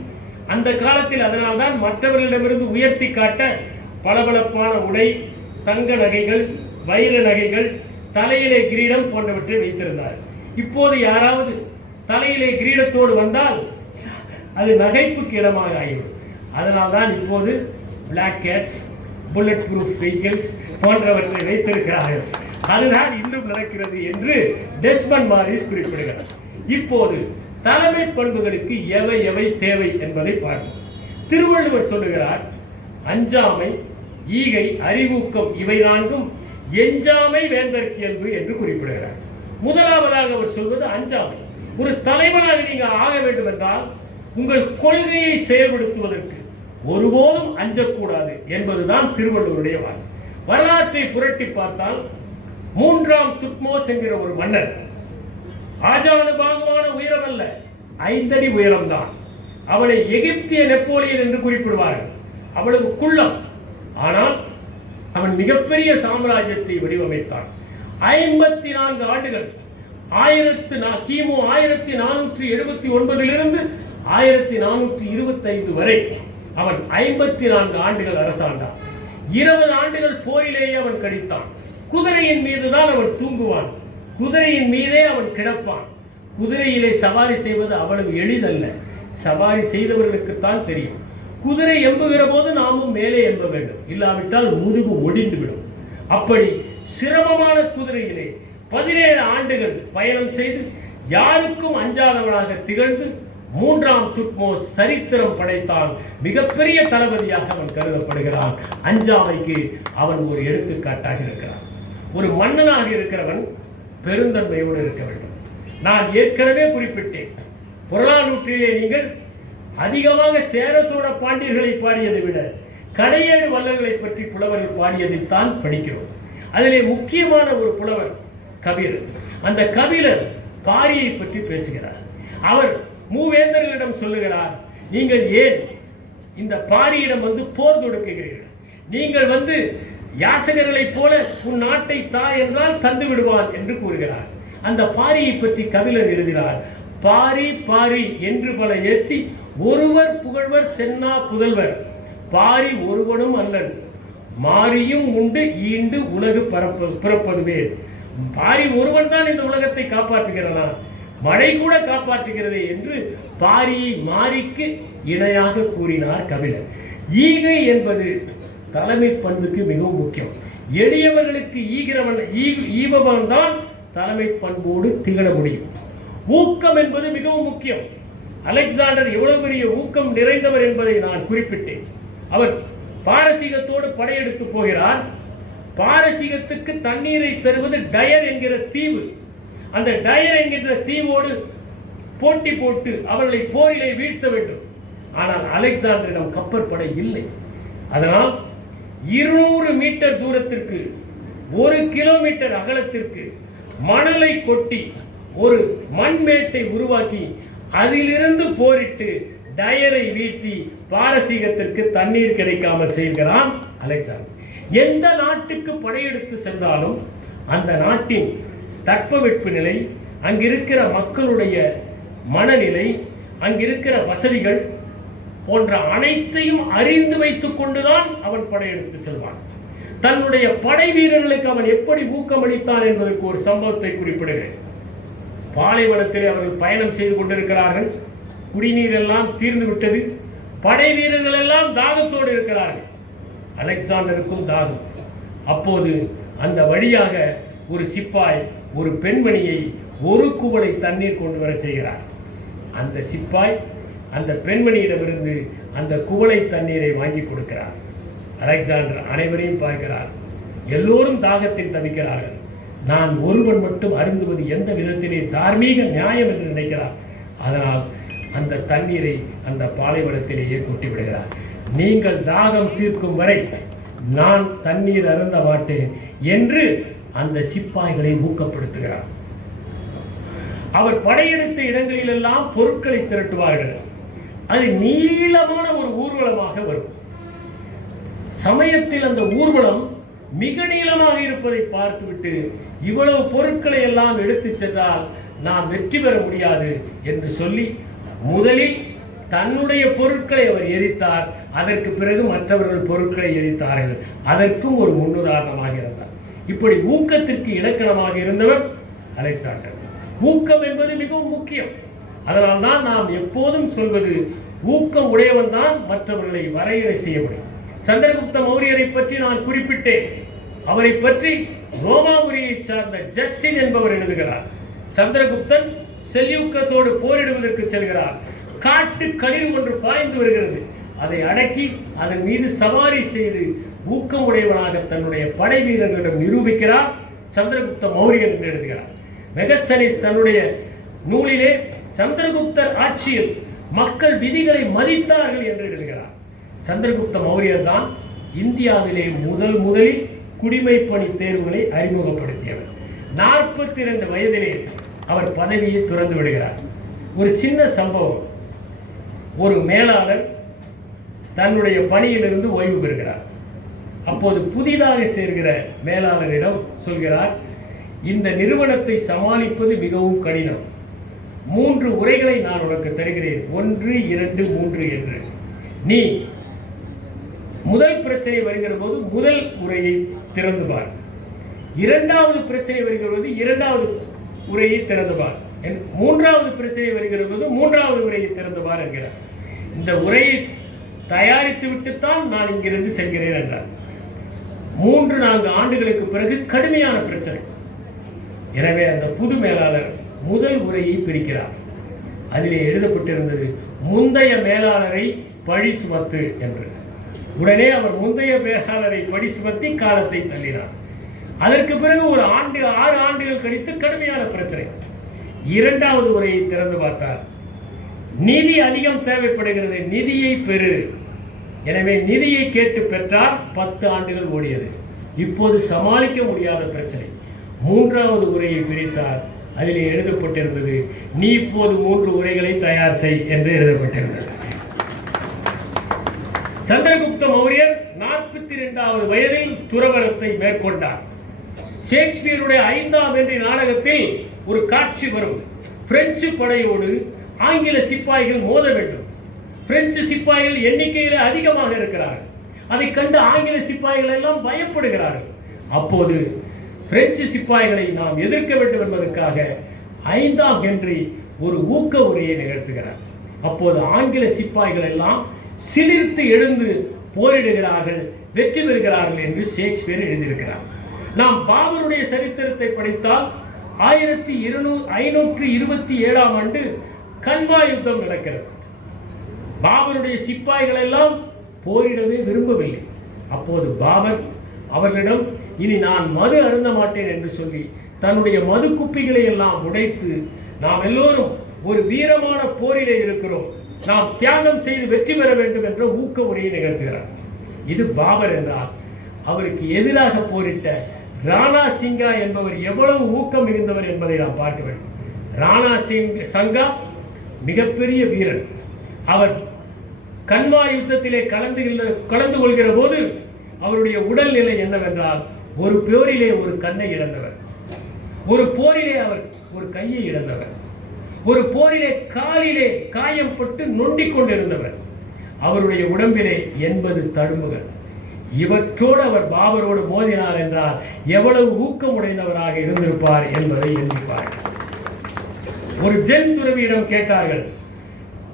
அந்த காலத்தில் அதனால்தான் மற்றவர்களிடமிருந்து உயர்த்தி காட்ட பளபளப்பான உடை, தங்க நகைகள், வைர நகைகள், தலையிலே கிரீடம் போன்றவற்றை வைத்திருந்தார். இப்போது யாராவது தலையிலே கிரீடத்தோடு வந்தால் அது நகைப்புக்கு இடமாக ஆகிவிடும். அதனால்தான் இப்போது black cats, bullet proof vehicles போன்றவற்றை வைத்திருக்கிறார்கள். அதுதான் இன்னும் நடக்கிறது என்று டெஸ்மண்ட் மாரிஸ் குறிப்பிடுகிறார். இப்போது தலைமை பண்புகளுக்கு எவை எவை தேவை என்பதை பார்ப்போம். திருவள்ளுவர் சொல்லுகிறார், அஞ்சாமை, ஈகை, அறிவூக்கம் இவை நான்கும் எஞ்சாமை வேந்தற்கியல்பு என்று குறிப்பிடுகிறார். முதலாவதாக அவர் சொல்வது அஞ்சாமை. ஒரு தலைவனாக நீங்கள் ஆக வேண்டும் என்றால் உங்கள் கொள்கையை செயல்படுத்துவதற்கு ஒருபோதும் அஞ்சக்கூடாது என்பதுதான் திருவள்ளுவருடைய வார்த்தை. வரலாற்றை புரட்டி பார்த்தால் 3ஆம் துத்மோஸ் என்கிற ஒரு மன்னர், ஆஜானுபாகுவான உயரம் அல்ல, 5 அடி உயரம்தான். அவனை எகிப்திய நெப்போலியன் என்று குறிப்பிடுவார்கள். அவ்வளவு குள்ளம். ஆனால் அவன் மிகப்பெரிய சாம்ராஜ்யத்தை வடிவமைத்தான். 54 ஆண்டுகள் கிமு 1479 1425 வரை அவன் 54 ஆண்டுகள் அரசாண்டான். 20 ஆண்டுகள் போரிலேயே அவன் கழித்தான். குதிரையின் மீதுதான் அவன் தூங்குவான், குதிரையின் மீதே அவன் கிடப்பான். குதிரையிலே சவாரி செய்வது அவ்வளவு எளிதல்ல. சவாரி செய்தவர்களுக்குத்தான் தெரியும். குதிரை எம்புகிற போது நாமும் மேலே எம்ப வேண்டும், இல்லாவிட்டால் முதுகு ஒடிந்துவிடும். அப்படி சிரமமான குதிரையிலே 17 ஆண்டுகள் பயணம் செய்து யாருக்கும் அஞ்சாதவனாக திகழ்ந்து 3ஆம் துத்மோஸ் சரித்திரம் படைத்தான். மிகப்பெரிய தளபதியாக அவன் கருதப்படுகிறான். அஞ்சாமைக்கு அவன் ஒரு எடுத்துக்காட்டாக இருக்கிறான். ஒரு மன்னனாக இருக்கிறவன் பெருந்தன்மையோடு இருக்க வேண்டும். நான் ஏற்கனவே குறிப்பிட்டேன், புறநானூற்றிலே நீங்கள் அதிகமாக சேர சோழ பாண்டியர்களை பாடியதை விட கடையேழு வள்ளல்களை பற்றி புலவர்கள் பாடியதைத்தான் படிக்கிறோம். அதிலே முக்கியமான ஒரு புலவர் கபிலர். அந்த கபிலர் பாரியை பற்றி பேசுகிறார். அவர் மூவேந்தர்களிடம் சொல்லுகிறார், நீங்கள் ஏன் இந்த பாரியிடம் போர் தொடுக்குகிறீர்கள்? நீங்கள் யாசகர்களைப் போல உன் நாட்டை தா என்றால் தந்து விடுவான் என்று கூறுகிறார். அந்த பாரியை பற்றி கபிலர் எழுதினார், பாரி பாரி என்று பல ஏத்தி ஒருவர் புகழ்வர் சென்னா புதல்வர் பாரி ஒருவனும் அல்லன் மாரியும் உண்டு ஈண்டு உலகு பிறப்பதுவே. பாரி ஒருவன் தான் இந்த உலகத்தை காப்பாற்றுகிறானா, மழை கூட காப்பாற்றுகிறது என்று பாரியை மாரிக்கு இணையாக கூறினார் கபிலர். ஈகை என்பது தலைமை பண்புக்கு மிகவும் முக்கியம். எளியவர்களுக்கு ஈபவன் தான் தலைமை பண்போடு திகழ முடியும். ஊக்கம் என்பது மிகவும் முக்கியம். அலெக்சாண்டர் எவ்வளவு பெரிய ஊக்கம் நிறைந்தவர் என்பதை நான் குறிப்பிட்டேன். அவர் பாரசீகத்தோடு படையெடுத்து போகிறார். பாரசீகத்துக்கு தண்ணீரை தருவது டயர் என்கிற தீவு. அந்த டயர் என்கின்ற தீவோடு போட்டி போட்டு அவர்களை போரிலே வீழ்த்த வேண்டும். ஆனால் அலெக்சாண்டரிடம் கப்பற்படை இல்லை. அதனால் 200 மீட்டர் தூரத்திற்கு 1 கிலோமீட்டர் அகலத்திற்கு மணலை கொட்டி ஒரு மண்மேட்டை உருவாக்கி அதிலிருந்து போரிட்டு டயரை வீழ்த்தி பாரசீகத்திற்கு தண்ணீர் கிடைக்காமல் செய்கிறான் அலெக்சாண்டர். எந்த நாட்டுக்கு படையெடுத்து சென்றாலும் அந்த நாட்டின் தட்பவெட்ப நிலை, அங்கிருக்கிற மக்களுடைய மனநிலை, அங்கிருக்கிற வசதிகள் போன்ற அனைத்தையும் அறிந்து வைத்துக் கொண்டுதான் அவன் படையெடுத்து செல்வான். தன்னுடைய படை வீரர்களுக்கு அவன் எப்படி ஊக்கமளித்தான் என்பதற்கு ஒரு சம்பவத்தை குறிப்பிடுகிறேன். பாலைவனத்திலே அவர்கள் பயணம் செய்து கொண்டிருக்கிறார்கள். குடிநீர் எல்லாம் தீர்ந்து விட்டது. படை வீரர்கள் எல்லாம் தாகத்தோடு இருக்கிறார்கள். அலெக்சாண்டருக்கும் தாகம். அப்போது அந்த வழியாக ஒரு சிப்பாய் ஒரு பெண்மணியை ஒரு குவளை தண்ணீர் கொண்டு வர செய்கிறார். அந்த சிப்பாய் அந்த பெண்மணியிடமிருந்து அந்த குவளை தண்ணீரை வாங்கி கொடுக்கிறார். அலெக்சாண்டர் அனைவரையும் பார்க்கிறார். எல்லோரும் தாகத்தில் தவிக்கிறார்கள். நான் ஒருவன் மட்டும் அருந்துவது எந்த விதத்திலே தார்மீக நியாயம் என்று நினைக்கிறார். அதனால் அந்த தண்ணீரை அந்த பாலைவனத்திலேயே கொட்டி விடுகிறார். நீங்கள் தாகம் தீர்க்கும் வரை நான் தண்ணீர் அருந்த மாட்டேன் என்று அந்த சிப்பாய்களை ஊக்கப்படுத்துகிறார். அவர் படையெடுத்த இடங்களிலெல்லாம் பொருட்களை திரட்டுவார்கள். அது நீளமான ஒரு ஊர்வலமாக வரும். சமயத்தில் அந்த ஊர்வலம் மிக நீளமாக இருப்பதை பார்த்துவிட்டு இவ்வளவு பொருட்களை எல்லாம் எடுத்து சென்றால் நாம் வெற்றி பெற முடியாது என்று சொல்லி முதலில் தன்னுடைய பொருட்களை அவர் எரித்தார். அதற்கு பிறகு மற்றவர்கள் பொருட்களை எரித்தார்கள். அதற்கும் ஒரு முன்னுதாரணமாக இருந்தார். இப்படி ஊக்கத்திற்கு இலக்கணமாக இருந்தவர் அலெக்சாண்டர். ஊக்கம் என்பது மிகவும் முக்கியம். அதனால்தான் நாம் எப்போதும் சொல்வது, ஊக்கம் உடையவன் தான் மற்றவர்களை வரையறை செய்ய முடியும். சந்திரகுப்த மௌரியரை பற்றி நான் குறிப்பிட்டேன். அவரை பற்றி ரோமாபுரியை சார்ந்த ஜஸ்டின் என்பவர் எழுதுகிறார். சந்திரகுப்தன் செல்யூக்கஸோடு போரிடுவதற்கு செல்கிறார். காட்டு களிர் ஒன்று பாய்ந்து வருகிறது. அதை அடக்கி அதன் மீது சவாரி செய்து ஊக்கம் உடையவனாக தன்னுடைய படை வீரர்களிடம் நிரூபிக்கிறார் சந்திரகுப்த மௌரியன் என்று எழுதுகிறார். மெகஸ்தனிஸ் தன்னுடைய நூலிலே சந்திரகுப்தர் ஆட்சியில் மக்கள் விதிகளை மதித்தார்கள் என்று எழுதுகிறார். சந்திரகுப்த மௌரியர் தான் இந்தியாவிலே முதலில் குடிமை பணி தேர்வுகளை அறிமுகப்படுத்தியவர். 42 வயதிலே அவர் பதவியை துறந்து விடுகிறார். ஒரு சின்ன சம்பவம். ஒரு மேலாளர் தன்னுடைய பணியிலிருந்து ஓய்வு பெறுகிறார். அப்போது புதிதாக சேர்கிற மேலாளரிடம் சொல்கிறார், இந்த நிறுவனத்தை சமாளிப்பது மிகவும் கடினம். 3 உரைகளை நான் உனக்கு தருகிறேன், 1, 2, 3 என்று. நீ முதல் பிரச்சனை வருகிற போது முதல் உரையை திறந்து பார். 2வது பிரச்சனை வருகிற போது 2வது உரையை திறந்து பார். 3வது பிரச்சனை வருகிற போது 3வது உரையை திறந்து பார் என்கிறார். இந்த உரையை தயாரித்து விட்டுத்தான் நான் இங்கிருந்து செல்கிறேன் என்றார். 3-4 ஆண்டுகளுக்கு பிறகு கடுமையான பிரச்சனை. எனவே அந்த புது மேலாளர் முதல் உரையை பிரிக்கிறார். அதிலே எழுதப்பட்டிருந்தது, முந்தைய மேலாளரை பழி சுமத்து என்று. உடனே அவர் முந்தைய மேலாளரை பழி சுமத்தி காலத்தை தள்ளினார். அதற்கு பிறகு ஒரு 6 ஆண்டுகள் கழித்து கடுமையான பிரச்சனை. 2வது உரையை திறந்து பார்த்தார். நிதி அதிகம் தேவைப்படுகிறது, நிதியை பெறு. எனவே நிதியை கேட்டு பெற்றார். 10 ஆண்டுகள் ஓடியது. இப்போது சமாளிக்க முடியாத பிரச்சனை. மூன்றாவது உரையை பிரித்தார். அதிலே எழுதப்பட்டிருந்தது, நீ இப்போது 3 உரைகளை தயார் செய் என்று எழுதப்பட்டிருந்தது. சந்திரகுப்த மௌரியர் 42வது வயதில் துறவரத்தை மேற்கொண்டார். ஷேக்ஸ்பியருடைய 5ஆம் வென்றி நாடகத்தில் ஒரு காட்சி வரும். பிரெஞ்சு படையோடு ஆங்கில சிப்பாய்கள் மோத வேண்டும். பிரெஞ்சு சிப்பாய்கள் எண்ணிக்கையில் அதிகமாக இருக்கிறார்கள். அதை கண்டு ஆங்கில சிப்பாய்கள் எல்லாம் பயப்படுகிறார்கள். அப்போது பிரெஞ்சு சிப்பாய்களை நாம் எதிர்க்க வேண்டும் என்பதற்காக 5ஆம் ஹென்றி ஒரு ஊக்க உரையை நிகழ்த்துகிறார். அப்போது ஆங்கில சிப்பாய்கள் எல்லாம் சிலிர்த்து எழுந்து போரிடுகிறார்கள், வெற்றி பெறுகிறார்கள் என்று ஷேக்ஸ்பியர் எழுதியிருக்கிறார். நாம் பாபருடைய சரித்திரத்தை படித்தால் 1527ஆம் ஆண்டு கன்வா யுத்தம் நடக்கிறது. பாபருடைய சிப்பாய்கள் எல்லாம் போரிடவே விரும்பவில்லை. அப்போது பாபர் அவர்களிடம், இனி நான் மது அருந்த மாட்டேன் என்று சொல்லி தன்னுடைய மது குப்பிகளை எல்லாம் உடைத்து, நாம் எல்லோரும் ஒரு வீரமான போரிலே இருக்கிறோம், நாம் தியாகம் செய்து வெற்றி பெற வேண்டும் என்ற ஊக்க உரையை நிகழ்த்துகிறார். இது பாபர் என்றால் அவருக்கு எதிராக போரிட்ட ராணா சிங்கா என்பவர் எவ்வளவு ஊக்கம் இருந்தவர் என்பதை நாம் பார்க்க வேண்டும். ராணா சங்கா மிகப்பெரிய வீரன். அவர் கன்வா யுத்தத்திலே கலந்து கொள்கிற போது அவருடைய உடல்நிலை என்னவென்றால், ஒரு போரிலே ஒரு கண்ணை இழந்தவர், ஒரு போரிலே அவர் ஒரு கையை இழந்தவர், ஒரு போரிலே காலிலே காயப்பட்டு நொண்டிக் கொண்டிருந்தவர். அவருடைய உடம்பிலே 80 தழும்புகள். இவற்றோடு அவர் பாபரோடு மோதினார் என்றால் எவ்வளவு ஊக்கமுடைந்தவராக இருந்திருப்பார் என்பதை எண்ணிப்பார். ஒரு ஜென் துறவியிடம் கேட்டார்கள்,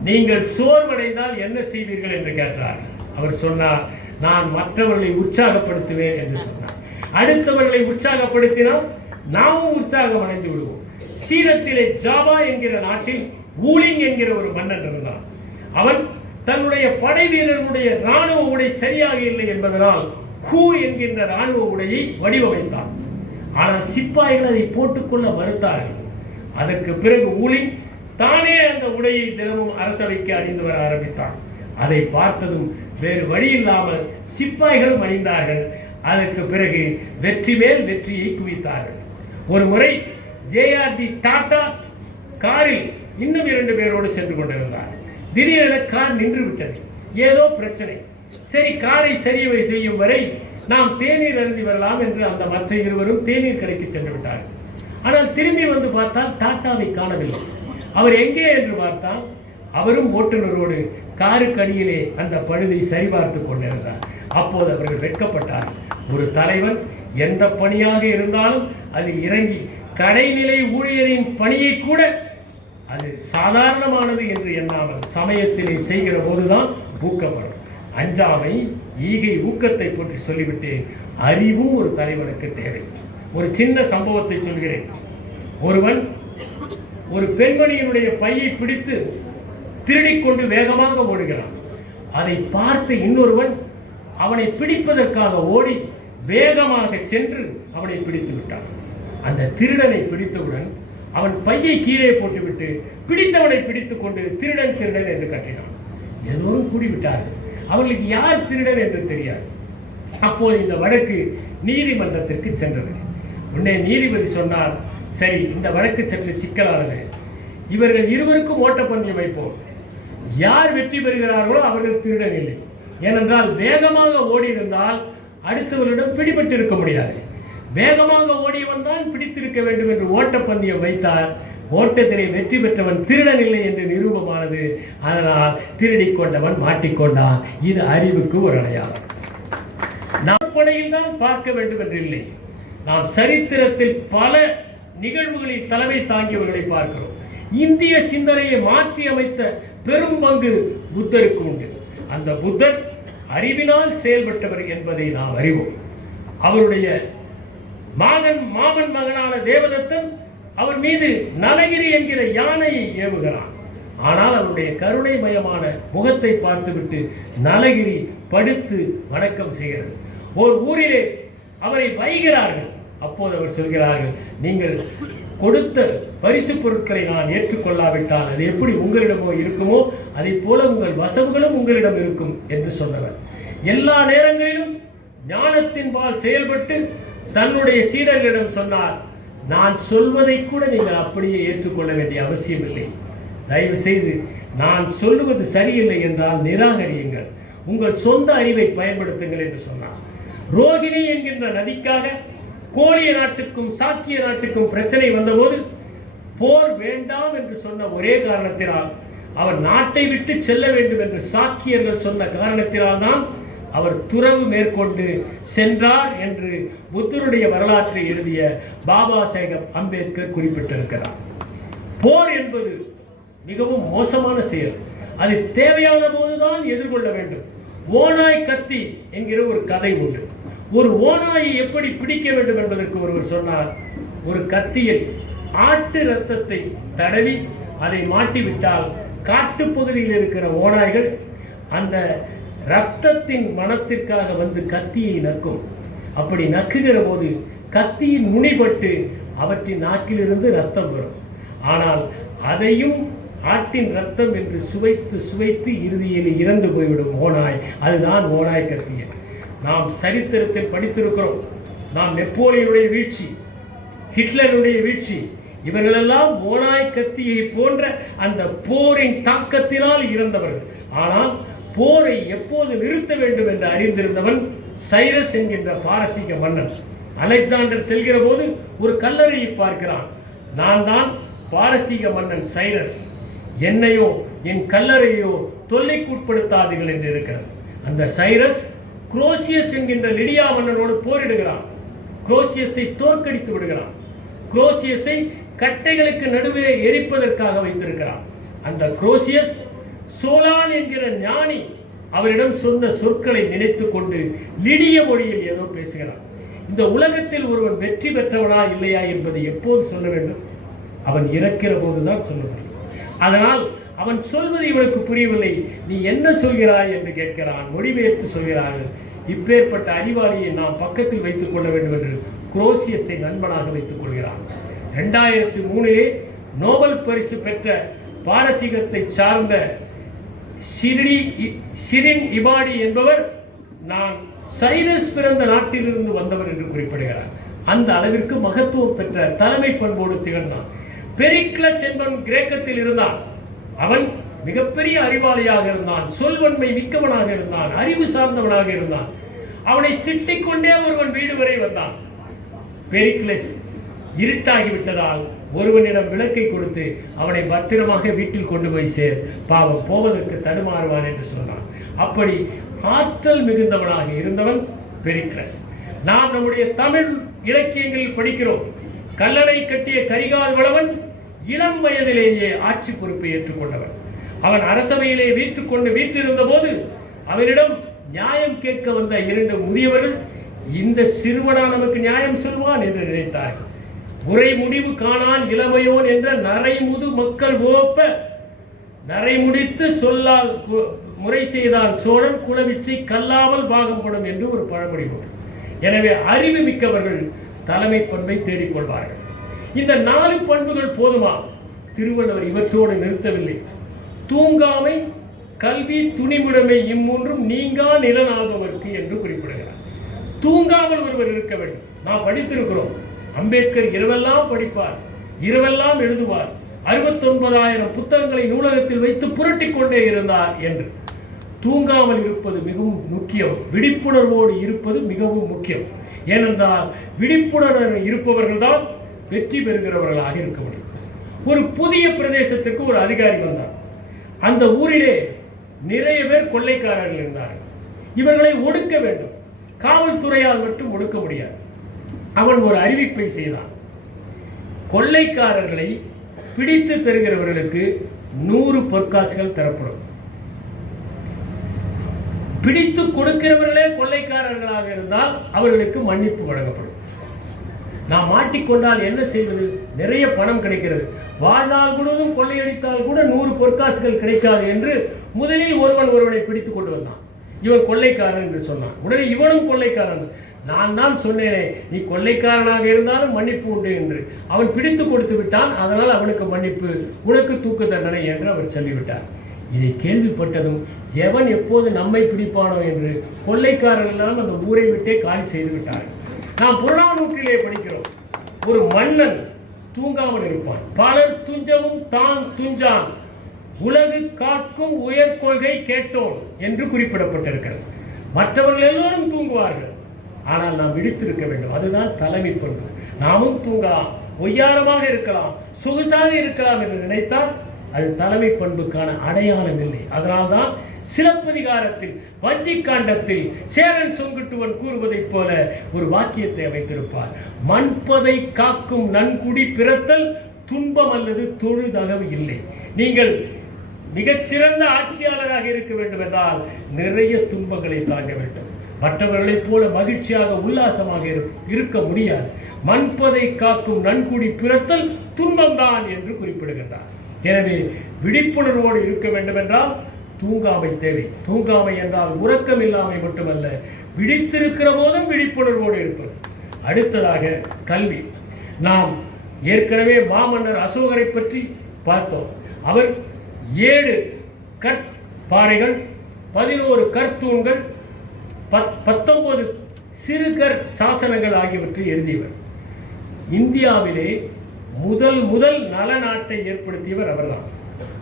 நீங்கள் சோர்வடைந்தால் என்ன செய்வீர்கள் என்று கேட்டார். அவர் சொன்னார், நான் மற்றவர்களை உற்சாகப்படுத்துவேன் என்று சொன்னார். அடுத்தவர்களை உற்சாகப்படுத்தினால் நாமும் உற்சாகம் அடைந்து விடுவோம். சீனத்திலே ஜாவா என்கிற நாட்டில் ஊலிங் என்கிற ஒரு மன்னன் இருந்தான். அவன் தன்னுடைய படை வீரர்களுடைய ராணுவ உடை சரியாக இல்லை என்பதனால் ஹூ என்கின்ற ராணுவ உடையை வடிவமைத்தான். ஆனால் சிப்பாய்கள் அதை போட்டுக்கொள்ள மறுத்தார்கள். அதற்கு பிறகு ஊலிங் தானே அந்த உடையை தினமும் அரசவைக்கு அணிந்து வர ஆரம்பித்தான். அதை பார்த்ததும் வேறு வழி இல்லாமல் சிப்பாய்களும் அணிந்தார்கள். அதற்கு பிறகு வெற்றி மேல் வெற்றியை குவித்தார்கள். ஒரு முறை ஜே.ஆர்.டி. டாடா காரில் இன்னும் 2 பேரோடு சென்று கொண்டிருந்தார். திடீரென கார் நின்று விட்டது. ஏதோ பிரச்சனை. சரி, காரை சரி செய்யும் வரை நாம் தேநீர் அருந்தி வரலாம் என்று அந்த மற்ற இருவரும் தேநீர் கடைக்கு சென்று விட்டார்கள். ஆனால் திரும்பி வந்து பார்த்தால் டாட்டாவை காணவில்லை. அவர் எங்கே என்று பார்த்தால் அவரும் ஓட்டுநரோடு காருக்கு அடியிலே அந்த பழுதை சரிபார்த்து கொண்டிருந்தார். அப்போது அவர்கள் வெட்கப்பட்டார். ஒரு தலைவன் எந்த பணியாக இருந்தாலும் அதில் இறங்கி கடைநிலை ஊழியரின் பணியை கூட அது சாதாரணமானது என்று எண்ணாமல் சமயத்திலே செய்கிற போதுதான் ஊக்கப்படும். அஞ்சாமை, ஈகை, ஊக்கத்தை பற்றி சொல்லிவிட்டு அறிவும் ஒரு தலைவனுக்கு தேவை. ஒரு சின்ன சம்பவத்தை சொல்கிறேன். ஒருவன் ஒரு பெண்மணியினுடைய பையை பிடித்து திருடிக்கொண்டு வேகமாக ஓடுகிறான். அதை பார்த்து இன்னொருவன் அவனை பிடிப்பதற்காக ஓடி வேகமாக சென்று அவனை பிடித்து விட்டான். அந்த திருடனை பிடித்தவுடன் அவன் பையை கீழே போட்டுவிட்டு பிடித்தவனை பிடித்துக் கொண்டு திருடன் திருடன் என்று கட்டினான். எல்லோரும் கூடிவிட்டார்கள். அவர்களுக்கு யார் திருடன் என்று தெரியாது. அப்போது இந்த வழக்கு நீதிமன்றத்திற்கு சென்றது. உடனே நீதிபதி சொன்னார், சரி, இந்த வழக்கு சற்று சிக்கலானது. இவர்கள் இருவருக்கும் ஓட்டப்பந்தயம் வைப்போம். யார் வெற்றி பெறுகிறார்களோ அவர்கள் திருடன் இல்லை. ஏனென்றால் வேகமாக ஓடி இருந்தால் அடுத்தவர்களிடம் பிடிபட்டு இருக்க முடியாது. வேகமாக ஓடியவன் தான் பிடித்திருக்க வேண்டும் என்று ஓட்டப்பந்தயம் வைத்தார். ஓட்டத்திலே வெற்றி பெற்றவன் திருடன் இல்லை என்று நிரூபமானது. அதனால் திருடிக் கொண்டவன் மாட்டிக்கொண்டான். இது அறிவுக்கு ஒரு அடையாளம். நாற்படையில் தான் பார்க்க வேண்டும் என்று இல்லை. நாம் சரித்திரத்தில் பல நிகழ்வுகளில் தலைமை தாங்கியவர்களை பார்க்கிறோம். இந்திய சிந்தனையை மாற்றி அமைத்த பெரும் பங்கு புத்தருக்கு உண்டு. அந்த புத்தர் அறிவினால் செயல்பட்டவர் என்பதை நாம் அறிவோம். அவருடைய மாமன் மகனான தேவதத்தன் அவர் மீது நலகிரி என்கிற யானையை ஏவுகிறான். ஆனால் அவருடைய கருணைமயமான முகத்தை பார்த்துவிட்டு நலகிரி படுத்து வணக்கம் செய்கிறது. ஒரு ஊரிலே அவரை வைகிறார்கள். அப்போது அவர் சொல்கிறார்கள், நீங்கள் கொடுத்த பரிசு பொருட்களை நான் ஏற்றுக்கொள்ளாவிட்டால் அது எப்படி உங்களிடமோ இருக்குமோ அதை போல உங்கள் வசவுகளும் உங்களிடம் இருக்கும் என்று சொன்னவர். எல்லா நேரங்களிலும் ஞானத்தின்பால் செயல்பட்டு தன்னுடைய சீடர்களிடம் சொன்னார், நான் சொல்வதை கூட நீங்கள் அப்படியே ஏற்றுக்கொள்ள வேண்டிய அவசியம் இல்லை. தயவு செய்து நான் சொல்லுவது சரியில்லை என்றால் நிராகரியுங்கள், உங்கள் சொந்த அறிவை பயன்படுத்துங்கள் என்று சொன்னார். ரோகிணி என்கின்ற நதிக்காக கோலிய நாட்டுக்கும் சாக்கிய நாட்டுக்கும் பிரச்சனை வந்தபோது போர் வேண்டாம் என்று சொன்ன ஒரே காரணத்தினால், அவர் நாட்டை விட்டு செல்ல வேண்டும் என்று சாக்கியர்கள் சொன்ன காரணத்தினால் தான் அவர் துறவு மேற்கொண்டு சென்றார் என்று புத்தருடைய வரலாற்றை எழுதிய பாபா சாஹேப் அம்பேத்கர் குறிப்பிட்டிருக்கிறார். போர் என்பது மிகவும் மோசமான செயல். அது தேவையான போதுதான் எதிர்கொள்ள வேண்டும். ஓநாய் கத்தி என்கிற ஒரு கதை உண்டு. ஒரு ஓநாயை எப்படி பிடிக்க வேண்டும் என்பதற்கு ஒருவர் சொன்னார், ஒரு கத்தியில் ஆட்டு ரத்தத்தை தடவி அதை மாட்டிவிட்டால் காட்டுப்பகுதியில் இருக்கிற ஓநாய்கள் அந்த ரத்தத்தின் மனத்திற்காக வந்து கத்தியை நக்கும். அப்படி நக்குகிற போது கத்தியின் நுனிபட்டு அவற்றின் நாக்கிலிருந்து ரத்தம் வரும். ஆனால் அதையும் ஆட்டின் ரத்தம் என்று சுவைத்து சுவைத்து இறுதியில் இறந்து போய்விடும் ஓநாய். அதுதான் ஓநாய் கத்திய. நாம் சரித்திரத்தில் படித்திருக்கிறோம். நாம் நெப்போலியனுடைய வீழ்ச்சி, ஹிட்லருடைய வீழ்ச்சி, இவர்களெல்லாம் ஓநாய் கத்தியை போன்ற அந்த போரின் தாக்கத்தினால் இறந்தவர்கள். ஆனால் போரை எப்போது நிறுத்த வேண்டும் என்று அறிந்திருந்தவன் சைரஸ் என்கின்ற பாரசீக மன்னன். அலெக்சாண்டர் செல்கிற போது ஒரு கல்லறையை பார்க்கிறான். நான் தான் பாரசீக மன்னன் சைரஸ், என்னையோ என் கல்லறையோ தொல்லைக்குட்படுத்தாதீர்கள் என்று இருக்கிறது. அந்த சைரஸ் குரோசியஸ் என்கின்ற லிடியா மன்னனோடு போரிடுகிறான். குரோசியஸை தோற்கடித்து விடுகிறான். குரோசியஸை கட்டைகளுக்கு நடுவே எரிப்பதற்காக வைத்திருக்கிறான். அந்த குரோசியஸ் சோலான் என்கிற ஞானி அவரிடம் சொன்ன சொற்களை நினைத்துக் கொண்டு லிடிய மொழியில் ஏதோ பேசுகிறான். இந்த உலகத்தில் ஒருவன் வெற்றி பெற்றவனா இல்லையா என்பதை எப்போது சொல்ல வேண்டும்? அவன் இறக்கிற போதுதான் சொல்ல முடியும். அதனால் அவன் சொல்வது இவனுக்கு புரியவில்லை. நீ என்ன சொல்கிறாய் என்று கேட்கிறான். மொழிபெயர்த்து சொல்கிறார்கள். இப்பேற்பட்ட அறிவாளியை நாம் பக்கத்தில் வைத்துக் கொள்ள வேண்டும் என்று குரோசியஸை நண்பனாக வைத்துக் கொள்கிறான். 2003 நோபல் பரிசு பெற்ற பாரசீகத்தை சார்ந்த ஷிரின் இபாடி என்பவர் நான் சைரஸ் பிறந்த நாட்டிலிருந்து வந்தவர் என்று குறிப்பிடுகிறார். அந்த அளவிற்கு மகத்துவம் பெற்ற தலைமை பண்போடு திகழ்ந்தான். பெரிக்லஸ் என்பவன் கிரேக்கத்தில் இருந்தான். அவன் மிகப்பெரிய அறிவாளியாக இருந்தான், சொல்வன்மை மிக்கவனாக இருந்தான், அறிவு சார்ந்தவனாக இருந்தான். அவனை திட்டிக் கொண்டே ஒருவன் வீடு வரை வந்தான். பெரிக்லஸ் இருட்டாகிவிட்டதால் ஒருவனிடம் விளக்கை கொடுத்து அவனை பத்திரமாக வீட்டில் கொண்டு போய் சேர், பாவம் போவதற்கு தடுமாறுவான் என்று சொன்னான். அப்படி ஆற்றல் மிகுந்தவனாக இருந்தவன் பெரிக்லஸ். நாம் நம்முடைய தமிழ் இலக்கியங்களில் படிக்கிறோம். கல்லணை கட்டிய கரிகால் வளவன் இளம் வயதிலேயே ஆட்சி பொறுப்பை ஏற்றுக்கொண்டவன். அவன் அரசவையிலே வீற்றிருந்த போது அவனிடம் நியாயம் கேட்க வந்த 2 முதியவர்கள், இந்த சிறுவனா நமக்கு நியாயம் சொல்வான் என்று நினைத்தார்கள். உரை முடிவு காணான் இளமையோன் என்ற நரைமுது மக்கள் ஓப்ப நரை முடித்து சொல்லால் முறை செய்தான் சோழன் குலவிச்சை கல்லாமல் பாகப்படும் என்று ஒரு பழமொழி உண்டு. எனவே அறிவு மிக்கவர்கள் தலைமை பண்பை தேடிக்கொள்வார்கள். இந்த 4 பண்புகள் போதுமா? திருவள்ளுவர் இவற்றோடு நிறுத்தவில்லை. தூங்காமை, கல்வி, துணிவுடைமை இம்மூன்றும் நீங்கா நிலனால்பவர்க்கு என்று குறிப்பிடுகிறார். தூங்காமல் ஒருவர் இருக்க வேண்டும். நாம் படித்திருக்கிறோம். அம்பேத்கர் இரவெல்லாம் படிப்பார், இரவெல்லாம் எழுதுவார், 69,000 புத்தகங்களை நூலகத்தில் வைத்து புரட்டிக் கொண்டே இருந்தார் என்று. தூங்காமல் இருப்பது மிகவும் முக்கியம். விழிப்புணர்வோடு இருப்பது மிகவும் முக்கியம். ஏனென்றால் விழிப்புணர்வு இருப்பவர்கள் தான் வெற்றி பெறுகிறவர்களாக இருக்க முடியும். ஒரு புதிய பிரதேசத்திற்கு ஒரு அதிகாரி வந்தார். அந்த ஊரிலே நிறைய பேர் கொள்ளைக்காரர்கள் இருந்தார்கள். இவர்களை ஒடுக்க வேண்டும். காவல்துறையால் மட்டும் ஒடுக்க முடியாது. அவன் ஒரு அறிவிப்பை செய்தான். கொள்ளைக்காரர்களை பிடித்து தருகிறவர்களுக்கு 100 பொற்காசுகள் தரப்படும். பிடித்து கொடுக்கிறவர்களே கொள்ளைக்காரர்களாக இருந்தால் அவர்களுக்கு மன்னிப்பு வழங்கப்படும். நாம் மாட்டிக்கொண்டால் என்ன செய்வது? நிறைய பணம் கிடைக்கிறது. வாழ்நாள் முழுவதும் கொள்ளையடித்தால் கூட 100 பொற்காசுகள் கிடைக்காது என்று முதலில் ஒருவனை பிடித்துக் கொண்டு வந்தான். இவன் கொள்ளைக்காரன் என்று சொன்னான். உடனே இவனும் கொள்ளைக்காரன். நான் தான் சொன்னேனே, நீ கொள்ளைக்காரனாக இருந்தாலும் மன்னிப்பு உண்டு என்று. அவன் பிடித்து கொடுத்து விட்டான். அதனால் அவனுக்கு மன்னிப்பு, உனக்கு தூக்கு தண்டனை என்று அவர் சொல்லிவிட்டார். இதை கேள்விப்பட்டதும் எவன் எப்போது நம்மை பிடிப்பானோ என்று கொள்ளைக்காரர்கள் எல்லாம் அந்த ஊரை விட்டே காலி செய்து விட்டார்கள். நாம் புறநானூற்றிலே படிக்கிறோம். ஒரு மன்னன் தூங்காமல் இருப்பான். பலர் துஞ்சவும் தான் துஞ்சான், உலகு காக்கும் உயர் கொள்கை கேட்டோம் என்று குறிப்பிடப்பட்டிருக்கிறது. மற்றவர்கள் எல்லோரும் தூங்குவார்கள், ஆனால் நாம் விழித்திருக்க வேண்டும். அதுதான் தலைமை பண்பு. நாமும் தூங்கலாம், ஒய்யாரமாக இருக்கலாம், சொகுசாக இருக்கலாம் என்று நினைத்தால் அது தலைமை பண்புக்கான அடையாளம் இல்லை. அதனால்தான் சிலப்பதிகாரத்தில் வஞ்சிக்காண்டத்தில் சேரன் சொங்குட்டுவன் கூறுவதைப் போல ஒரு வாக்கியத்தை அமைத்திருப்பார். மண்பதை காக்கும் நன்குடி பிறத்தல் துன்பம் அல்லது தொழுதகவு இல்லை. நீங்கள் மிகச்சிறந்த ஆட்சியாளராக இருக்க வேண்டும் என்றால் நிறைய துன்பங்களை தாங்க வேண்டும். மற்றவர்களைப் போல மகிழ்ச்சியாக உல்லாசமாக இருக்க முடியாது. மண்பதை காக்கும் நன்குடி பிறத்தல் துன்பம்தான் என்று குறிப்பிடுகின்றார். எனவே விழிப்புணர்வோடு இருக்க வேண்டும் என்றால் தூங்காமை தேவை. தூங்காமை என்றால் உறக்கம் இல்லாமை மட்டுமல்ல, விழித்திருக்கிற போதும் விழிப்புணர்வோடு இருப்பது. அடுத்ததாக கல்வி. நாம் ஏற்கனவே மாமன்னர் அசோகரை பற்றி பார்த்தோம். அவர் 7 கற்பாறைகள், 11 கற்தூண்கள், 19 சிறுகற் சாசனங்கள் ஆகியவற்றை எழுதியவர். இந்தியாவிலே முதல் நல நாட்டை ஏற்படுத்தியவர் அவர்தான்.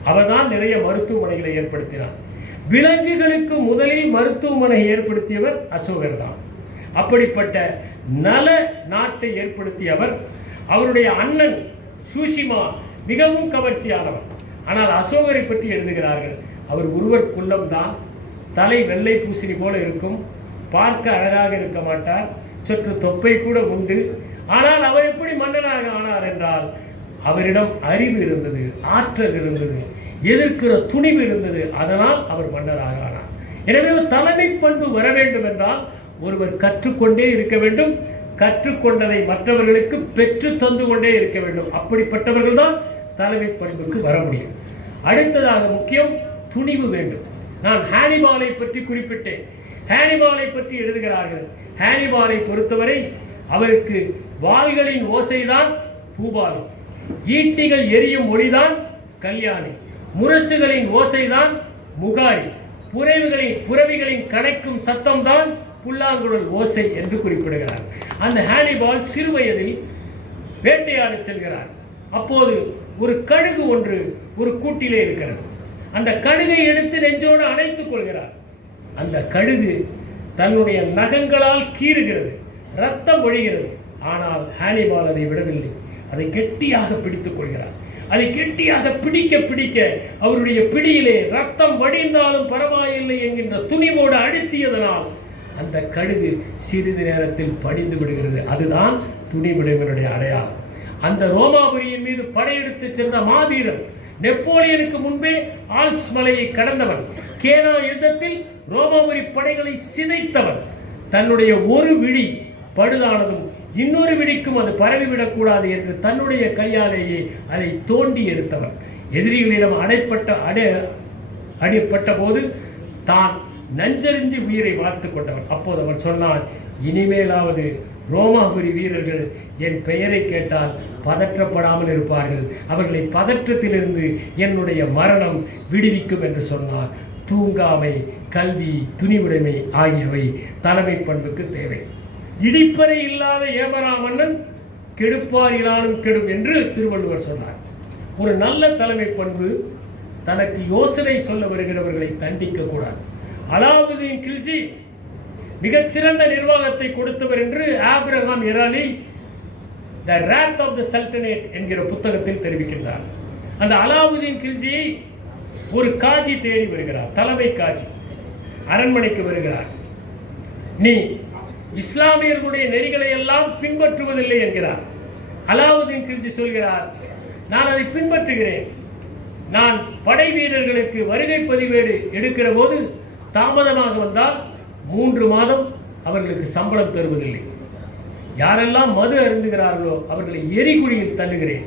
அவர்தான் நிறைய மருத்துவமனைகளை ஏற்படுத்தினார். விலங்குகளுக்கு முதலில் மருத்துவமனை ஏற்படுத்தியவர் அசோகர் தான். அப்படிப்பட்ட நல நாட்டை ஏற்படுத்தியவர். அவருடைய அண்ணன் சுஷிமா மிகவும் கவர்ச்சியானவர். ஆனால் அசோகரை பற்றி எழுதுகிறார்கள், அவர் ஒருவர் குள்ளம் தான், தலை வெள்ளை பூசணி போல இருக்கும், பார்க்க அழகாக இருக்க மாட்டார், சற்று தொப்பை கூட உண்டு. ஆனால் அவர் எப்படி மன்னனாக ஆனார் என்றால் அவரிடம் அறிவு இருந்தது, ஆற்றல் இருந்தது, எதிர்க்கிற துணிவு இருந்தது. அதனால் அவர் மன்னராக ஆனார். எனவே தலைமை பண்பு வர வேண்டும் என்றால் ஒருவர் கற்றுக்கொண்டே இருக்க வேண்டும். கற்றுக்கொண்டதை மற்றவர்களுக்கு பெற்று தந்து கொண்டே இருக்க வேண்டும். அப்படிப்பட்டவர்கள் தான் தலைமை பண்புக்கு வர முடியும். அடுத்ததாக முக்கியம் துணிவு வேண்டும். நான் ஹானிபாலை பற்றி குறிப்பிட்டேன். ஹானிபாலை பற்றி எழுதுகிறார்கள். ஹானிபாலை பொறுத்தவரை அவருக்கு வாள்களின் ஓசைதான் பூபாலம், ஈட்டிகள் எரியும் மொழிதான் கல்யாணி, முரசுகளின் ஓசைதான் முகாரி, புறவிகளின் கணைக்கும் சத்தம் தான் புல்லாங்குழல் ஓசை என்று குறிப்பிடுகிறார். அந்த ஹானிபால் சிறு வயதில் வேட்டையாட செல்கிறார். அப்போது ஒரு கழுகு ஒன்று ஒரு கூட்டிலே இருக்கிறது. அந்த கழுகை எடுத்து நெஞ்சோடு அணைத்துக் கொள்கிறார். அந்த கழுகு தன்னுடைய நகங்களால் கீறுகிறது, ரத்தம் ஒழிகிறது. ஆனால் ஹானிபால் அதை விடவில்லை. அதை கெட்டியாக பிடித்துக் கொள்கிறார். அதை கெட்டியாக பிடிக்க அவருடைய பிடியிலே ரத்தம் வடிந்தாலும் பரவாயில்லை என்கின்ற துணிவோடு அழுத்தியதனால் அந்த கழுகு சிறிது நேரத்தில் படிந்து விடுகிறது. அதுதான் துணிவிடுவனுடைய அடையாளம். அந்த ரோமாபுரியின் மீது படையெடுத்து சென்ற மாவீரன், நெப்போலியனுக்கு முன்பே ஆல்ப்ஸ் மலையை கடந்தவன், கேனா யுத்தத்தில் ரோமாபுரி படைகளை சிதைத்தவன், தன்னுடைய ஒரு விழி படுதானதும் இன்னொரு விழிக்கும் அது பரவிவிடக்கூடாது என்று தன்னுடைய கையாலேயே அதை தோண்டி எடுத்தவன், எதிரிகளிடம் அடிப்பட்ட போது தான் நஞ்சறிந்தி உயிரை வார்த்துக் கொண்டவன். அப்போது அவன் சொன்னான், இனிமேலாவது ரோமாபுரி வீரர்கள் என் பெயரை கேட்டால் பதற்றப்படாமல் இருப்பார்கள், அவர்களை பதற்றத்திலிருந்து என்னுடைய மரணம் விடுவிக்கும் என்று சொன்னார். தூங்காமை, கல்வி, துணிவுடைமை ஆகியவை தலைமை பண்புக்கு தேவை. இடிப்பறை இல்லாத ஏமரா மன்னன் கெடுப்பார் இலானும் கெடும் என்று திருவள்ளுவர் சொன்னார். ஒரு நல்ல தலைமை பண்பு தனக்கு யோசனை சொல்ல வருகிறவர்களை தண்டிக்க கூடாது. அலாவுதீன் கில்ஜி மிகச்சிறந்த நிர்வாகத்தை கொடுத்தவர் என்று Abraham எராலி the Rath of the சல்டனேட் என்கிற புத்தகத்தில் தெரிவிக்கின்றார். அந்த அலாவுதீன் கில்ஜியை ஒரு காஜி தேடி வருகிறார், தலைமை காஜி அரண்மனைக்கு வருகிறார். நீ இஸ்லாமியர்களுடைய நெறிகளை எல்லாம் பின்பற்றுவதில்லை என்கிறார். அலாவுதீன் கில்ஜி சொல்கிறார், நான் அதை பின்பற்றுகிறேன். நான் படை வீரர்களுக்கு வருகை பதிவேடு எடுக்கிற போது தாமதமாக வந்தால் 3 மாதம் அவர்களுக்கு சம்பளம் தருவதில்லை. யாரெல்லாம் மது அருந்துகிறார்களோ அவர்களை எரிகுழியில் தள்ளுகிறேன்.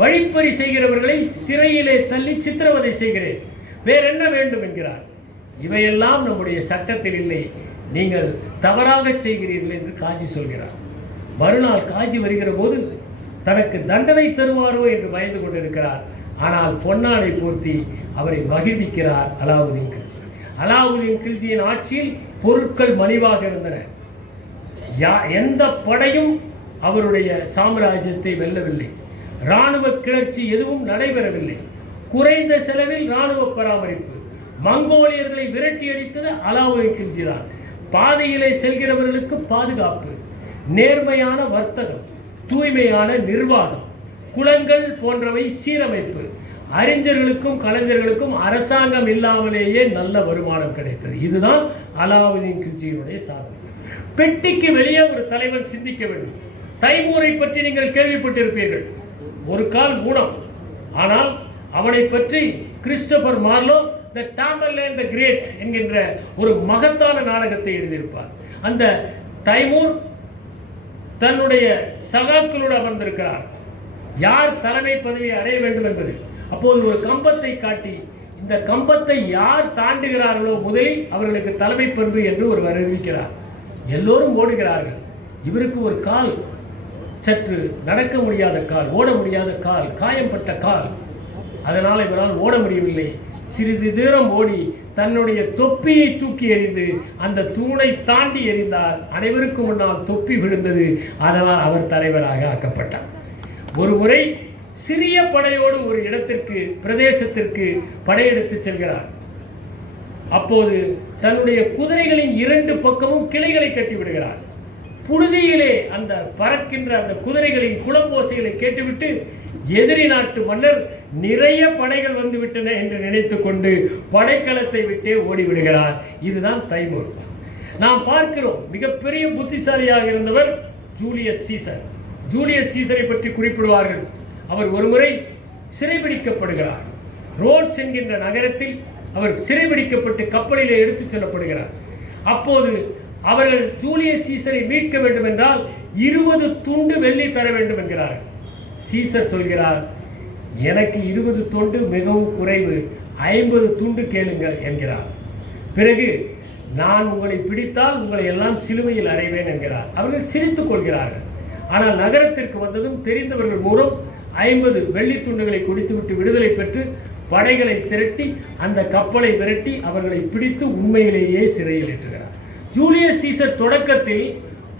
வழிப்பறி செய்கிறவர்களை சிறையிலே தள்ளி சித்திரவதை செய்கிறேன். வேற என்ன வேண்டும் என்கிறார். இவையெல்லாம் நம்முடைய சட்டத்தில் இல்லை, நீங்கள் தவறாக செய்கிறீர்கள் என்று காஜி சொல்கிறார். மறுநாள் காஜி வருகிற போது தனக்கு தண்டனை தருவாரோ என்று பயந்து கொண்டிருக்கிறார். ஆனால் பொன்னாடை போர்த்தி அவரை மகிழ்விக்கிறார் அலாவுதீன் கில்ஜி. அலாவுதீன் கில்ஜியின் ஆட்சியில் பொருட்கள் மலிவாக இருந்தன. எந்த படையும் அவருடைய சாம்ராஜ்யத்தை வெல்லவில்லை. ராணுவ கிளர்ச்சி எதுவும் நடைபெறவில்லை. குறைந்த செலவில் ராணுவ பராமரிப்பு. மங்கோலியர்களை விரட்டி அடித்தது அலாவுதீன் கில்ஜி தான். பாதையிலே செல்கிறவர்களுக்கு பாதுகாப்பு, நேர்மையான வர்த்தகம், தூய்மையான நிர்வாகம், குளங்கள் போன்றவை சீரமைப்பு. அறிஞர்களுக்கும் கலைஞர்களுக்கும் அரசாங்கம் இல்லாமலேயே நல்ல வருமானம் கிடைத்தது. இதுதான் அலாவுதீன் கில்ஜியினுடைய சாதனை. பெட்டிக்கு வெளியே ஒரு தலைவன் சிந்திக்க வேண்டும். தைமூரை பற்றி நீங்கள் கேள்விப்பட்டிருப்பீர்கள். ஒரு கால் ஊனம், ஆனால் அவனை பற்றி கிறிஸ்டோபர் மார்லோ தி டாம்பர்லேண்ட் தி கிரேட் என்கின்ற ஒரு மகத்தான நாடகத்தை எழுதியிருப்பார். அந்த தைமூர் தன்னுடைய சகாக்களோடு அமர்ந்திருக்கிறார். யார் தலைமை பதவியை அடைய வேண்டும் என்பது. அப்போது ஒரு கம்பத்தை காட்டி, இந்த கம்பத்தை யார் தாண்டுகிறார்களோ முதலில் அவர்களுக்கு தலைமை பண்பு என்று ஒருவர் அறிவிக்கிறார். எல்லோரும் ஓடுகிறார்கள். இவருக்கு ஒரு கால், சற்று நடக்க முடியாத கால், ஓட முடியாத கால், காயம்பட்ட கால். அதனால் இவரால் ஓட முடியவில்லை. சிறிது தூரம் ஓடி தன்னுடைய தொப்பியை தூக்கி எறிந்து அந்த தூணை தாண்டி எறிந்தார். அனைவருக்கும் முன்னால் தொப்பி விழுந்தது. அதனால் அவர் தலைவராக ஆக்கப்பட்டார். ஒரு முறை சிறிய படையோடு ஒரு இடத்திற்கு, பிரதேசத்திற்கு படையெடுத்து செல்கிறார். அப்போது தன்னுடைய குதிரைகளின் 2 பக்கமும் கிளைகளை கட்டி விடுகிறார். புழுதியிலே அந்த பறக்கின்ற அந்த குதிரைகளின் குளப்போசைகளை கேட்டுவிட்டு எதிரி நாட்டு மன்னர் நிறைய படைகள் வந்து விட்டன என்று நினைத்துக் கொண்டு படைக்களத்தை விட்டே ஓடிவிடுகிறார். இதுதான் தைமூர். நாம் பார்க்கிறோம், மிகப்பெரிய புத்திசாலியாக இருந்தவர் ஜூலியஸ் சீசர். ஜூலியஸ் சீசரை பற்றி குறிப்பிடுவார்கள். அவர் ஒருமுறை சிறைபிடிக்கப்படுகிறார். ரோட்ஸ் என்கின்ற நகரத்தில் அவர் சிறைபிடிக்கப்பட்டு கப்பலிலே எடுத்துச் செல்லப்படுகிறார். அப்போது அவர்கள் ஜூலியஸ் சீசரை மீட்க வேண்டும் என்றால் 20 துண்டு வெள்ளி தர வேண்டும் என்கிறார். சீசர் சொல்கிறார், எனக்கு 20 துண்டு மிகவும் குறைவு, 50 துண்டு கேளுங்கள் என்கிறார். பிறகு நான் உங்களை பிடித்தால் உங்களை எல்லாம் சிலுவையில் அறைவேன் என்கிறார். அவர்கள் சிரித்துக் கொள்கிறார்கள். ஆனால் நகரத்திற்கு வந்ததும் தெரிந்தவர்கள் மூலம் 50 வெள்ளி துண்டுகளை குடித்துவிட்டு விடுதலை பெற்று படைகளை திரட்டி அந்த கப்பலை விரட்டி அவர்களை பிடித்து உண்மையிலேயே சிறையில் ஏற்றுகிறார். ஜூலியஸ் சீசர் தொடக்கத்தில்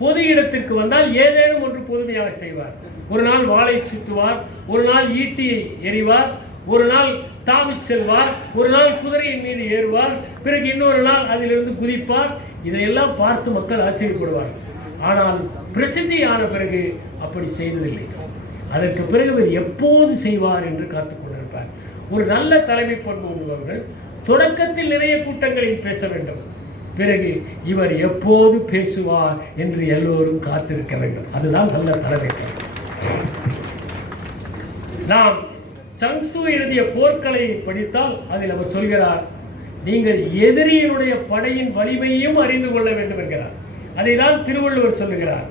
பொது இடத்திற்கு வந்தால் ஏதேனும் ஒன்று பொதுமையாக செய்வார். ஒரு நாள் வாளை சுற்றுவார், ஒரு நாள் ஈட்டியை எறிவார், ஒரு நாள் தாவிச் செல்வார், ஒரு நாள் குதிரையின் மீது ஏறுவார், பிறகு இன்னொரு நாள் அதிலிருந்து குதிப்பார். இதையெல்லாம் பார்த்து மக்கள் ஆச்சரியப்படுவார். ஆனால் பிரசித்தியான பிறகு அப்படி செய்ததில்லை. அதற்கு பிறகு அவர் எப்போது செய்வார் என்று காத்துக் கொண்டிருப்பார். ஒரு நல்ல தலைமை பண்பு உள்ளவர்கள் தொடக்கத்தில் நிறைய கூட்டங்களில் பேச வேண்டும். பிறகு இவர் எப்போது பேசுவார் என்று எல்லோரும் காத்திருக்க வேண்டும். அதுதான் நல்ல தலைமை. நாம் சங்சு எழுதிய போர்க்கலையை படித்தால் அதில் அவர் சொல்கிறார், நீங்கள் எதிரியினுடைய படையின் வலிமையையும் அறிந்து கொள்ள வேண்டும் என்கிறார். அதை தான் திருவள்ளுவர் சொல்லுகிறார்.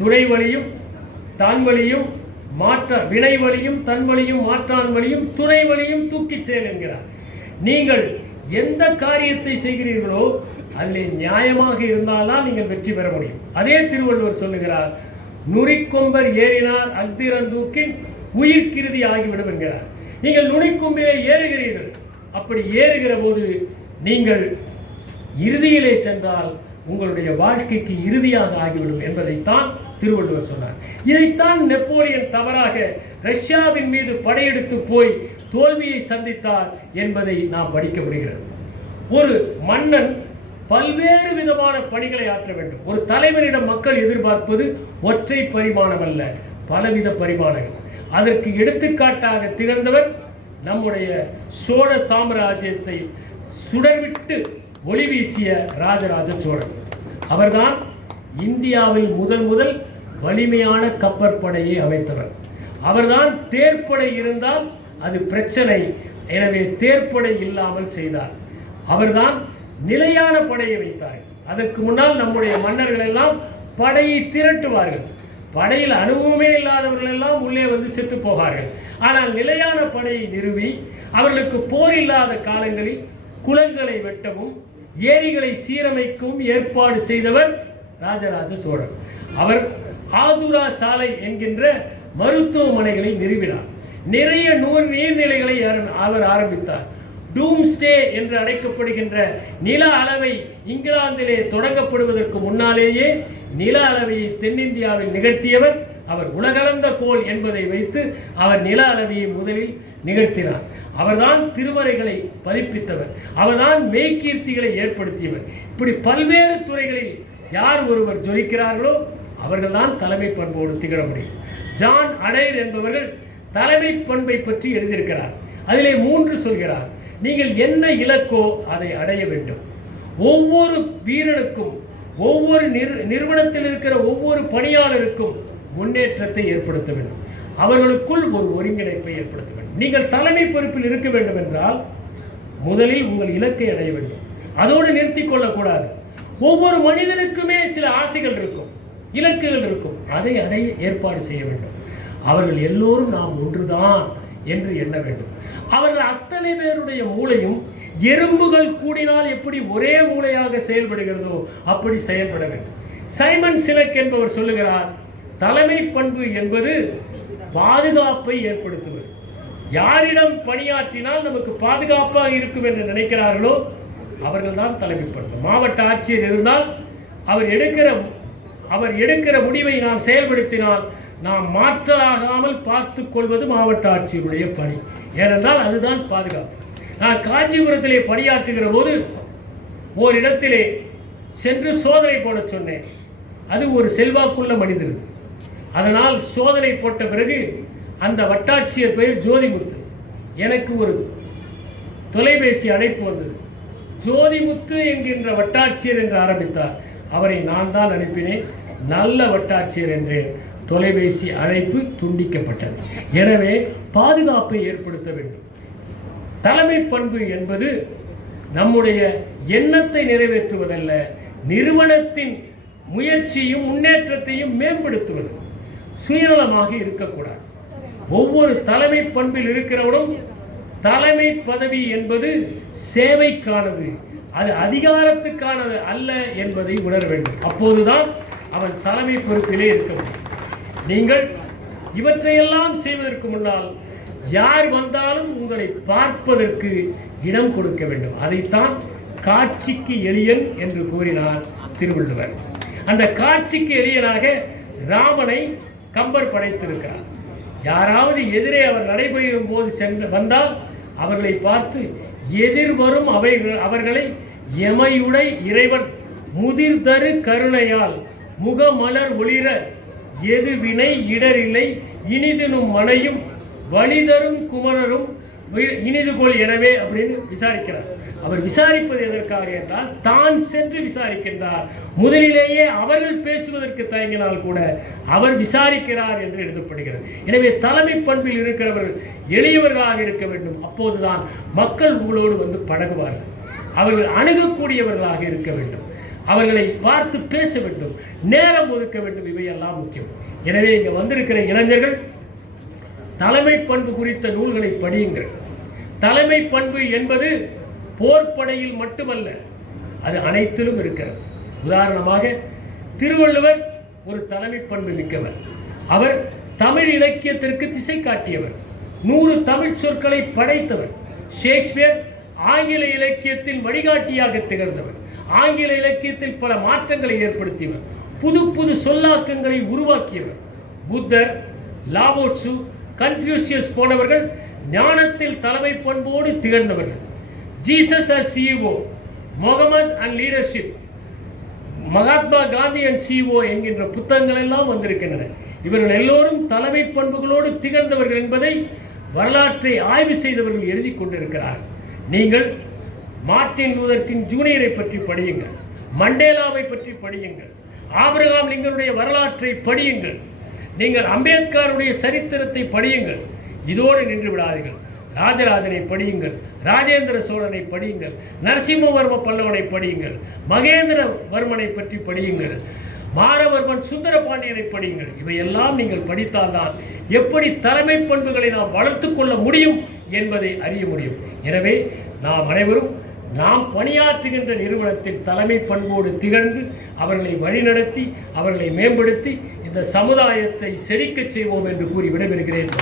துணை வலியும் தான் வலியும் வினை வலியும் தன் வலியும் மாற்றான் வலியும் துணை வலியும் தூக்கிச் செயல் என்கிறார். நீங்கள் எந்த காரியத்தை செய்கிறீர்களோ அதில் நியாயமாக இருந்தால்தான் நீங்கள் வெற்றி பெற முடியும். அதே திருவள்ளுவர் சொல்லுகிறார், நுரிக்கொம்பர் ஏறினார் அக்திரந்தூக்கின் உயிர்கிருதி ஆகிவிடும் என்கிறார். நீங்கள் நுனிக்கொம்பிலே ஏறுகிறீர்கள். அப்படி ஏறுகிற போது நீங்கள் இறுதியிலே சென்றால் உங்களுடைய வாழ்க்கைக்கு இறுதியாக ஆகிவிடும் என்பதைத்தான் திருவள்ளுவர் சொன்னார். இதைத்தான் நெப்போலியன் தவறாக ரஷ்யாவின் மீது படையெடுத்து போய் தோல்வியை சந்தித்தார் என்பதை நாம் படிக்க முடிகிறது. ஒரு மன்னன் பல்வேறு விதமான பணிகளை ஆற்ற வேண்டும். ஒரு தலைவரிடம் மக்கள் எதிர்பார்ப்பது ஒற்றை பரிமாணம் அல்ல, பலவித பரிமாணங்கள். அதற்கு எடுத்துக்காட்டாக திகழ்ந்தவர் நம்முடைய சோழ சாம்ராஜ்யத்தை சுடர்விட்டு ஒளி வீசிய ராஜராஜ சோழன். அவர்தான் இந்தியாவில் முதல் வலிமையான கப்பற்படையை அமைத்தவர். அவர்தான் தேர்ப்படை இருந்தால் அது பிரச்சனை, எனவே தேர்ப்படை இல்லாமல் செய்தார். அவர்தான் நிலையான படையை வைத்தார். அதற்கு முன்னால் நம்முடைய மன்னர்கள் எல்லாம் படையை திரட்டுவார்கள். படையில் அனுபவமே இல்லாதவர்கள் எல்லாம் உள்ளே வந்து செத்து போவார்கள். ஆனால் நிலையான படையை நிறுவி அவர்களுக்கு போர் இல்லாத காலங்களில் குளங்களை வெட்டவும் ஏரிகளை சீரமைக்கவும் ஏற்பாடு செய்தவர் ராஜராஜ சோழன். அவர் ஆதுரா சாலை என்கின்ற மருத்துவமனைகளை நிறுவினார். நிறைய நீர்நிலைகளை அவர் ஆரம்பித்தார். டூம்ஸ்டே என்று அழைக்கப்படுகின்ற நில அளவை இங்கிலாந்திலே தொடங்கப்படுவதற்கு முன்னாலேயே நில அளவையை தென்னிந்தியாவில் நிகழ்த்தியவர் அவர். உலகளந்த கோல் என்பதை வைத்து அவர் நில அளவையை முதலில் நிகழ்த்தினார். அவர்தான் திருமறைகளை பதிப்பித்தவர். அவர்தான் மெய்கீர்த்திகளை ஏற்படுத்தியவர். இப்படி பல்வேறு துறைகளில் யார் ஒருவர் ஜொலிக்கிறார்களோ அவர்கள்தான் தலைமை பண்போடு திகழ முடியும். ஜான் அடைர் என்பவர்கள் தலைமை பண்பை பற்றி எழுதியிருக்கிறார். அதிலே 3 சொல்கிறார். நீங்கள் என்ன இலக்கோ அதை அடைய வேண்டும். ஒவ்வொரு வீரனுக்கும், ஒவ்வொரு நிறுவனத்தில் இருக்கிற ஒவ்வொரு பணியாளருக்கும் முன்னேற்றத்தை ஏற்படுத்த வேண்டும். அவர்களுக்குள் ஒரு ஒருங்கிணைப்பை ஏற்படுத்த வேண்டும். நீங்கள் தலைமை பொறுப்பில் இருக்க வேண்டும் என்றால் முதலில் உங்கள் இலக்கை அடைய வேண்டும். அதோடு நிறுத்திக் கொள்ளக்கூடாது. ஒவ்வொரு மனிதனுக்குமே சில ஆசைகள் இருக்கும், இலக்குகள் இருக்கும். அதை அடைய ஏற்பாடு செய்ய வேண்டும். அவர்கள் எல்லோரும் நாம் ஒன்றுதான் என்று எண்ண வேண்டும். அவர்கள் அத்தனை பேருடைய மூளையும் எறும்புகள் கூடினால் எப்படி ஒரே மூளையாக செயல்படுகிறதோ அப்படி செயல்பட வேண்டும். சைமன் சினக் என்பவர் சொல்லுகிறார், தலைமை பண்பு என்பது பாதுகாப்பை ஏற்படுத்துவது. யாரிடம் பணியாற்றினால் நமக்கு பாதுகாப்பாக இருக்கும் என்று நினைக்கிறார்களோ அவர்கள் தான் தலைமை பண்பு. மாவட்ட ஆட்சியர் இருந்தால் அவர் எடுக்கிற முடிவை நாம் செயல்படுத்தினால் நாம் மாற்றாகாமல் பார்த்துக் கொள்வது மாவட்ட ஆட்சியருடைய பணி. ஏனென்றால் அதுதான் பாதுகாப்பு. நான் காஞ்சிபுரத்திலே பணியாற்றுகிற போது ஓரிடத்திலே சென்று சோதனை போட சொன்னேன். அது ஒரு செல்வாக்குள்ள மனிதர். அதனால் சோதனை போட்ட பிறகு அந்த வட்டாட்சியர் பெயர் ஜோதிமுத்து. எனக்கு ஒரு தொலைபேசி அழைப்பு வந்தது. ஜோதிமுத்து என்கின்ற வட்டாட்சியர் என்று ஆரம்பித்தார். அவரை நான் தான் அனுப்பினேன். நல்ல வட்டாட்சியர் என்றேன். தொலைபேசி அழைப்பு துண்டிக்கப்பட்டது. எனவே பாதுகாப்பை ஏற்படுத்த வேண்டும். தலைமை பண்பு என்பது நம்முடைய எண்ணத்தை நிறைவேற்றுவதல்ல, நிறுவனத்தின் முயற்சியும் முன்னேற்றத்தையும் மேம்படுத்துவது. சுயநலமாக இருக்கக்கூடாது. ஒவ்வொரு தலைமை பண்பில் இருக்கிறவனும் தலைமை பதவி என்பது சேவைக்கானது, அது அதிகாரத்துக்கானது அல்ல என்பதை உணர வேண்டும். அப்போதுதான் அவன் தலைமை பொறுப்பிலே இருக்க முடியும். நீங்கள் இவற்றையெல்லாம் செய்வதற்கு முன்னால் யார் வந்தாலும் உங்களை பார்ப்பதற்கு இடம் கொடுக்க வேண்டும். அதைத்தான் காட்சிக்கு எளியன் என்று கூறினார் திருவள்ளுவர். அந்த காட்சிக்கு எளியனாக ராமனை கம்பர் படைத்திருக்கிறார். யாராவது எதிரே அவர் நடைபெறும் போது வந்தால் அவர்களை பார்த்து எதிர்வரும் அவர்களை எமையுடை இறைவன் முதிர்தரு கருணையால் முகமலர் ஒளிர எது வினை இடரில்லை இனிதனும் மனையும் வழிதரும் குமரரும் இனிதுகோள் எனவே அப்படின்னு விசாரிக்கிறார். அவர் விசாரிப்பது எதற்காக என்றால் தான் சென்று விசாரிக்கின்றார். முதலிலேயே அவர்கள் பேசுவதற்கு தயங்கினால் கூட அவர் விசாரிக்கிறார் என்று எழுதப்படுகிறது. எனவே தலைமை பண்பில் இருக்கிறவர்கள் எளியவர்களாக இருக்க வேண்டும். அப்போதுதான் மக்கள் உங்களோடு வந்து பழகுவார்கள். அவர்கள் அணுகக்கூடியவர்களாக இருக்க வேண்டும். அவர்களை பார்த்து பேச வேண்டும், நேரம் ஒதுக்க வேண்டும். இவையெல்லாம் முக்கியம். எனவே இங்க வந்திருக்கிற இளைஞர்கள் தலைமை பண்பு குறித்த நூல்களை படியுங்கள். தலைமை பண்பு என்பது போர்ப்படையில் மட்டுமல்ல, அது அனைத்திலும் இருக்கிறது. உதாரணமாக திருவள்ளுவர் ஒரு தலைமை பண்பு மிக்கவர். அவர் தமிழ் இலக்கியத்திற்கு திசை காட்டியவர். 100 தமிழ் சொற்களை படைத்தவர். ஷேக்ஸ்பியர் ஆங்கில இலக்கியத்தின் வழிகாட்டியாக திகழ்ந்தவர். ஆங்கில இலக்கியத்தில் பல மாற்றங்களை ஏற்படுத்தியவர். புது புது சொல்லாக்கங்களை உருவாக்கியவர். புத்தர், லாவோட்சு, கன்ஃபியூசியஸ் போனவர்கள் ஞானத்தில் தலைமை பண்போடு திகழ்ந்தவர்கள். Jesus as CEO, Muhammad and leadership, Mahatma Gandhi and CEO என்கின்ற புத்தகங்கள் எல்லாம் வந்திருக்கின்றன. இவர்கள் எல்லோரும் தலைமை பண்புகளோடு திகழ்ந்தவர்கள் என்பதை வரலாற்றை ஆய்வு செய்தவர்கள் எழுதி கொண்டிருக்கிறார்கள். நீங்கள் மார்ட்டின் லூதர் கிங் ஜூனியரை பற்றி படியுங்கள், மண்டேலாவை பற்றி படியுங்கள், ஆபிரகாம் லிங்கனுடைய வரலாற்றை படியுங்கள், நீங்கள் அம்பேத்கருடைய சரித்திரத்தை படியுங்கள். இதோடு நின்று விடாதீர்கள். ராஜராஜனை படியுங்கள், ராஜேந்திர சோழனை படியுங்கள், நரசிம்மவர்ம பல்லவனை படியுங்கள், மகேந்திரவர்மனை பற்றி படியுங்கள், மாரவர்மன் சுந்தரபாண்டியனை படியுங்கள். இவையெல்லாம் நீங்கள் படித்தால்தான் எப்படி தலைமை பண்புகளை நாம் வளர்த்துக் கொள்ள முடியும் என்பதை அறிய முடியும். எனவே நாம் அனைவரும் நாம் பணியாற்றுகின்ற நிறுவனத்தில் தலைமை பண்போடு திகழ்ந்து அவர்களை வழிநடத்தி அவர்களை மேம்படுத்தி இந்த சமுதாயத்தை செழிக்கச் செய்வோம் என்று கூறி விடைபெறுகிறேன்.